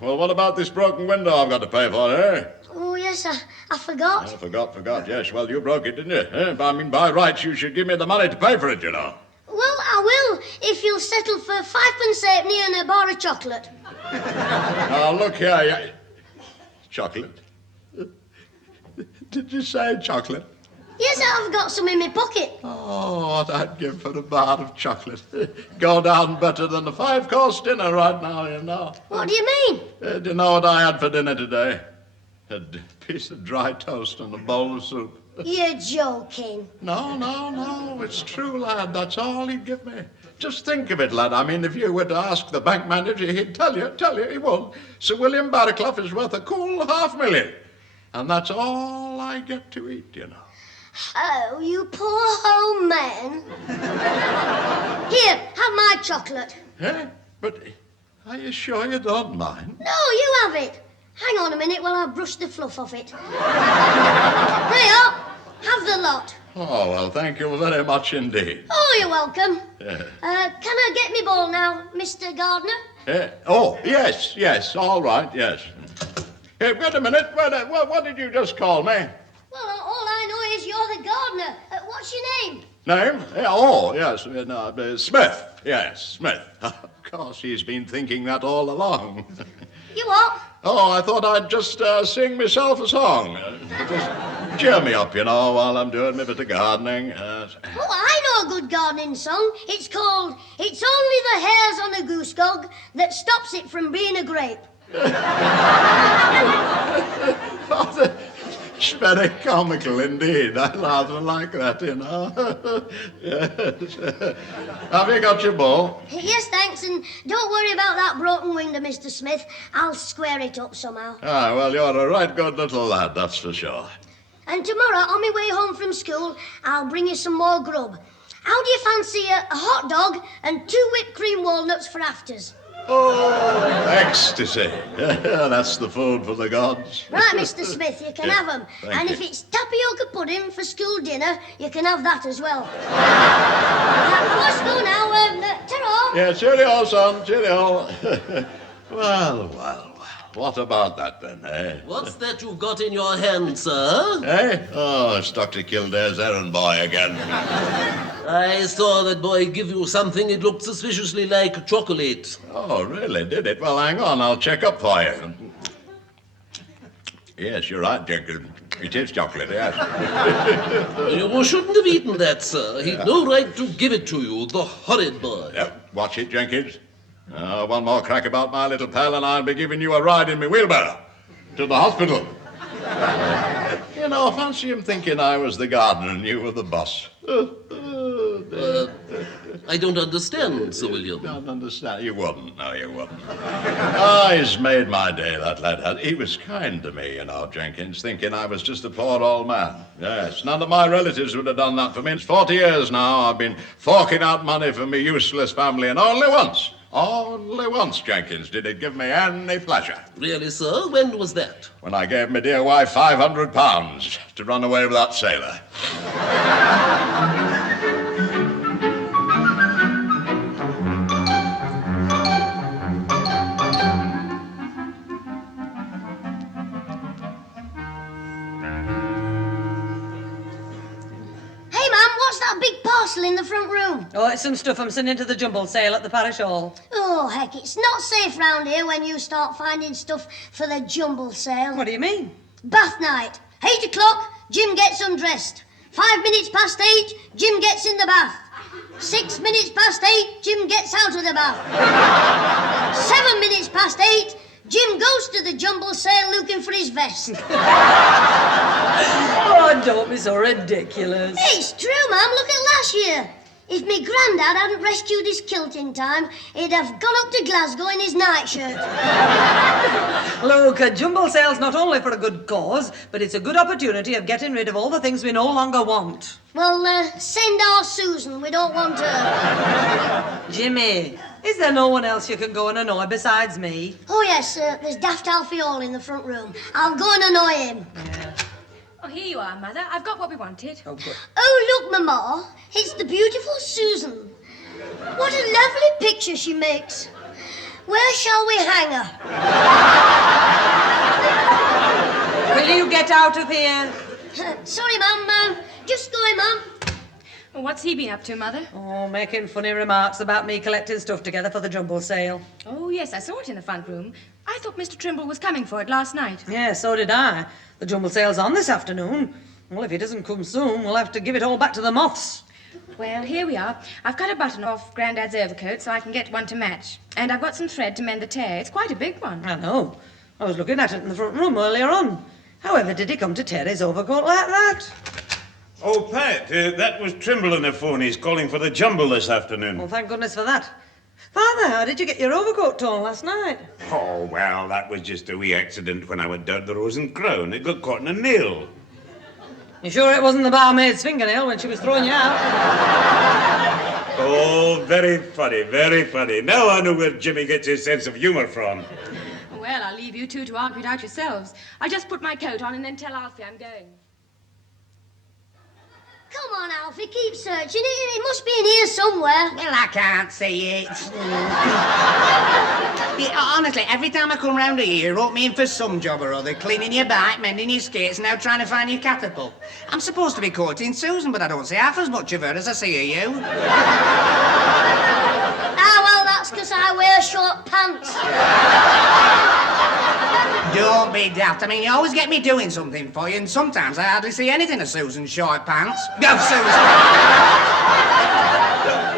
Well, what about this broken window I've got to pay for, eh? Oh, yes, I forgot. I forgot, yes. Well, you broke it, didn't you? I mean, by rights, you should give me the money to pay for it, you know. Well, I will, if you'll settle for 5p halfpenny and a bar of chocolate. Now, look here, Chocolate? Did you say chocolate? Yes, I've got some in my pocket. Oh, what I'd give for a bar of chocolate. Go down better than a 5-course dinner right now, you know. What do you mean? Do you know what I had for dinner today? A piece of dry toast and a bowl of soup. You're joking. No, it's true, lad. That's all he'd give me. Just think of it, lad. I mean, if you were to ask the bank manager, he'd tell you, he won't. Sir William Barraclough is worth a cool $500,000. And that's all I get to eat, you know. Oh, you poor old man. Here, have my chocolate. Eh? But are you sure you don't mind? No, you have it. Hang on a minute while I brush the fluff off it. There you are. Have the lot. Oh, well, thank you very much indeed. Oh, you're welcome. Yeah. Can I get me ball now, Mr. Gardener? Oh, yes, all right, yes. Hey, wait a minute. What did you just call me? Well, all I know is you're the gardener. What's your name? Name? Yeah, oh, yes, Smith. Yes, Smith. course, he's been thinking that all along. You what? Oh, I thought I'd just sing myself a song. Just cheer me up, you know, while I'm doing my bit of gardening. Oh, I know a good gardening song. It's called It's Only the Hairs on a Goose Gog That Stops It From Being a Grape. It's very comical indeed. I rather like that, you know. Yes. Have you got your bow? Yes, thanks, and don't worry about that broken window, Mr. Smith. I'll square it up somehow. Ah, well, you're a right good little lad, that's for sure. And tomorrow, on my way home from school, I'll bring you some more grub. How do you fancy a hot dog and 2 whipped cream walnuts for afters? Oh, ecstasy. That's the food for the gods. Right, Mr. Smith, you can have 'em. Thank And you. if it's tapioca pudding for school dinner, you can have that as well. I must go now. Ta-ra. Yeah, cheerio, son, cheerio. Well, what about that then, eh? What's that you've got in your hand, sir? Eh? Oh, it's Dr. Kildare's errand boy again. I saw that boy give you something. It looked suspiciously like chocolate. Oh, really, did it? Well, hang on, I'll check up for you. Yes, you're right, Jenkins. It is chocolate, yes. You shouldn't have eaten that, sir. He'd no right to give it to you, the horrid boy. Yep, watch it, Jenkins. One more crack about my little pal and I'll be giving you a ride in my wheelbarrow to the hospital. You know, fancy him thinking I was the gardener and you were the boss. I don't understand, Sir William. Don't understand? You wouldn't. No, you wouldn't. He's made my day, that lad has. He was kind to me, you know, Jenkins, thinking I was just a poor old man. Yes, none of my relatives would have done that for me. It's 40 years now I've been forking out money for me useless family, and only once, Jenkins, did it give me any pleasure. Really, sir? When was that? When I gave my dear wife £500 to run away with that sailor. Parcel in the front room. Oh, it's some stuff I'm sending to the jumble sale at the parish hall. Oh, heck, it's not safe round here when you start finding stuff for the jumble sale. What do you mean? Bath night. 8 o'clock, Jim gets undressed. 5 minutes past 8, Jim gets in the bath. 6 minutes past 8, Jim gets out of the bath. 7 minutes past 8, Jim goes to the jumble sale looking for his vest. Oh, don't be so ridiculous. It's true, Mum. Look at last year. If me granddad hadn't rescued his kilt in time, he'd have gone up to Glasgow in his nightshirt. Look, a jumble sale's not only for a good cause, but it's a good opportunity of getting rid of all the things we no longer want. Well, send our Susan. We don't want her. Jimmy, is there no one else you can go and annoy besides me? Oh, yes, there's Daft Alfie Hall in the front room. I'll go and annoy him. Yeah. Oh, here you are, Mother. I've got what we wanted. Oh, good. Oh, look, Mama. It's the beautiful Susan. What a lovely picture she makes. Where shall we hang her? Will you get out of here? Sorry, Mum. Just going, Mum. Well, what's he been up to, Mother? Oh, making funny remarks about me collecting stuff together for the jumble sale. Oh, yes, I saw it in the front room. I thought Mr. Trimble was coming for it last night. Yeah, so did I. The jumble sale's on this afternoon. Well, if he doesn't come soon, we'll have to give it all back to the moths. Well, here we are. I've cut a button off Grandad's overcoat so I can get one to match. And I've got some thread to mend the tear. It's quite a big one. I know. I was looking at it in the front room earlier on. However did he come to tear his overcoat like that? Oh, Pat, that was Trimble on the phone. He's calling for the jumble this afternoon. Well, thank goodness for that. Father, how did you get your overcoat torn last night? Oh, well, that was just a wee accident when I went down the Rose and Crown. It got caught in a nail. You sure it wasn't the barmaid's fingernail when she was throwing you out? Oh, very funny, very funny. Now I know where Jimmy gets his sense of humour from. Well, I'll leave you two to argue it out yourselves. I'll just put my coat on and then tell Alfie I'm going. Come on, Alfie, keep searching. It must be in here somewhere. Well, I can't see it. Honestly, every time I come round here, you rope me in for some job or other, cleaning your bike, mending your skates, and now trying to find your catapult. I'm supposed to be courting Susan, but I don't see half as much of her as I see of you. Ah, well, that's because I wear short pants. Don't be daft. I mean, you always get me doing something for you, and sometimes I hardly see anything of Susan's short pants. Go, Susan!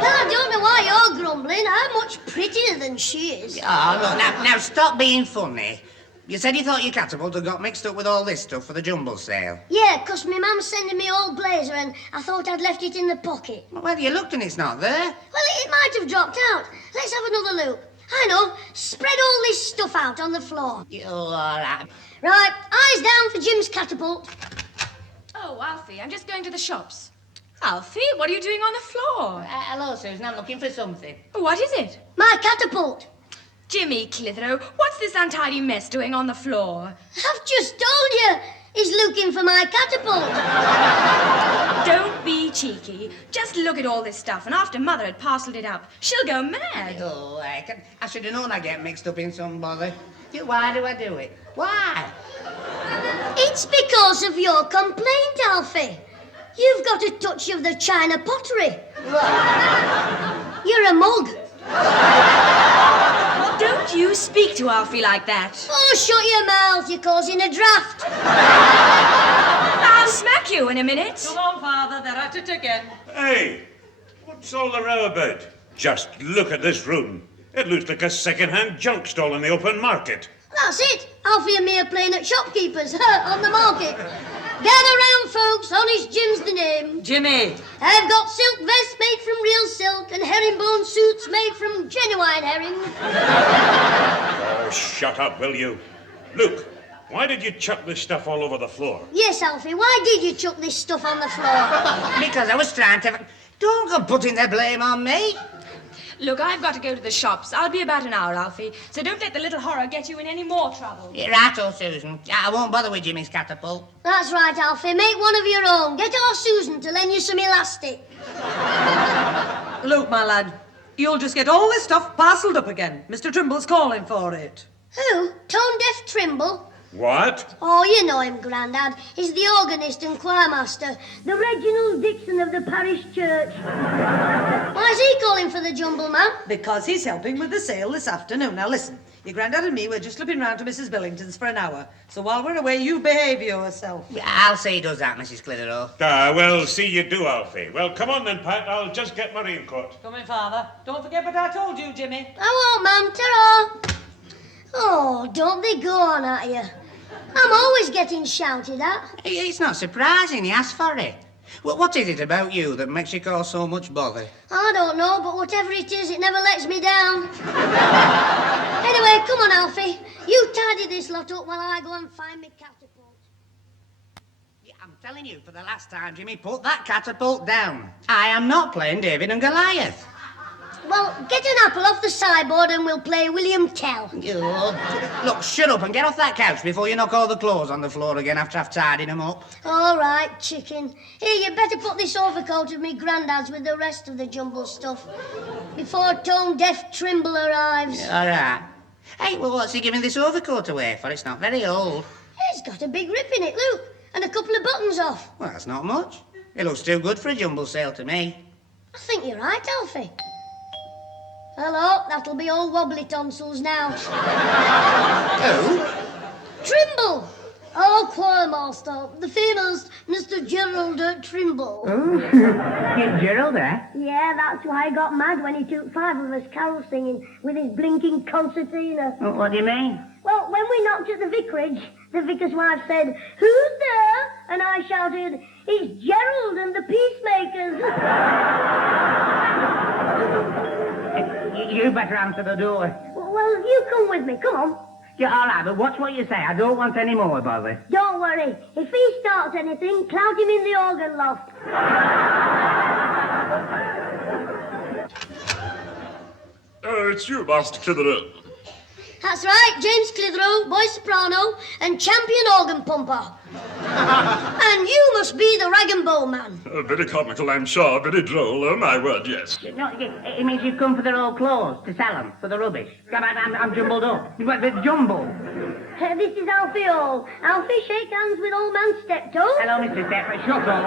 Well, I don't know why you're grumbling. I'm much prettier than she is. Oh, look, now stop being funny. You said you thought your catapult had got mixed up with all this stuff for the jumble sale. Yeah, 'cause my mum's sending me old blazer and I thought I'd left it in the pocket. Well, you looked and it's not there. Well, it might have dropped out. Let's have another look. I know. Spread all this stuff out on the floor. You're all right. Right, eyes down for Jim's catapult. Oh, Alfie, I'm just going to the shops. Alfie, what are you doing on the floor? Hello, Susan. I'm looking for something. What is it? My catapult. Jimmy Clitheroe, what's this untidy mess doing on the floor? I've just told you. He's looking for my catapult. Don't be cheeky. Just look at all this stuff, and after Mother had parcelled it up, she'll go mad. Oh, I should have known I'd get mixed up in some bother. Why do I do it? Why? It's because of your complaint, Alfie. You've got a touch of the China pottery. You're a mug. Don't you speak to Alfie like that. Oh, shut your mouth. You're causing a draft. I'll smack you in a minute. Come on, Father, they're at it again. Hey, what's all the row about? Just look at this room. It looks like a second-hand junk stall in the open market. That's it. Alfie and me are playing at shopkeepers on the market. Gather round, folks. Honest Jim's the name. Jimmy. I've got silk vests made from real silk and herringbone suits made from genuine herring. Oh, shut up, will you? Luke, why did you chuck this stuff all over the floor? Yes, Alfie, why did you chuck this stuff on the floor? Because I was trying to... Don't go putting the blame on me. Look, I've got to go to the shops. I'll be about an hour, Alfie, so don't let the little horror get you in any more trouble. Right-o, Susan. I won't bother with Jimmy's catapult. That's right, Alfie. Make one of your own. Get our Susan to lend you some elastic. Look, my lad, you'll just get all this stuff parcelled up again. Mr. Trimble's calling for it. Who? Tone-deaf Trimble? What? Oh, you know him, Grandad. He's the organist and choirmaster, the Reginald Dixon of the parish church. Why's he calling for the jumble, man? Because he's helping with the sale this afternoon. Now, listen, your Grandad and me were just slipping round to Mrs. Billington's for an hour. So while we're away, you behave yourself. I'll see he does that, Mrs. Clitheroe. Well, see you do, Alfie. Well, come on then, Pat. I'll just get my raincoat. Come in, Father. Don't forget what I told you, Jimmy. I won't, ma'am. Ta-ra. Oh, don't they go on at you? I'm always getting shouted at. It's not surprising he asked for it. Well, what is it about you that makes you cause so much bother? I don't know, but whatever it is, it never lets me down. Anyway, come on, Alfie. You tidy this lot up while I go and find me catapult. I'm telling you for the last time, Jimmy, put that catapult down. I am not playing David and Goliath. Well, get an apple off the sideboard and we'll play William Tell. Look, shut up and get off that couch before you knock all the clothes on the floor again after I've tidied them up. All right, chicken. Here, you better put this overcoat of me Grandad's with the rest of the jumble stuff before tone-deaf Trimble arrives. All right. Hey, well, what's he giving this overcoat away for? It's not very old. It's got a big rip in it, look, and a couple of buttons off. Well, that's not much. It looks too good for a jumble sale to me. I think you're right, Alfie. Hello, that'll be old wobbly tonsils now. Who? Trimble! Oh, choirmaster, the famous Mr. Gerald Trimble. Oh, Gerald, eh? Yeah, that's why he got mad when he took 5 of us carol singing with his blinking concertina. What do you mean? Well, when we knocked at the vicarage, the vicar's wife said, "Who's there?" And I shouted, "It's Gerald and the Peacemakers." You better answer the door. Well, you come with me, come on. Yeah, all right, but watch what you say. I don't want any more bother. Don't worry. If he starts anything, clout him in the organ loft. It's you, Master Clitheroe. That's right, James Clitheroe, boy soprano and champion organ pumper. And you must be the rag and bow man. Very comical, I'm sure. Very droll. Oh, my word, yes. No, it means you've come for their old clothes to sell them for the rubbish. I'm jumbled up. The jumble. This is Alfie Hall. Alfie, shake hands with old man Steptoe. Hello, Mr. Steptoe. Shut up.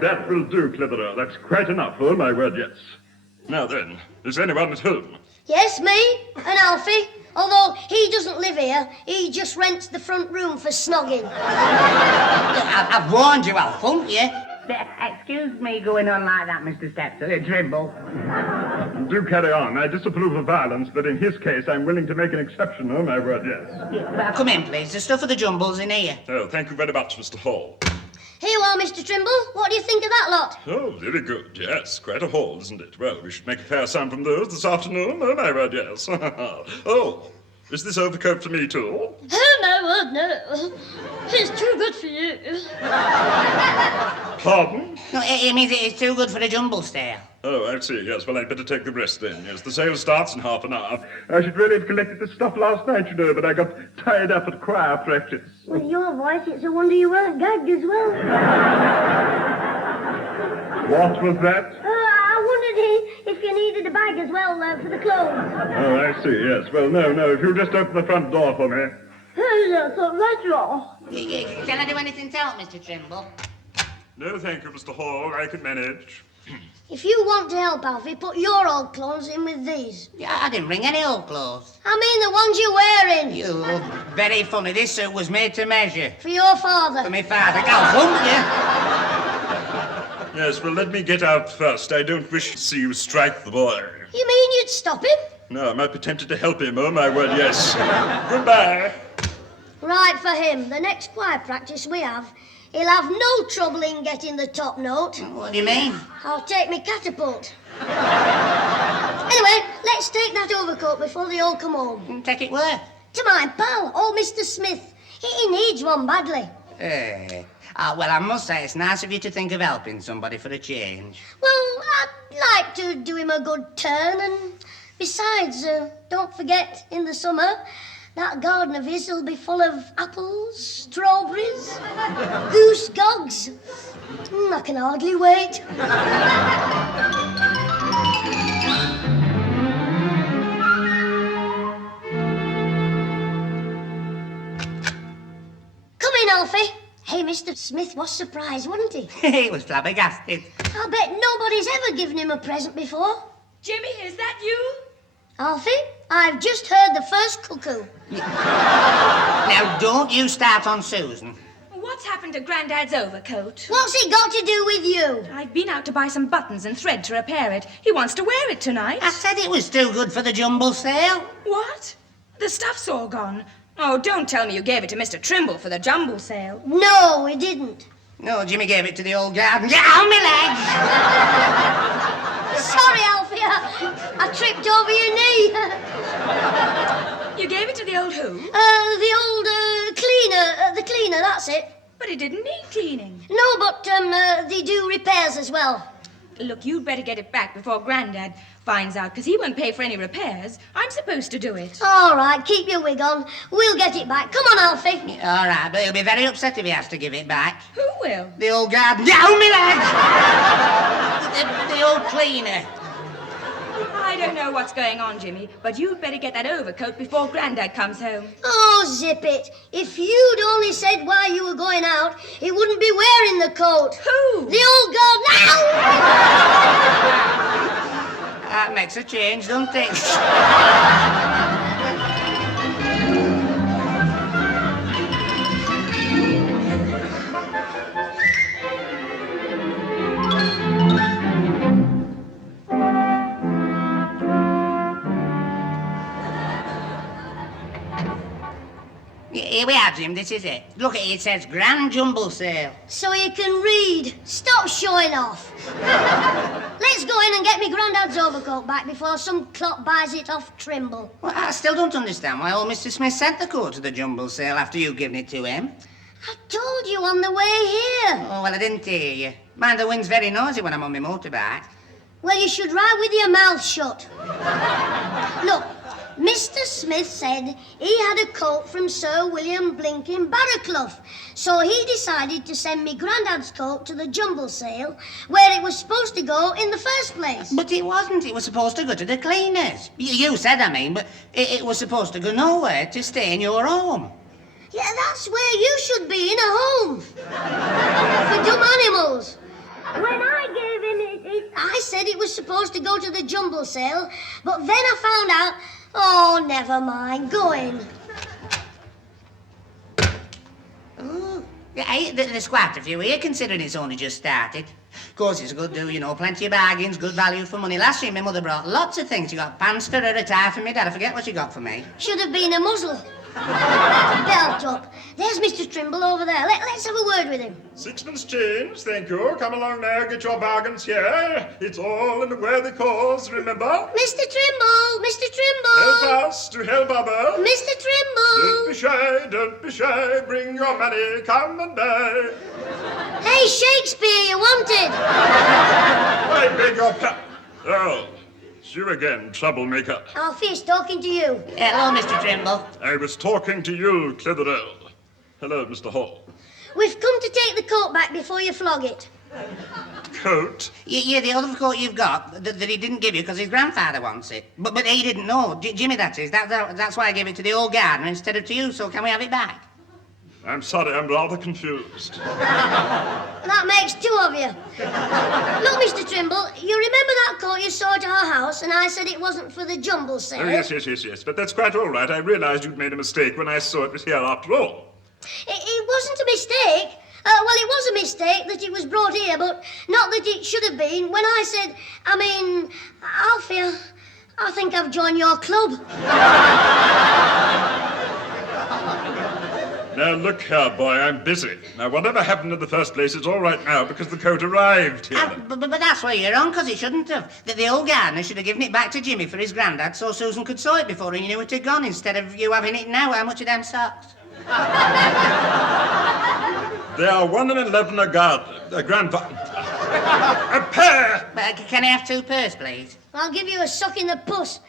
That will do, Clitheroe. That's quite enough. Oh, my word, yes. Now then, is anyone at home? Yes, me and Alfie. Although he doesn't live here, he just rents the front room for snogging. I've warned you, Alf, haven't you? Excuse me going on like that, Mr. Stepson. Trimble. Do carry on. I disapprove of violence, but in his case, I'm willing to make an exception. Oh, my word, yes. Well, come in, please. The stuff of the jumbles in here. Oh, thank you very much, Mr. Hall. Here you are, Mr. Trimble. What do you think of that lot? Oh, very good, yes. Quite a haul, isn't it? Well, we should make a fair sum from those this afternoon. Oh, my word, yes. Oh, is this overcoat for me, too? Oh, my word, no. It's too good for you. Pardon? No, it means it's too good for the jumble sale. Oh, I see, yes. Well, I'd better take the rest then. Yes, the sale starts in half an hour. I should really have collected this stuff last night, you know, but I got tied up at choir practice. With your voice, it's a wonder you weren't gagged as well. What was that? I wondered if you needed a bag as well for the clothes. Oh, I see, yes. Well, no. If you'll just open the front door for me. That's all. Can I do anything to help, Mr. Trimble? No, thank you, Mr. Hall. I can manage. If you want to help, Alfie, put your old clothes in with these. Yeah, I didn't bring any old clothes. I mean the ones you're wearing. You, very funny. This suit was made to measure. For your father. For my father. Go, won't you? Yes, well, let me get out first. I don't wish to see you strike the boy. You mean you'd stop him? No, I might be tempted to help him. Oh, my word, yes. Goodbye. Right for him. The next choir practice we have, he'll have no trouble in getting the top note. What do you mean? I'll take me catapult. Anyway, let's take that overcoat before they all come home. Take it where? To my pal, old Mr. Smith. He needs one badly. Well, I must say, it's nice of you to think of helping somebody for a change. Well, I'd like to do him a good turn, and besides, don't forget, in the summer, that garden of his will be full of apples, strawberries, goose gogs. I can hardly wait. Come in, Alfie. Hey, Mr. Smith was surprised, wasn't he? He was flabbergasted. I bet nobody's ever given him a present before. Jimmy, is that you? Alfie, I've just heard the first cuckoo. Now, don't you start on Susan. What's happened to Grandad's overcoat? What's it got to do with you? I've been out to buy some buttons and thread to repair it. He wants to wear it tonight. I said it was too good for the jumble sale. What? The stuff's all gone. Oh, don't tell me you gave it to Mr. Trimble for the jumble sale. No, he didn't. No, Jimmy gave it to the old garden. Yeah, on my legs! Sorry, Alfie, I tripped over your knee. You gave it to the old who? The old cleaner. The cleaner, that's it. But it didn't need cleaning. No, but they do repairs as well. Look, you'd better get it back before Grandad finds out, because he won't pay for any repairs. I'm supposed to do it. All right, keep your wig on. We'll get it back. Come on, Alfie. All right, but he'll be very upset if he has to give it back. Who will? The old garden. Down me legs! the old cleaner. I don't know what's going on, Jimmy, but you'd better get that overcoat before Grandad comes home. Oh, zip it. If you'd only said why you were going out, he wouldn't be wearing the coat. Who? The old garden. That makes a change, doesn't it? Here we are, Jim. This is it. Look, it says Grand Jumble Sale. So you can read. Stop showing off. Let's go in and get me Grandad's overcoat back before some clock buys it off Trimble. Well, I still don't understand why old Mr. Smith sent the coat to the Jumble Sale after you given it to him. I told you on the way here. Oh, well, I didn't hear you. Mind, the wind's very noisy when I'm on my motorbike. Well, you should ride with your mouth shut. Look, Mr. Smith said he had a coat from Sir William Blinkin Barraclough, so he decided to send me Grandad's coat to the Jumble Sale, where it was supposed to go in the first place. But it wasn't. It was supposed to go to the cleaners. You said, I mean, but it was supposed to go nowhere, to stay in your home. Yeah, that's where you should be, in a home. For dumb animals. When I gave him I said it was supposed to go to the jumble sale, but then I found out... Oh, never mind. Go in. Oh, yeah, there's quite a few here, considering it's only just started. Of course, it's a good do, you know, plenty of bargains, good value for money. Last year, my mother brought lots of things. She got pants for her, a tie for me, Dad. I forget what she got for me. Should have been a muzzle. Belt up. There's Mr. Trimble over there. Let's have a word with him. Sixpence change, thank you. Come along now, get your bargains here. It's all in a worthy cause, remember? Mr. Trimble! Mr. Trimble! Help us to help others. Mr. Trimble! Don't be shy, bring your money, come and buy. Hey, Shakespeare, you wanted? I beg your pardon. Oh, it's you again, troublemaker. Alfie's talking to you. Hello, Mr. Trimble. I was talking to you, Clitheroe. Hello, Mr. Hall. We've come to take the coat back before you flog it. Coat? Yeah, the other coat you've got that he didn't give you because his grandfather wants it. But he didn't know. Jimmy, that is. That's why I gave it to the old gardener instead of to you, so can we have it back? I'm sorry, I'm rather confused. That makes two of you. Look, Mr. Trimble, you remember that coat you saw at our house and I said it wasn't for the jumble sale? Oh, yes. But that's quite all right. I realized you'd made a mistake when I saw it was here after all. It wasn't a mistake. Well, it was a mistake that it was brought here, but not that it should have been. When I said, Alfie, I think I've joined your club. Now, look here, boy, I'm busy. Now, whatever happened in the first place, it's all right now because the coat arrived here. But that's where you're wrong, because it shouldn't have. The old gardener should have given it back to Jimmy for his granddad so Susan could sew it before he knew it had gone, instead of you having it now. How much are them socks? They are 1 and 11 a grandfather. A pair! Can I have 2 pairs, please? I'll give you a sock in the puss.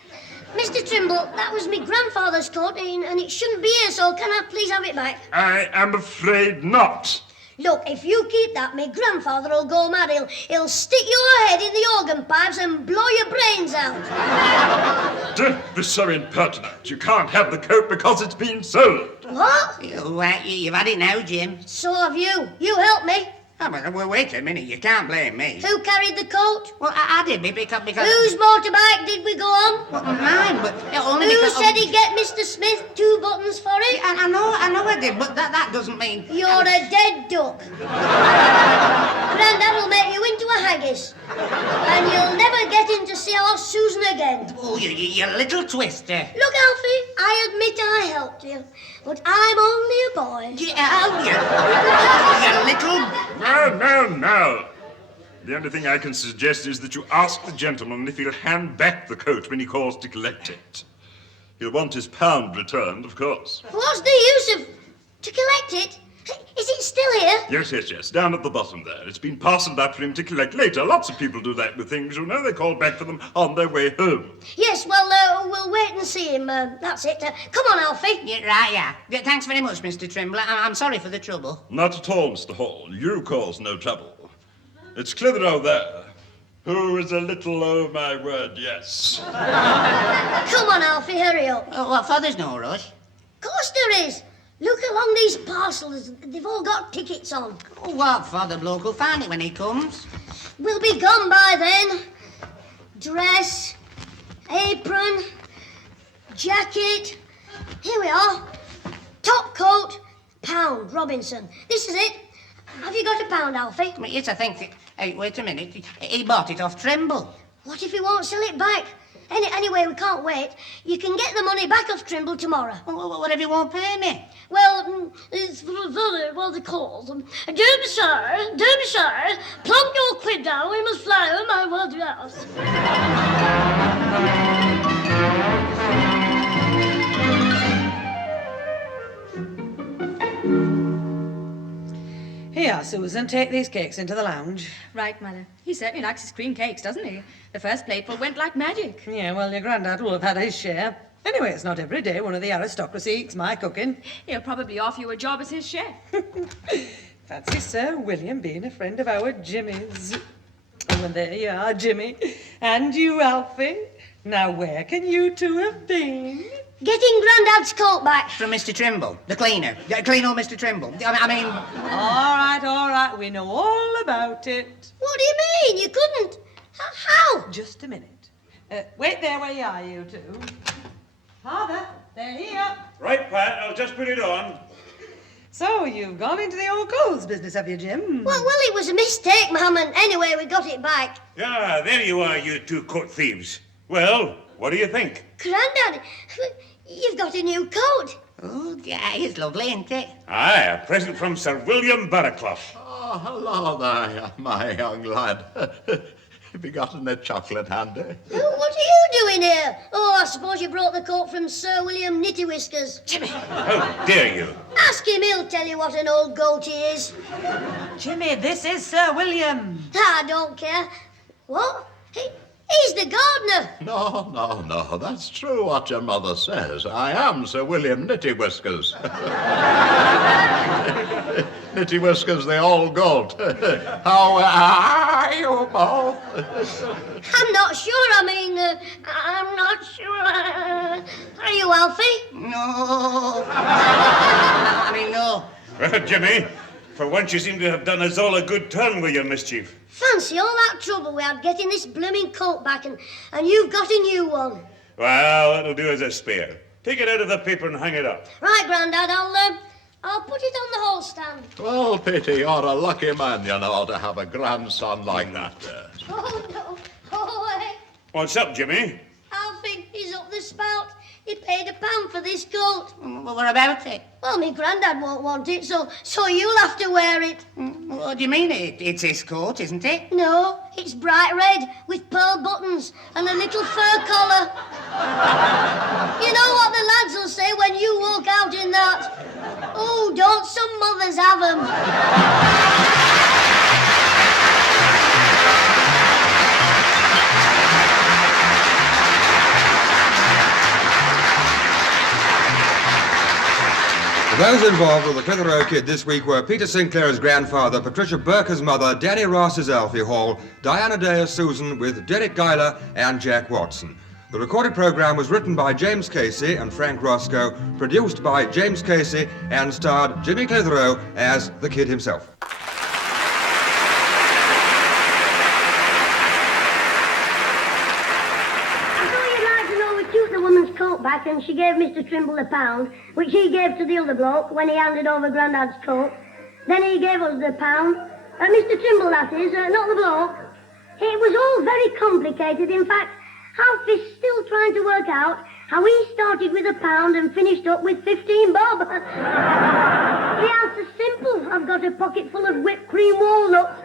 Mr. Trimble, that was my grandfather's coat and it shouldn't be here, so can I please have it back? I am afraid not. Look, if you keep that, my grandfather will go mad. He'll stick your head in the organ pipes and blow your brains out. Don't be so impertinent. You can't have the coat because it's been sold. What? You've had it now, Jim. So have you. You help me. Oh, well, wait a minute. You can't blame me. Who carried the coat? Well, I did, because... Whose motorbike did we go on? Well, mine, but only Who because... said he'd get Mr. Smith 2 buttons for it? Yeah, I know I did, but that doesn't mean... You're a dead duck. Grandad will make you into a haggis. And you'll never get in to see our Susan again. Oh, you little twister. Look, Alfie, I admit I helped you, but I'm only a boy. You little... No. The only thing I can suggest is that you ask the gentleman if he'll hand back the coat when he calls to collect it. He'll want his pound returned, of course. What's the use of... to collect it? Is it still here? Yes. Down at the bottom there. It's been parcelled up for him to collect later. Lots of people do that with things, you know. They call back for them on their way home. Yes, well, we'll wait and see him. That's it. Come on, Alfie. Yeah. Thanks very much, Mr. Trimble. I'm sorry for the trouble. Not at all, Mr. Hall. You cause no trouble. It's Clitheroe there, who is a little, oh my word, yes. Come on, Alfie, hurry up. What for? There's no rush. Of course there is. Look along these parcels. They've all got tickets on. Oh, what for? The bloke will find it when he comes. We'll be gone by then. Dress, apron, jacket. Here we are. Top coat, £1, Robinson. This is it. Have you got £1, Alfie? Yes, I think... Hey, wait a minute. He bought it off Trimble. What if he won't sell it back? Anyway, we can't wait. You can get the money back off Trimble tomorrow. What if he won't pay me? Well, it's very well the cause. Don't be shy. Plump your quid down. We must fly home, my word, yes. Here, Susan, take these cakes into the lounge. Right, Mother. He certainly likes his cream cakes, doesn't he? The first plateful went like magic. Yeah, well, your granddad will have had his share. Anyway, it's not every day one of the aristocracy eats my cooking. He'll probably offer you a job as his chef. Fancy Sir William being a friend of our Jimmy's. Oh, and there you are, Jimmy. And you, Alfie. Now, where can you two have been? Getting Grandad's coat back. From Mr. Trimble, the cleaner. Clean old Mr. Trimble. I mean... All right. We know all about it. What do you mean? You couldn't. How? Just a minute. Wait there where you are, you two. Father, they're here. Right, Pat, I'll just put it on. So, you've gone into the old clothes business, have you, Jim? Well, it was a mistake, Mum, and anyway, we got it back. Yeah, there you are, you two coat thieves. Well, what do you think? Grandad, you've got a new coat. Oh, yeah, it's lovely, isn't it? Aye, a present from Sir William Barraclough. Oh, hello there, my young lad. Have you got any chocolate handy? What are you doing here? Oh, I suppose you brought the coat from Sir William Nitty Whiskers. Jimmy! How dare you? Ask him, he'll tell you what an old goat he is. Jimmy, this is Sir William. I don't care. What? He's the gardener. No, that's true what your mother says. I am Sir William Nitty Whiskers. Nitty Whiskers, the old goat. How are you both? I'm not sure. I'm not sure. Are you Alfie? No. No. Well, Jimmy, for once you seem to have done us all a good turn with your mischief. Fancy all that trouble we had getting this blooming coat back, and you've got a new one. Well, that'll do as a spare. Take it out of the paper and hang it up. Right, Grandad, I'll put it on the hall stand. Well, Peter, you're a lucky man, you know, to have a grandson like that. Oh, no. Oh, hey. What's up, Jimmy? Alfie, he's up the spout. He paid £1 for this coat. Well, what about it? Well, me Grandad won't want it, so you'll have to wear it. What do you mean? It's his coat, isn't it? No, it's bright red with pearl buttons and a little fur collar. You know what the lads will say when you walk out in that? Oh, don't some mothers have 'em? Those involved with the Clitheroe Kid this week were Peter Sinclair's grandfather, Patricia Burker's mother, Danny Ross's Alfie Hall, Diana Day as Susan, with Derek Guyler and Jack Watson. The recorded programme was written by James Casey and Frank Roscoe, produced by James Casey, and starred Jimmy Clitheroe as the kid himself. Coat back, and she gave Mr. Trimble £1, which he gave to the other bloke when he handed over Grandad's coat. Then he gave us the £1. Mr. Trimble, that is, not the bloke. It was all very complicated. In fact, Alfie's still trying to work out how he started with £1 and finished up with 15 bob. The answer's simple. I've got a pocket full of whipped cream walnuts.